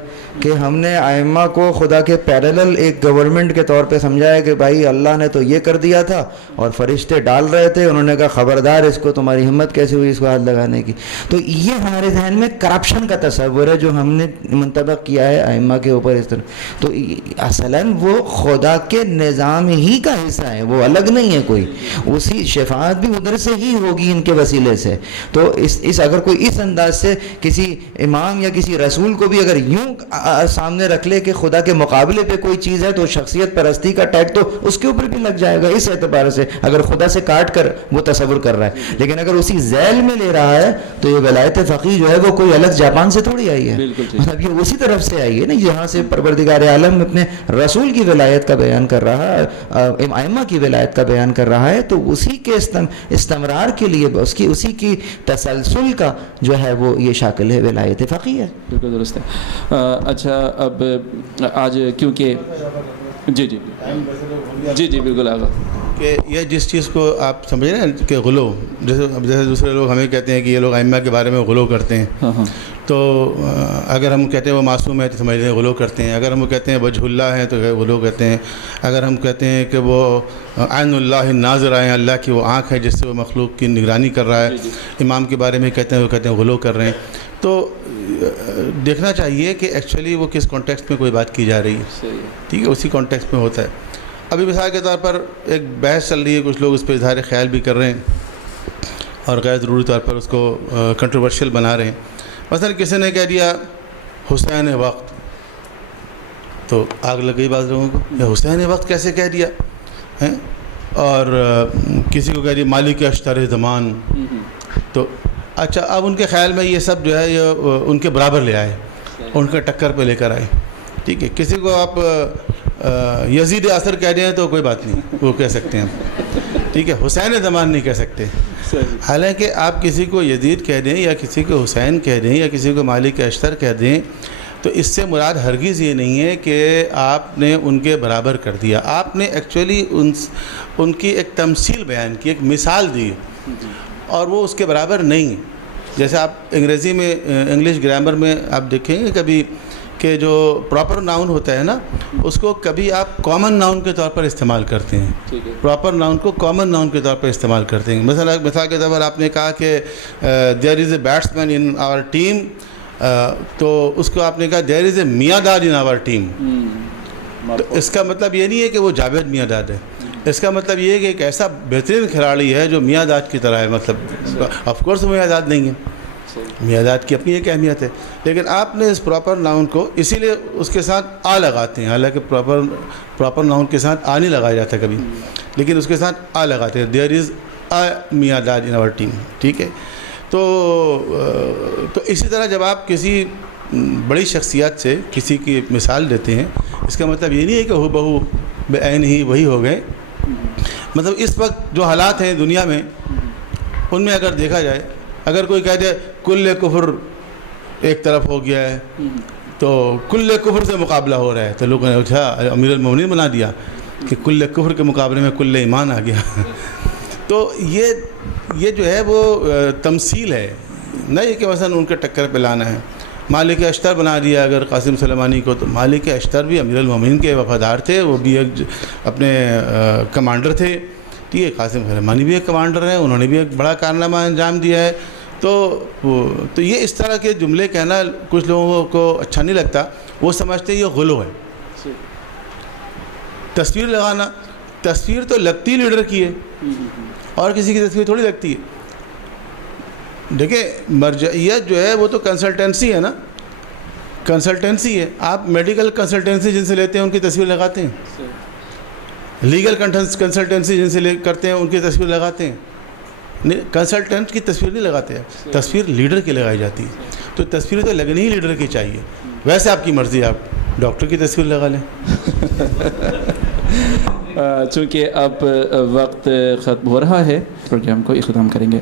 کہ ہم نے ائمہ کو خدا کے پیرالل ایک گورنمنٹ کے طور پہ سمجھا ہے کہ بھائی اللہ نے تو یہ کر دیا تھا اور فرشتے ڈال رہے تھے, انہوں نے کہا خبردار اس کو, تمہاری ہمت کیسے ہوئی اس کو ہاتھ لگانے کی. تو یہ ہمارے ذہن میں کرپشن کا تصور ہے جو ہم نے منطبق کیا ہے ائمہ کے اوپر اس طرح. تو اصلاً وہ خدا کے نظام ہی کا حصہ ہے, وہ الگ نہیں ہے کوئی, اسی شفاعت بھی ادھر سے ہی ہوگی ان کے وسیلے سے. تو اس اگر کوئی اس انداز سے کسی امام یا کسی رسول کو بھی اگر یوں سامنے رکھ لے کہ خدا کے مقابلے پہ کوئی چیز ہے تو شخصیت پرستی کا ٹیگ تو اس کے اوپر بھی لگ جائے گا اس اعتبار سے, اگر خدا سے کاٹ کر وہ تصور کر رہا ہے. لیکن اگر اسی ذیل میں لے رہا ہے تو یہ ولایت فقیہ جو ہے وہ کوئی الگ جاپان سے تھوڑی آئی ہے, مطلب یہ اسی طرف سے آئی ہے نا, یہاں سے پروردگار عالم اپنے رسول کی ولایت کا بیان کر رہا ہے, ائمہ کی ولایت کا بیان کر رہا ہے, تو اسی کے استمرار کے لیے اسی کی تسلسل کا جو ہے وہ یہ شاکل ہے ولایت فقیہ ہے. بالکل درست ہے. اچھا اب آج کیونکہ جی بالکل آگا کہ یہ جس چیز کو آپ سمجھ رہے ہیں کہ غلو, جیسے دوسرے لوگ ہمیں کہتے ہیں کہ یہ لوگ ائمہ کے بارے میں غلو کرتے ہیں, تو اگر ہم کہتے ہیں وہ معصوم ہے تو سمجھ لیں غلو کرتے ہیں، اگر ہم وہ کہتے ہیں وجہ اللہ ہے تو غلو کرتے ہیں، اگر ہم کہتے ہیں کہ وہ عین اللہ ناظر ہیں، اللہ کی وہ آنکھ ہے جس سے وہ مخلوق کی نگرانی کر رہا ہے، امام کے بارے میں کہتے ہیں وہ کہتے ہیں غلو کر رہے ہیں. تو دیکھنا چاہیے کہ ایکچولی وہ کس کانٹیکسٹ میں کوئی بات کی جا رہی ہے، ٹھیک ہے، اسی کانٹیکسٹ میں ہوتا ہے. ابھی مثال کے طور پر ایک بحث چل رہی ہے، کچھ لوگ اس پہ اظہار خیال بھی کر رہے ہیں اور غیر ضروری طور پر اس کو کنٹروورشل بنا رہے ہیں. مثلا کسی نے کہہ دیا حسین وقت، تو آگ لگ گئی بعض لوگوں کو، یا حسین وقت کیسے کہہ دیا ہے، اور کسی کو کہہ دیا مالک اشتر زمان. تو اچھا، اب ان کے خیال میں یہ سب جو ہے یہ ان کے برابر لے آئے، ان کے ٹکر پہ لے کر آئے، ٹھیک ہے. کسی کو آپ یزید اثر کہہ دیں تو کوئی بات نہیں، وہ کہہ سکتے ہیں، ٹھیک ہے. حسین زمان نہیں کہہ سکتے. حالانکہ آپ کسی کو یزید کہہ دیں یا کسی کو حسین کہہ دیں یا کسی کو مالک اشتر کہہ دیں تو اس سے مراد ہرگز یہ نہیں ہے کہ آپ نے ان کے برابر کر دیا. آپ نے ایکچولی ان کی ایک تمثیل بیان کی، ایک مثال دی، اور وہ اس کے برابر نہیں. جیسے آپ انگریزی میں انگلش گرامر میں آپ دیکھیں گے کبھی کہ جو پراپر ناؤن ہوتا ہے نا، اس کو کبھی آپ کامن ناؤن کے طور پر استعمال کرتے ہیں، پراپر ناؤن کو کامن ناؤن کے طور پر استعمال کرتے ہیں. مثلا مثال کے طور پر آپ نے کہا کہ دیر از اے بیٹس مین ان آور ٹیم، تو اس کو آپ نے کہا دیر از اے میاں داد ان آور ٹیم. تو اس کا مطلب یہ نہیں ہے کہ وہ جاوید میاں داد ہے، اس کا مطلب یہ ہے کہ ایک ایسا بہترین کھلاڑی ہے جو میاں داد کی طرح ہے. مطلب آف کورس وہ میاں داد نہیں ہے، میاں داد کی اپنی ایک اہمیت ہے، لیکن آپ نے اس پراپر ناؤن کو اسی لیے اس کے ساتھ آ لگاتے ہیں. حالانکہ پراپر ناؤن کے ساتھ آ نہیں لگایا جاتا کبھی، لیکن اس کے ساتھ آ لگاتے ہیں. دیر از اے میاں داد ان آور ٹیم، ٹھیک ہے. تو اسی طرح جب آپ کسی بڑی شخصیات سے کسی کی مثال دیتے ہیں، اس کا مطلب یہ نہیں ہے کہ ہو بہو بے عین ہی وہی ہو گئے. مطلب اس وقت جو حالات ہیں دنیا میں، ان میں اگر دیکھا جائے، اگر کوئی کہہ دے کل کفر ایک طرف ہو گیا ہے تو کل کفر سے مقابلہ ہو رہا ہے، تو لوگوں نے اچھا امیر المومنین بنا دیا کہ کل کفر کے مقابلے میں کل ایمان آ گیا. تو یہ جو ہے وہ تمثیل ہے، نہیں کہ مثلا ان کے ٹکر پہ لانا ہے. مالک اشتر بنا دیا اگر قاسم سلیمانی کو، تو مالک اشتر بھی امیر المومنین کے وفادار تھے، وہ بھی ایک اپنے کمانڈر تھے، ٹھیک ہے. قاسم سلیمانی بھی ایک کمانڈر ہیں، انہوں نے بھی ایک بڑا کارنامہ انجام دیا ہے. تو یہ اس طرح کے جملے کہنا کچھ لوگوں کو اچھا نہیں لگتا، وہ سمجھتے ہیں یہ غلو ہے. تصویر لگانا، تصویر تو لگتی لیڈر کی ہے، اور کسی کی تصویر تھوڑی لگتی ہے. دیکھیں مرجعیت جو ہے وہ تو کنسلٹنسی ہے نا، کنسلٹنسی ہے. آپ میڈیکل کنسلٹنسی جن سے لیتے ہیں ان کی تصویر لگاتے ہیں، لیگل کنسلٹنسی جن سے کرتے ہیں ان کی تصویر لگاتے ہیں. کنسلٹنٹ کی تصویر نہیں لگاتے ہیں، تصویر لیڈر کی لگائی جاتی ہے. تو تصویر تو لگنی ہی لیڈر کی چاہیے. ویسے آپ کی مرضی، آپ ڈاکٹر کی تصویر لگا لیں. چونکہ اب وقت ختم ہو رہا ہے، پروگرام کو اختتام کریں گے.